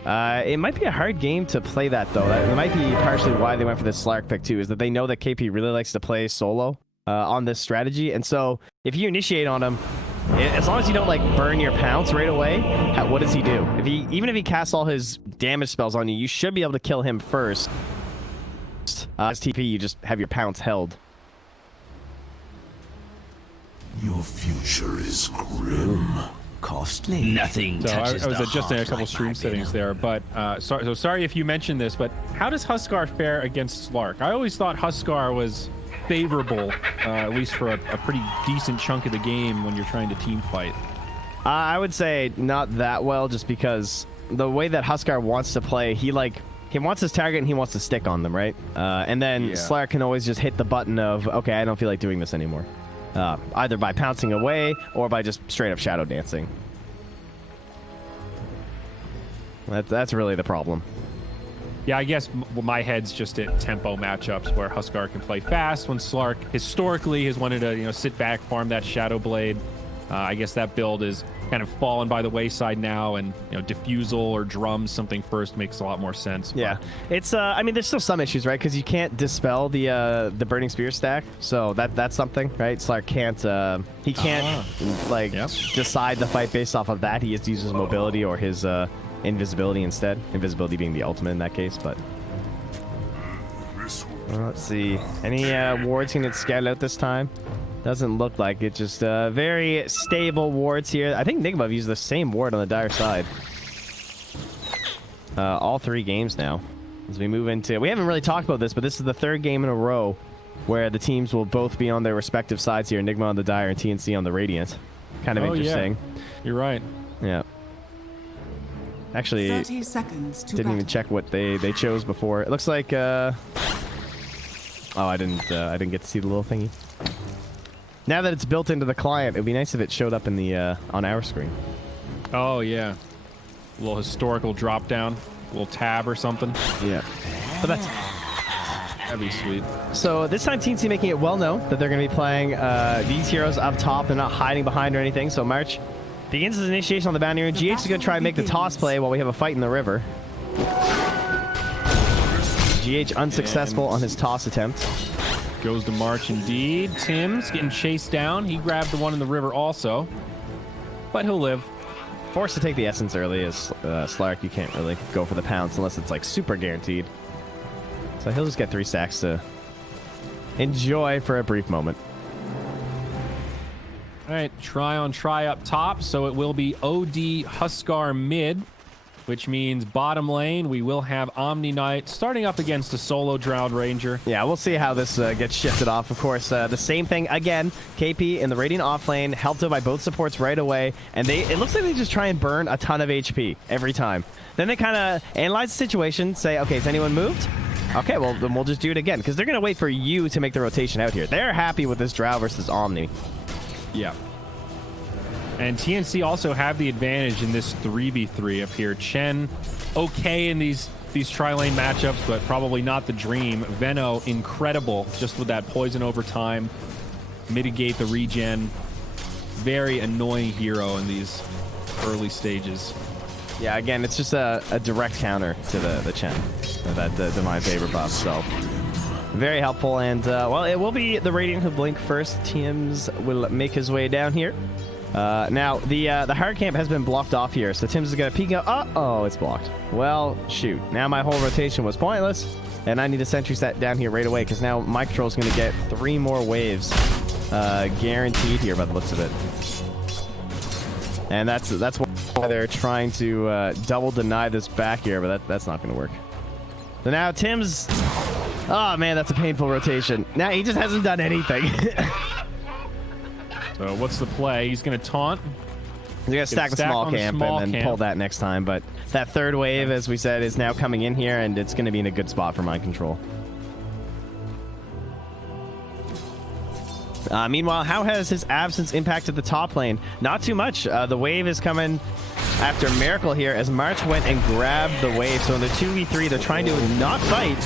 It might be a hard game to play that, though. That might be partially why they went for this Slark pick, too, is that they know that KP really likes to play solo on this strategy. And so if you initiate on him, as long as you don't like burn your pounce right away, what does he do? Even if he casts all his damage spells on you, you should be able to kill him first. As TP, you just have your pounce held. Your future is grim. Costly. Nothing So touches I was the adjusting a heart couple like stream my settings venom. there, but sorry if you mentioned this, but how does Huskar fare against Slark? I always thought Huskar was favorable, at least for a pretty decent chunk of the game when you're trying to team fight. I would say not that well, just because the way that Huskar wants to play, he wants his target and he wants to stick on them, right? And then Slark can always just hit the button of, okay, I don't feel like doing this anymore. Either by pouncing away or by just straight up shadow dancing. That's really the problem. Yeah, I guess my head's just at tempo matchups where Huskar can play fast when Slark historically has wanted to sit back, farm that Shadow Blade. I guess that build is kind of fallen by the wayside now, and Diffusal or Drums something first makes a lot more sense. Yeah, it's I mean, there's still some issues, right? Because you can't dispel the Burning Spear stack, so that's something, right? Slark can't he can't decide the fight based off of that. He has to use his mobility or his invisibility instead. Invisibility being the ultimate in that case, but. Let's see. Any wards can get scattered out this time? Doesn't look like it. Just very stable wards here. I think Nigma used the same ward on the dire side. All 3 games now. As we move into... We haven't really talked about this, but this is the 3rd game in a row where the teams will both be on their respective sides here. Nigma on the dire and TNC on the Radiant. Kind of interesting. Yeah. You're right. Yeah. Actually, 30 seconds to didn't even check what they chose before. It looks like... Oh, I didn't get to see the little thingy. Now that it's built into the client, it'd be nice if it showed up in the on our screen. Oh yeah, a little historical drop down, a little tab or something. Yeah, but that'd be sweet. So this time, TNC making it well known that they're going to be playing these heroes up top. They're not hiding behind or anything. So March begins his initiation on the boundary, and GH is going to try and make the toss play while we have a fight in the river. GH unsuccessful on his toss attempt. Goes to March indeed. Tim's getting chased down. He grabbed the one in the river also, but he'll live. Forced to take the essence early as Slark. You can't really go for the pounce unless it's like super guaranteed. So he'll just get 3 stacks to enjoy for a brief moment. All right, try up top. So it will be OD Huskar mid, which means bottom lane, we will have Omni Knight starting up against a solo Drowned Ranger. Yeah, we'll see how this gets shifted off. Of course, the same thing again. KP in the Radiant off lane, helped out by both supports right away, and it looks like they just try and burn a ton of HP every time. Then they kind of analyze the situation, say, okay, has anyone moved? Okay, well, then we'll just do it again, because they're going to wait for you to make the rotation out here. They're happy with this Drow versus Omni. Yeah. And TNC also have the advantage in this 3v3 up here. Chen, okay in these tri-lane matchups, but probably not the dream. Veno, incredible, just with that poison over time. Mitigate the regen. Very annoying hero in these early stages. Yeah, again, it's just a direct counter to the Chen, that Divine Favor buff, so... Very helpful, and, well, it will be the Radiant who blink first. TMs will make his way down here. Now, the hard camp has been blocked off here, so Tim's is going to peek out. Uh-oh, it's blocked. Well, shoot. Now my whole rotation was pointless, and I need a sentry set down here right away, because now my control is going to get 3 more waves guaranteed here by the looks of it. And that's why they're trying to double deny this back here, but that's not going to work. So now Tim's... Oh, man, that's a painful rotation. Now he just hasn't done anything. So what's the play? He's going to taunt. He's going to stack the small camp and then pull that next time. But that 3rd wave, as we said, is now coming in here, and it's going to be in a good spot for mind control. Meanwhile, how has his absence impacted the top lane? Not too much. The wave is coming after Miracle here as March went and grabbed the wave. So in the 2v3, they're trying to not fight.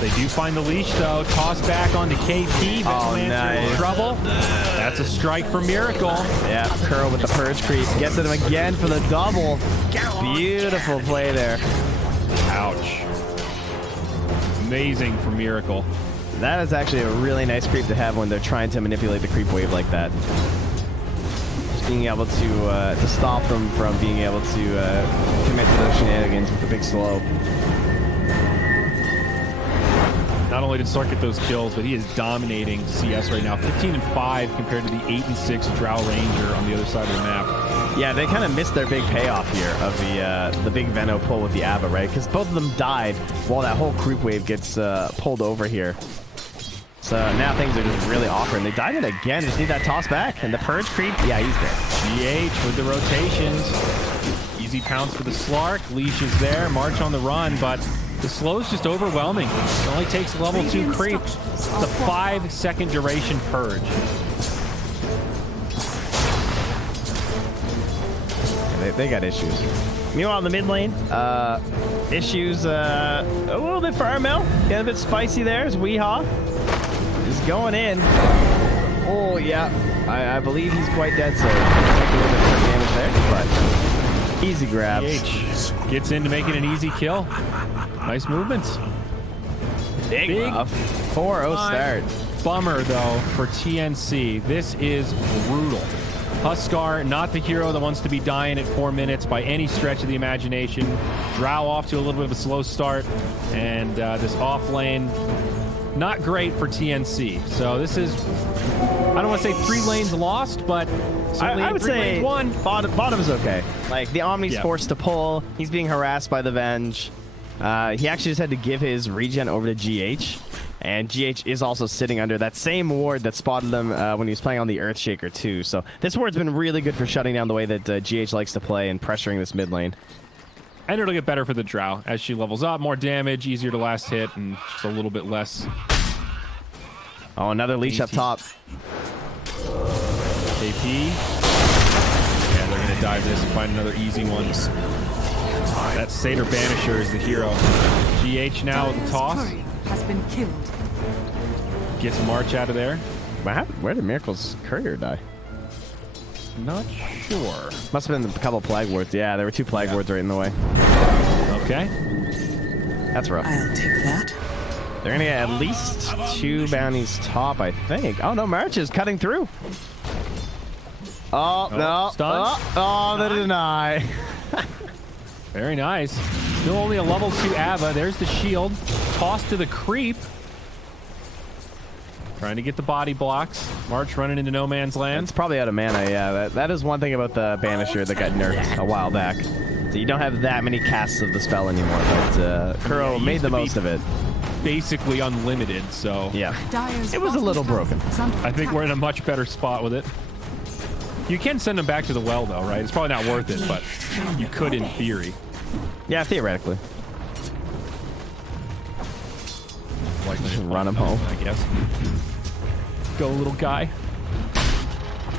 They do find the leash, though. Toss back onto KP. Oh, nice. Trouble. That's a strike for Miracle. Yeah, Curl with the Purge Creep. Gets at him again for the double. Beautiful play there. Ouch. Amazing for Miracle. That is actually a really nice creep to have when they're trying to manipulate the creep wave like that. Just being able to stop them from being able to commit to those shenanigans with a big slow. Not only did Stark get those kills, but he is dominating CS right now. 15-5 compared to the 8-6 Drow Ranger on the other side of the map. Yeah, they kind of missed their big payoff here of the big Veno pull with the Abba, right? Because both of them died while that whole creep wave gets pulled over here. So now things are just really awkward. They died in again. Just need that toss back. And the Purge creep, yeah, he's there. GH with the rotations. Easy pounce for the Slark. Leash is there. March on the run, but the slow's just overwhelming. It only takes level 2 creep. It's a 5-second duration Purge. They got issues. Meanwhile, in the mid lane, issues a little bit for Armel. Getting a bit spicy there as Weehaw is going in. Oh, yeah. I believe he's quite dead, so take a little bit more damage there, but easy grabs. GH gets in to make it an easy kill. Nice movements. Big 4-0 start. Bummer, though, for TNC. This is brutal. Huskar, not the hero that wants to be dying at 4 minutes by any stretch of the imagination. Drow off to a little bit of a slow start. And this off lane, not great for TNC. So this is, I don't want to say 3 lanes lost, but I would say bottom is okay. Like, the Omni's forced to pull. He's being harassed by the Venge. He actually just had to give his regen over to GH. And GH is also sitting under that same ward that spotted him when he was playing on the Earthshaker too. So this ward's been really good for shutting down the way that GH likes to play and pressuring this mid lane. And it'll get better for the Drow as she levels up. More damage, easier to last hit, and just a little bit less. Oh, another leash up top. KP. Yeah, they're going to dive this and find another easy one. That Satyr Banisher is the hero. GH now with the toss. Has been killed. Gets March out of there. Where did Miracle's Courier die? Not sure. Must have been a couple Plague Wards. Yeah, there were 2 Plague Wards right in the way. Okay. That's rough. I'll take that. They're going to get at least 2 bounties top, I think. Oh, no, March is cutting through. Oh, no. Stun. Oh, the deny. Very nice. Still only a level 2 Ava. There's the shield. Toss to the creep. Trying to get the body blocks. March running into no man's land. It's probably out of mana, yeah. That is one thing about the Banisher that got nerfed a while back. So you don't have that many casts of the spell anymore, but Kuro made the most of it. Basically unlimited, so... Yeah. It was a little broken. I think we're in a much better spot with it. You can send them back to the well, though, right? It's probably not worth it, but you could in theory. Yeah, theoretically. Just run him home, I guess. Go, little guy.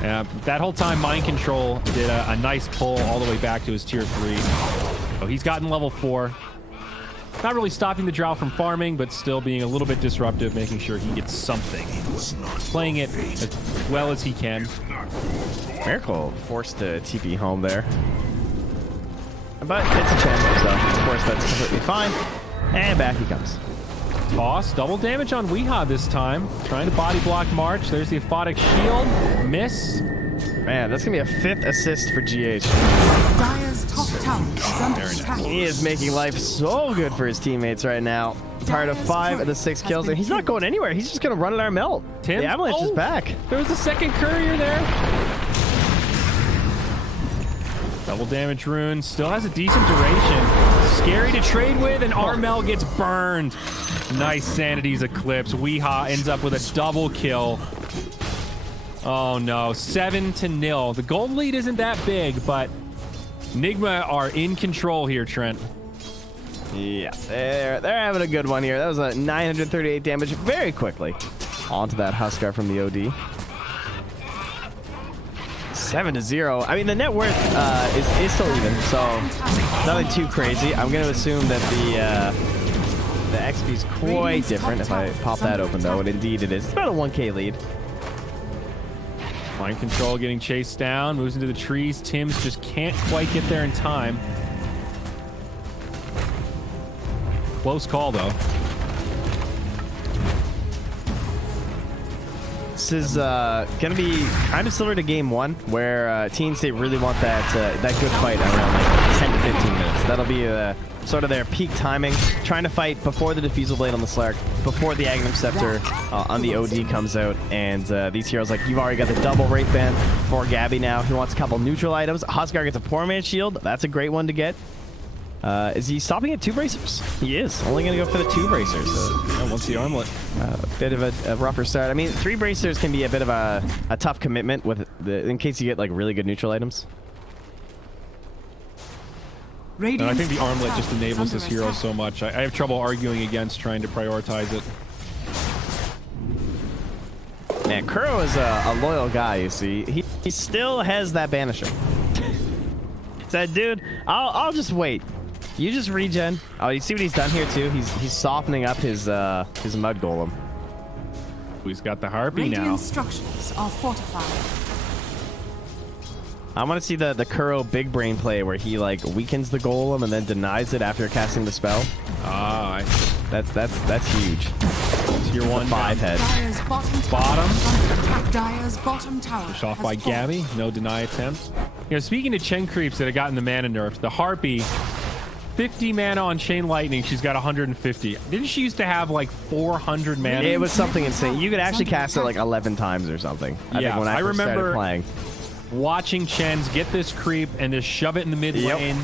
That whole time, Mind Control did a nice pull all the way back to his tier 3. So he's gotten level 4. Not really stopping the Drow from farming, but still being a little bit disruptive, making sure he gets something. Playing it as well as he can. Miracle forced to TP home there. But it's a chance, so of course that's completely fine. And back he comes. Toss, double damage on Weehaw this time. Trying to body block March. There's the Aphotic Shield. Miss. Man, that's going to be a 5th assist for GH. Dire's top tower is under attack. He is making life so good for his teammates right now. Part of 5 of the 6 kills, and he's not going anywhere. He's just going to run at our melt. The Avalanche is back. There was a second courier there. Double damage rune. Still has a decent duration. Scary to trade with, and Armel gets burned. Nice Sanity's Eclipse. Weehaw ends up with a double kill. Oh no, 7-0. The gold lead isn't that big, but Nigma are in control here, Trent. Yeah, they're having a good one here. That was a 938 damage very quickly. onto that Huskar from the OD. 7-0. I mean, the net worth is still even, so nothing too crazy. I'm going to assume that the XP is quite different if I pop that open, though, and indeed it is. It's about a 1K lead. Mind control getting chased down, moves into the trees. Tim's just can't quite get there in time. Close call, though. This is going to be kind of similar to game 1, where TNC really want that good fight around like 10 to 15 minutes. That'll be sort of their peak timing, trying to fight before the Diffusal Blade on the Slark, before the Aghanim Scepter on the OD comes out, and these heroes, like, you've already got the double Wraith Band for Gabby now. He wants a couple neutral items. Huskar gets a Poor Man's Shield. That's a great one to get. Is he stopping at 2 bracers? He is. Only going to go for the 2 bracers. Once the armlet. A bit of a rougher start. I mean, 3 bracers can be a bit of a tough commitment with in case you get like really good neutral items. And I think the armlet just enables this hero so much. I have trouble arguing against trying to prioritize it. Man, Kuro is a loyal guy, you see. He still has that Banisher. Said, dude, I'll just wait. You just regen. Oh, you see what he's done here too? He's softening up his mud golem. He's got the harpy now. Radiant structures are fortified. I want to see the Kuro big brain play where he like weakens the golem and then denies it after casting the spell. Ah, I see. That's huge. Tier 1 5 head. Dire's bottom tower. Push off by Gabby. No deny attempt. You know, speaking of Chen creeps that have gotten the mana nerfed, the Harpy, 50 mana on Chain Lightning. She's got 150. Didn't she used to have like 400 mana? It was something insane. You could actually cast it like 11 times or something. I think when I first started playing. Watching Chen's get this creep and just shove it in the mid lane,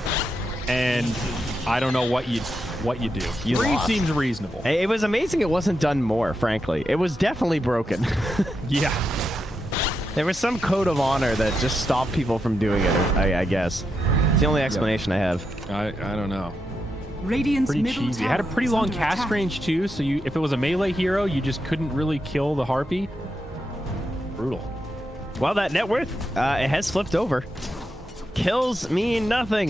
and I don't know what you do. 3 seems reasonable. It was amazing it wasn't done more, frankly. It was definitely broken. Yeah. There was some code of honor that just stopped people from doing it, I guess. It's the only explanation I have. I don't know. Radiant's pretty middle cheesy. It had a pretty long cast attack. range too, so if it was a melee hero, you just couldn't really kill the Harpy. Brutal. Well, that net worth, it has flipped over. Kills mean nothing.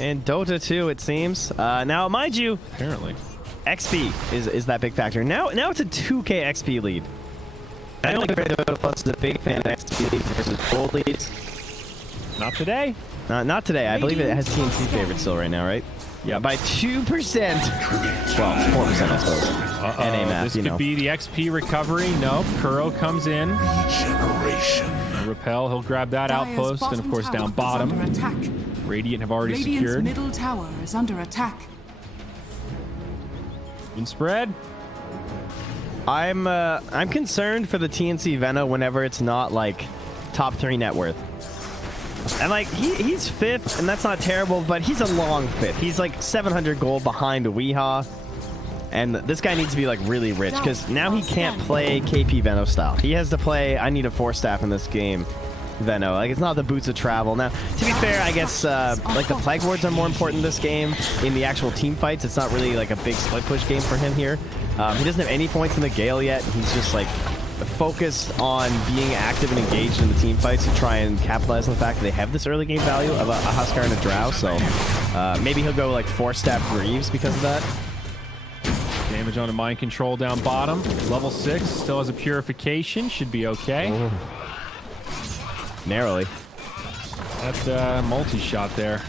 In Dota 2, it seems. Now, mind you, apparently, XP is that big factor. Now it's a 2K XP lead. I don't like Dota Plus is a big fan of XP leads versus gold leads. Not today. Not today. I believe it has TNC favorite still right now, right? Yeah, by 2%. Well, 4%, I suppose. NA math, this could be the XP recovery. Nope. Kuro comes in. Regeneration. Repel. He'll grab that outpost, and of course down bottom. Radiant have already secured. Middle tower is under attack. In spread. I'm concerned for the TNC Veno whenever it's not like top 3 net worth. And like he's 5th, and that's not terrible, but he's a long 5th. He's like 700 gold behind Weehaw. And this guy needs to be like really rich because now he can't play KP Veno style. He has to play I need a 4-staff in this game Veno. Like, it's not the boots of travel. Now, to be fair, I guess like the Plague Wards are more important this game in the actual team fights. It's not really like a big split push game for him here. He doesn't have any points in the Gale yet. He's just like focused on being active and engaged in the team fights to try and capitalize on the fact that they have this early game value of a Huskar and a Drow. So maybe he'll go like 4-staff Greaves because of that. Damage on a mind control down bottom. Level 6 still has a purification. Should be okay. Ooh. Narrowly. That multi-shot there.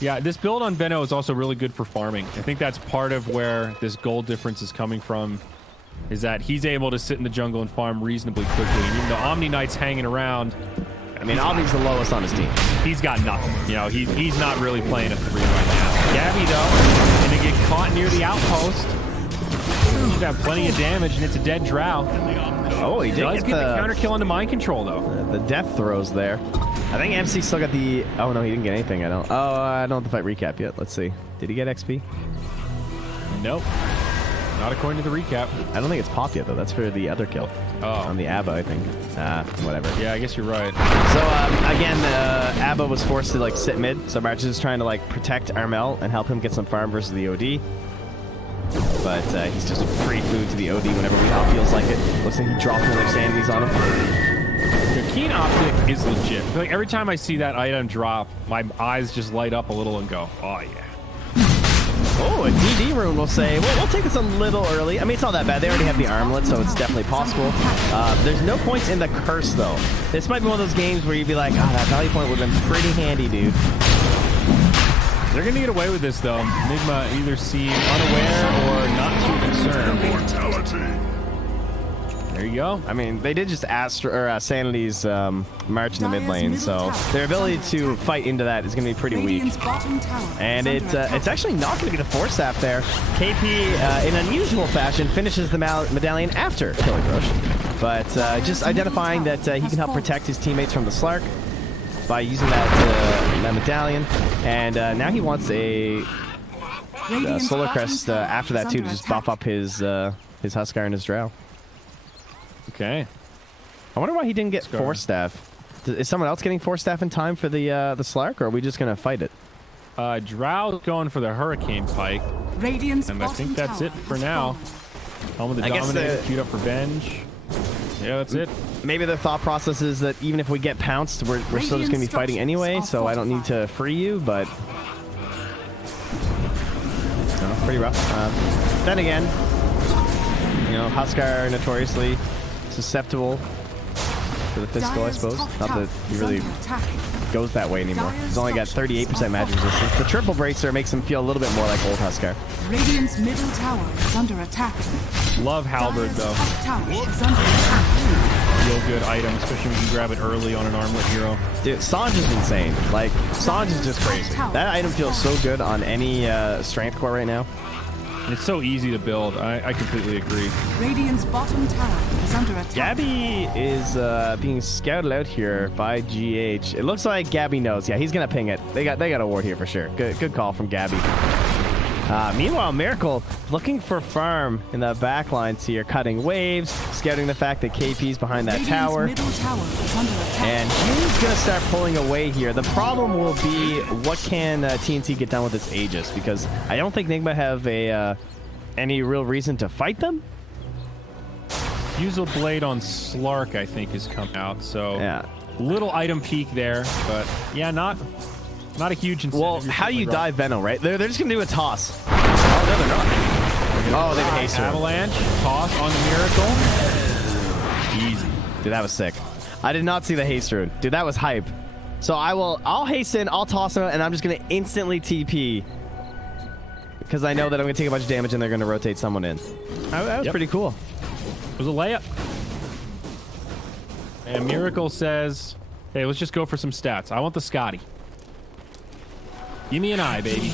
Yeah, this build on Veno is also really good for farming. I think that's part of where this gold difference is coming from, is that he's able to sit in the jungle and farm reasonably quickly. And even though Omni Knight's hanging around, I mean, Omni's the lowest on his team. He's got nothing. You know, he's not really playing a 3 right now. Gabby, though, going to get caught near the outpost. Should have plenty of damage, and it's a dead Drow. Oh, he does get the counter kill into mind control, though. The death throws there. I think MC still got the... Oh, no, he didn't get anything. I don't have the fight recap yet. Let's see. Did he get XP? Nope. Not according to the recap. I don't think it's popped yet, though. That's for the other kill. Oh. On the Abba, I think. Whatever. Yeah, I guess you're right. So, again, Abba was forced to, like, sit mid. So March is trying to, like, protect Armel and help him get some farm versus the OD. but he's just free food to the OD whenever Weehaw feels like it. Looks like he dropped another sanities on him. The Keen Optic is legit. I feel like every time I see that item drop, my eyes just light up a little and go, oh yeah. Oh, a DD rune will say, well, we'll take this a little early. I mean, it's not that bad. They already have the armlet, so it's definitely possible. There's no points in the curse, though. This might be one of those games where you'd be like, that value point would have been pretty handy, dude. They're going to get away with this, though. Nigma either seem unaware or not too concerned. Mortality. There you go. I mean, they did just Sanity's march in the mid lane, so their ability to fight into that is going to be pretty weak. And it's actually not going to get a force staff there. KP, in unusual fashion, finishes the medallion after killing Roche. But just identifying that he can help protect his teammates from the Slark by using that medallion. And now he wants a Solar Crest after that, too, to just buff up his Huskar and his Drow. Okay. I wonder why he didn't get Force Staff. Is someone else getting Force Staff in time for the Slark, or are we just going to fight it? Drow's going for the Hurricane Pike. And I think that's it for now. Home of the Dominator, queued up Revenge. Yeah, that's it. Maybe the thought process is that even if we get pounced, we're still just going to be fighting anyway, so I don't need to free you, but... No, pretty rough. Then again, you know, Huskar notoriously susceptible to the physical, I suppose. Not that he really goes that way anymore. He's only got 38% magic resistance. The triple bracer makes him feel a little bit more like old Huskar. Radiant's middle tower is under attack. Love Halberd, though. Real good item, especially when you can grab it early on an armlet hero. Dude, Sange is insane. Like, Sange is just crazy. That item feels so good on any strength core right now. And it's so easy to build. I completely agree. Radiant's bottom tower is under attack. Gabby is being scouted out here by GH. It looks like Gabby knows. Yeah, he's gonna ping it. They got a ward here for sure. Good call from Gabby. Meanwhile, Miracle looking for farm in the back lines here, cutting waves, scouting the fact that KP's behind that tower. And he's going to start pulling away here. The problem will be, what can TNC get done with its Aegis? Because I don't think Nigma have any real reason to fight them. Use a blade on Slark, I think, has come out. So yeah, little item peak there, but yeah, not a huge incentive. Well, how do you dive Venom, right? They're just going to do a toss. Oh, no, they're not. Oh, they have a haste rune. Avalanche, toss on the Miracle. Easy. Dude, that was sick. I did not see the haste rune. Dude, that was hype. So I'll hasten, I'll toss him, and I'm just going to instantly TP. Because I know that I'm going to take a bunch of damage and they're going to rotate someone in. That was pretty cool. It was a layup. And Miracle says, hey, let's just go for some stats. I want the Scotty. Give me an eye, baby.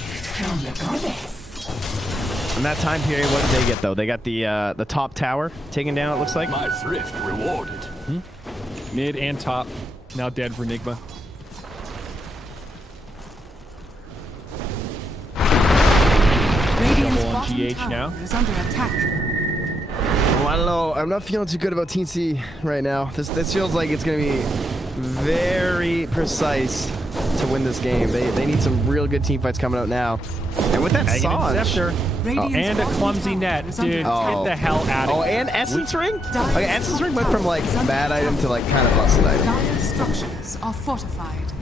In that time period, what did they get, though? They got the top tower taken down, it looks like. My thrift rewarded. Mid and top. Now dead for Nigma. Radiant's on bottom GH tower now. is under attack. Well, I don't know. I'm not feeling too good about TNC right now. This feels like it's going to be very precise to win this game. They need some real good team fights coming out now. And with that Sange. And a clumsy net. Dude, get the hell out of here. Oh, and Essence Ring? Okay, Essence Ring went from like bad item to like kind of busted item. Dire structures are fortified.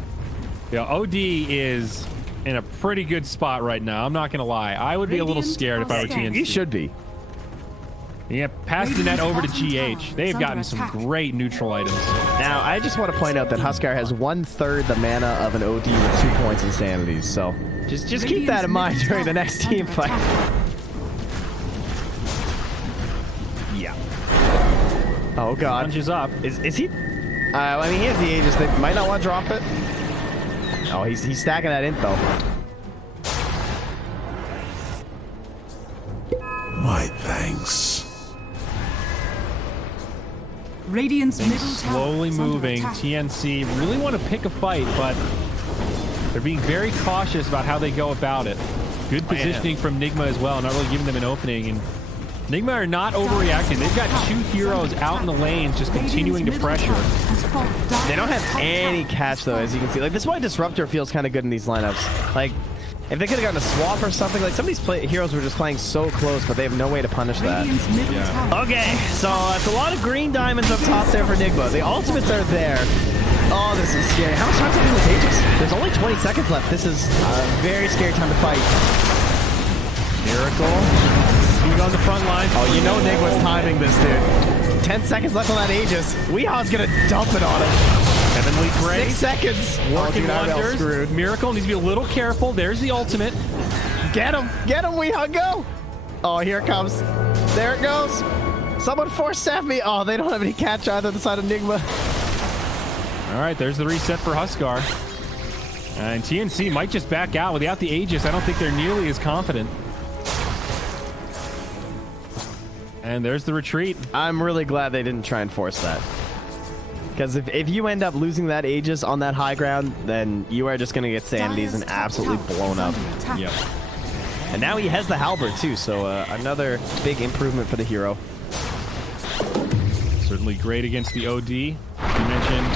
Yeah, OD is in a pretty good spot right now. I'm not going to lie. I would be a little scared if I were TNC. You should be. Yeah, pass the net over to GH. They've gotten some great neutral items. Now, I just want to point out that Huskar has 1/3 the mana of an OD with 2 points in sanities. So just keep that in mind during the next team fight. Yeah. Oh God. Punches up. Is he? I mean, he has the Aegis. They might not want to drop it. Oh, he's stacking that int though. My thanks. Radiant's middle slowly moving. TNC really want to pick a fight, but they're being very cautious about how they go about it. Good positioning from Nigma as well, not really giving them an opening. And Nigma are not overreacting. They've got 2 heroes out in the lanes just continuing to pressure. They don't have any catch though, as you can see. Like, this is why Disruptor feels kind of good in these lineups. Like, If they could have gotten a swap or something, like some of these heroes were just playing so close, but they have no way to punish that. Yeah. Okay, so it's a lot of green diamonds up top there for Nigma. The ultimates are there. Oh, this is scary. How much time do this Aegis? There's only 20 seconds left. This is a very scary time to fight. Miracle. He's on the front line. Oh, you know Nigma's timing this, dude. 10 seconds left on that Aegis. Weehaw's gonna dump it on him. Heavenly Grace. 6 seconds. Working wonders. Screwed. Miracle needs to be a little careful. There's the ultimate. Get him, Weehaw, go. Oh, here it comes. There it goes. Someone force staff me. Oh, they don't have any catch either the side of Nigma. All right, there's the reset for Huskar. And TNC might just back out. Without the Aegis, I don't think they're nearly as confident. And there's the retreat. I'm really glad they didn't try and force that. Because if you end up losing that Aegis on that high ground, then you are just going to get sanities and absolutely blown up. Yep. And now he has the halberd too, so another big improvement for the hero. Certainly great against the OD. You mentioned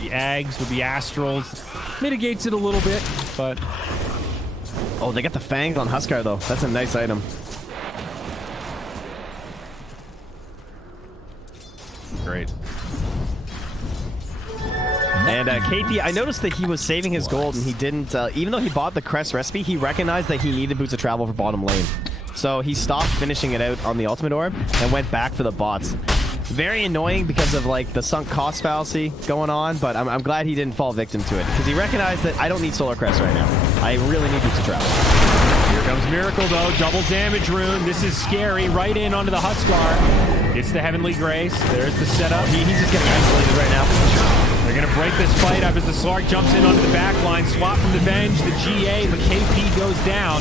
the Ags with the Astrals. Mitigates it a little bit, but... Oh, they got the Fangs on Huskar, though. That's a nice item. Great. And KP, I noticed that he was saving his gold, and he didn't... even though he bought the Crest recipe, he recognized that he needed boots of travel for bottom lane. So he stopped finishing it out on the ultimate orb and went back for the bots. Very annoying because of like the sunk cost fallacy going on, but I'm glad he didn't fall victim to it because he recognized that I don't need Solar Crest right now. I really need boots of travel. Here comes Miracle though, double damage rune. This is scary, right in onto the Huskar. It's the Heavenly Grace. There's the setup. He's just getting isolated right now. They're going to break this fight up as the Slark jumps in onto the back line. Swap from the Venge, the GA, the KP goes down.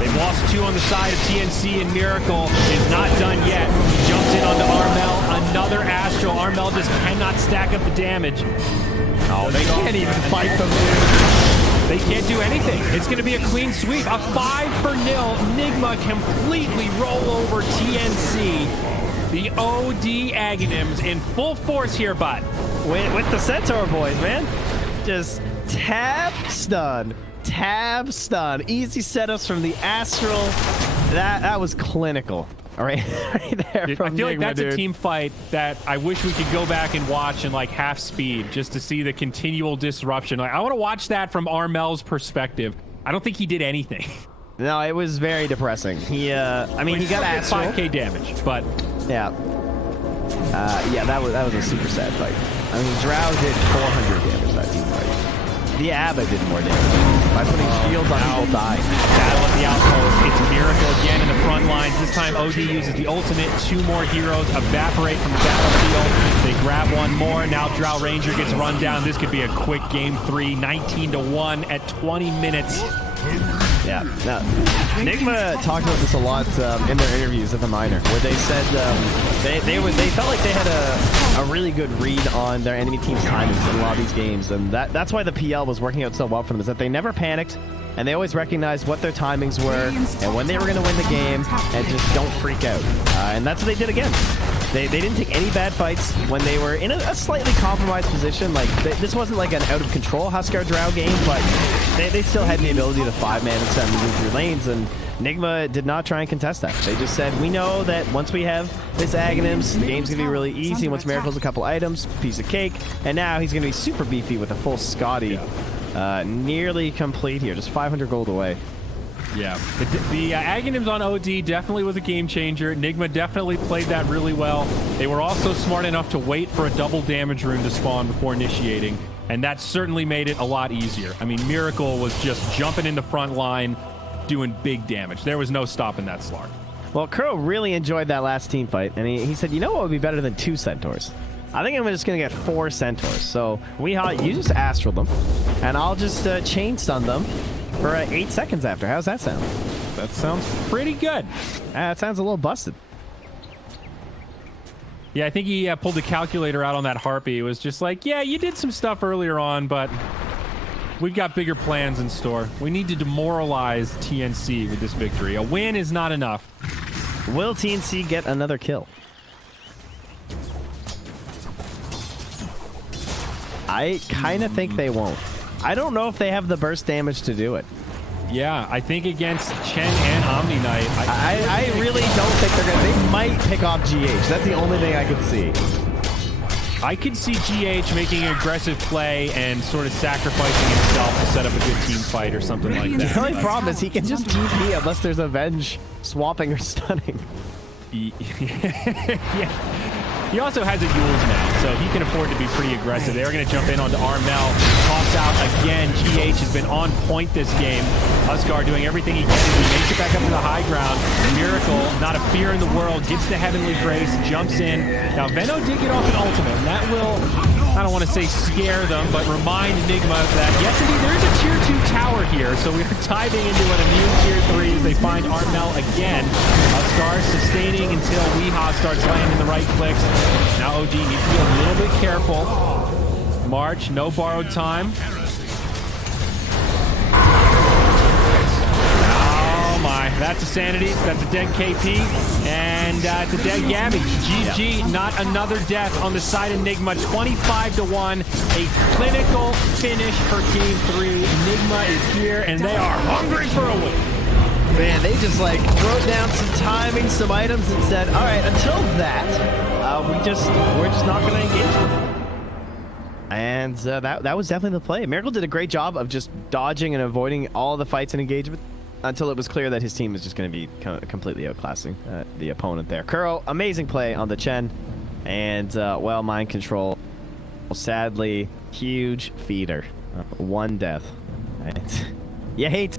They've lost 2 on the side of TNC, and Miracle is not done yet. He jumps in onto Armel, another Astral. Armel just cannot stack up the damage. Oh, they can't even fight them, dude. They can't do anything. It's going to be a clean sweep. A 5-0. Nigma completely roll over TNC. The OD Aghanims in full force here, bud. With the Centaur boys, man. Just tab stun. Tab stun. Easy setups from the Astral. That was clinical. All right, right there. Dude, from I feel like Nigma, that's dude. a team fight that I wish we could go back and watch in like half speed just to see the continual disruption. Like I want to watch that from Armel's perspective. I don't think he did anything. No, it was very depressing. He, I mean, he got Astral. 5k damage, but yeah, yeah, that was a super sad fight. I mean, Drow did 400 damage that team fight. The Abba did more damage. By putting shields on people die. Battle at the outpost. It's Miracle again in the front lines. This time OD uses the ultimate. 2 more heroes evaporate from the battlefield. They grab one more. Now Drow Ranger gets run down. This could be a quick game 3. 19-1 at 20 minutes. Yeah. Now, Nigma talked about this a lot in their interviews at the Minor, where they said they felt like they had a really good read on their enemy team's timings in a lot of these games, and that's why the PL was working out so well for them, is that they never panicked, and they always recognized what their timings were and when they were going to win the game, and just don't freak out. And that's what they did again. They didn't take any bad fights when they were in a slightly compromised position. Like this wasn't like an out-of-control Huskar Drow game, but they still had the ability to 5-man and start moving through lanes, and Nigma did not try and contest that. They just said, we know that once we have this Aghanims, the game's going to be really easy. Once Miracle's a couple items, piece of cake, and now he's going to be super beefy with a full Scotty. Nearly complete here, just 500 gold away. Yeah, the Aghanims on OD definitely was a game changer. Nigma definitely played that really well. They were also smart enough to wait for a double damage rune to spawn before initiating, and that certainly made it a lot easier. I mean, Miracle was just jumping in the front line, doing big damage. There was no stopping that Slark. Well, Crow really enjoyed that last team fight, and he said, you know what would be better than 2 Centaurs? I think I'm just going to get 4 Centaurs. So, Weehaw, you just Astral them, and I'll just chain stun them for 8 seconds after. How's that sound? That sounds pretty good. It sounds a little busted. Yeah, I think he pulled the calculator out on that Harpy. It was just like, yeah, you did some stuff earlier on, but we've got bigger plans in store. We need to demoralize TNC with this victory. A win is not enough. Will TNC get another kill? I kind of think they won't. I don't know if they have the burst damage to do it. Yeah, I think against Chen and Omni Knight, I really don't think they're gonna. They might pick off GH. That's the only thing I could see. I could see GH making an aggressive play and sort of sacrificing himself to set up a good team fight or something like that. The only problem is he can just TP unless there's Avenge swapping or stunning. Yeah. He also has a Yules now, so he can afford to be pretty aggressive. They're going to jump in onto Armel. Toss out again. GH has been on point this game. Huskar doing everything he can. He makes it back up to the high ground. Miracle, not a fear in the world, gets the Heavenly Grace, jumps in. Now, Venno did get off an ultimate, and that will, I don't want to say scare them, but remind Nigma that, yes, indeed, there is a tier 2 tower here, so we're diving into an immune tier 3 as they find Armel again. Huskar sustaining until Weehaw starts landing the right clicks. Now OG needs to be a little bit careful. March, no borrowed time. Oh my, that's a Sanity, that's a dead KP, and it's a dead Gabby. GG, not another death on the side of Nigma. 25-1, a clinical finish for Game 3. Nigma is here, and they are hungry for a win. Man, they just like wrote down some timing, some items, and said, "All right, until that, we're just not going to engage them." And that was definitely the play. Miracle did a great job of just dodging and avoiding all the fights and engagement until it was clear that his team was just going to be completely outclassing the opponent there. Kuro, amazing play on the Chen, and well, mind control. Sadly, huge feeder, one death. And you hate.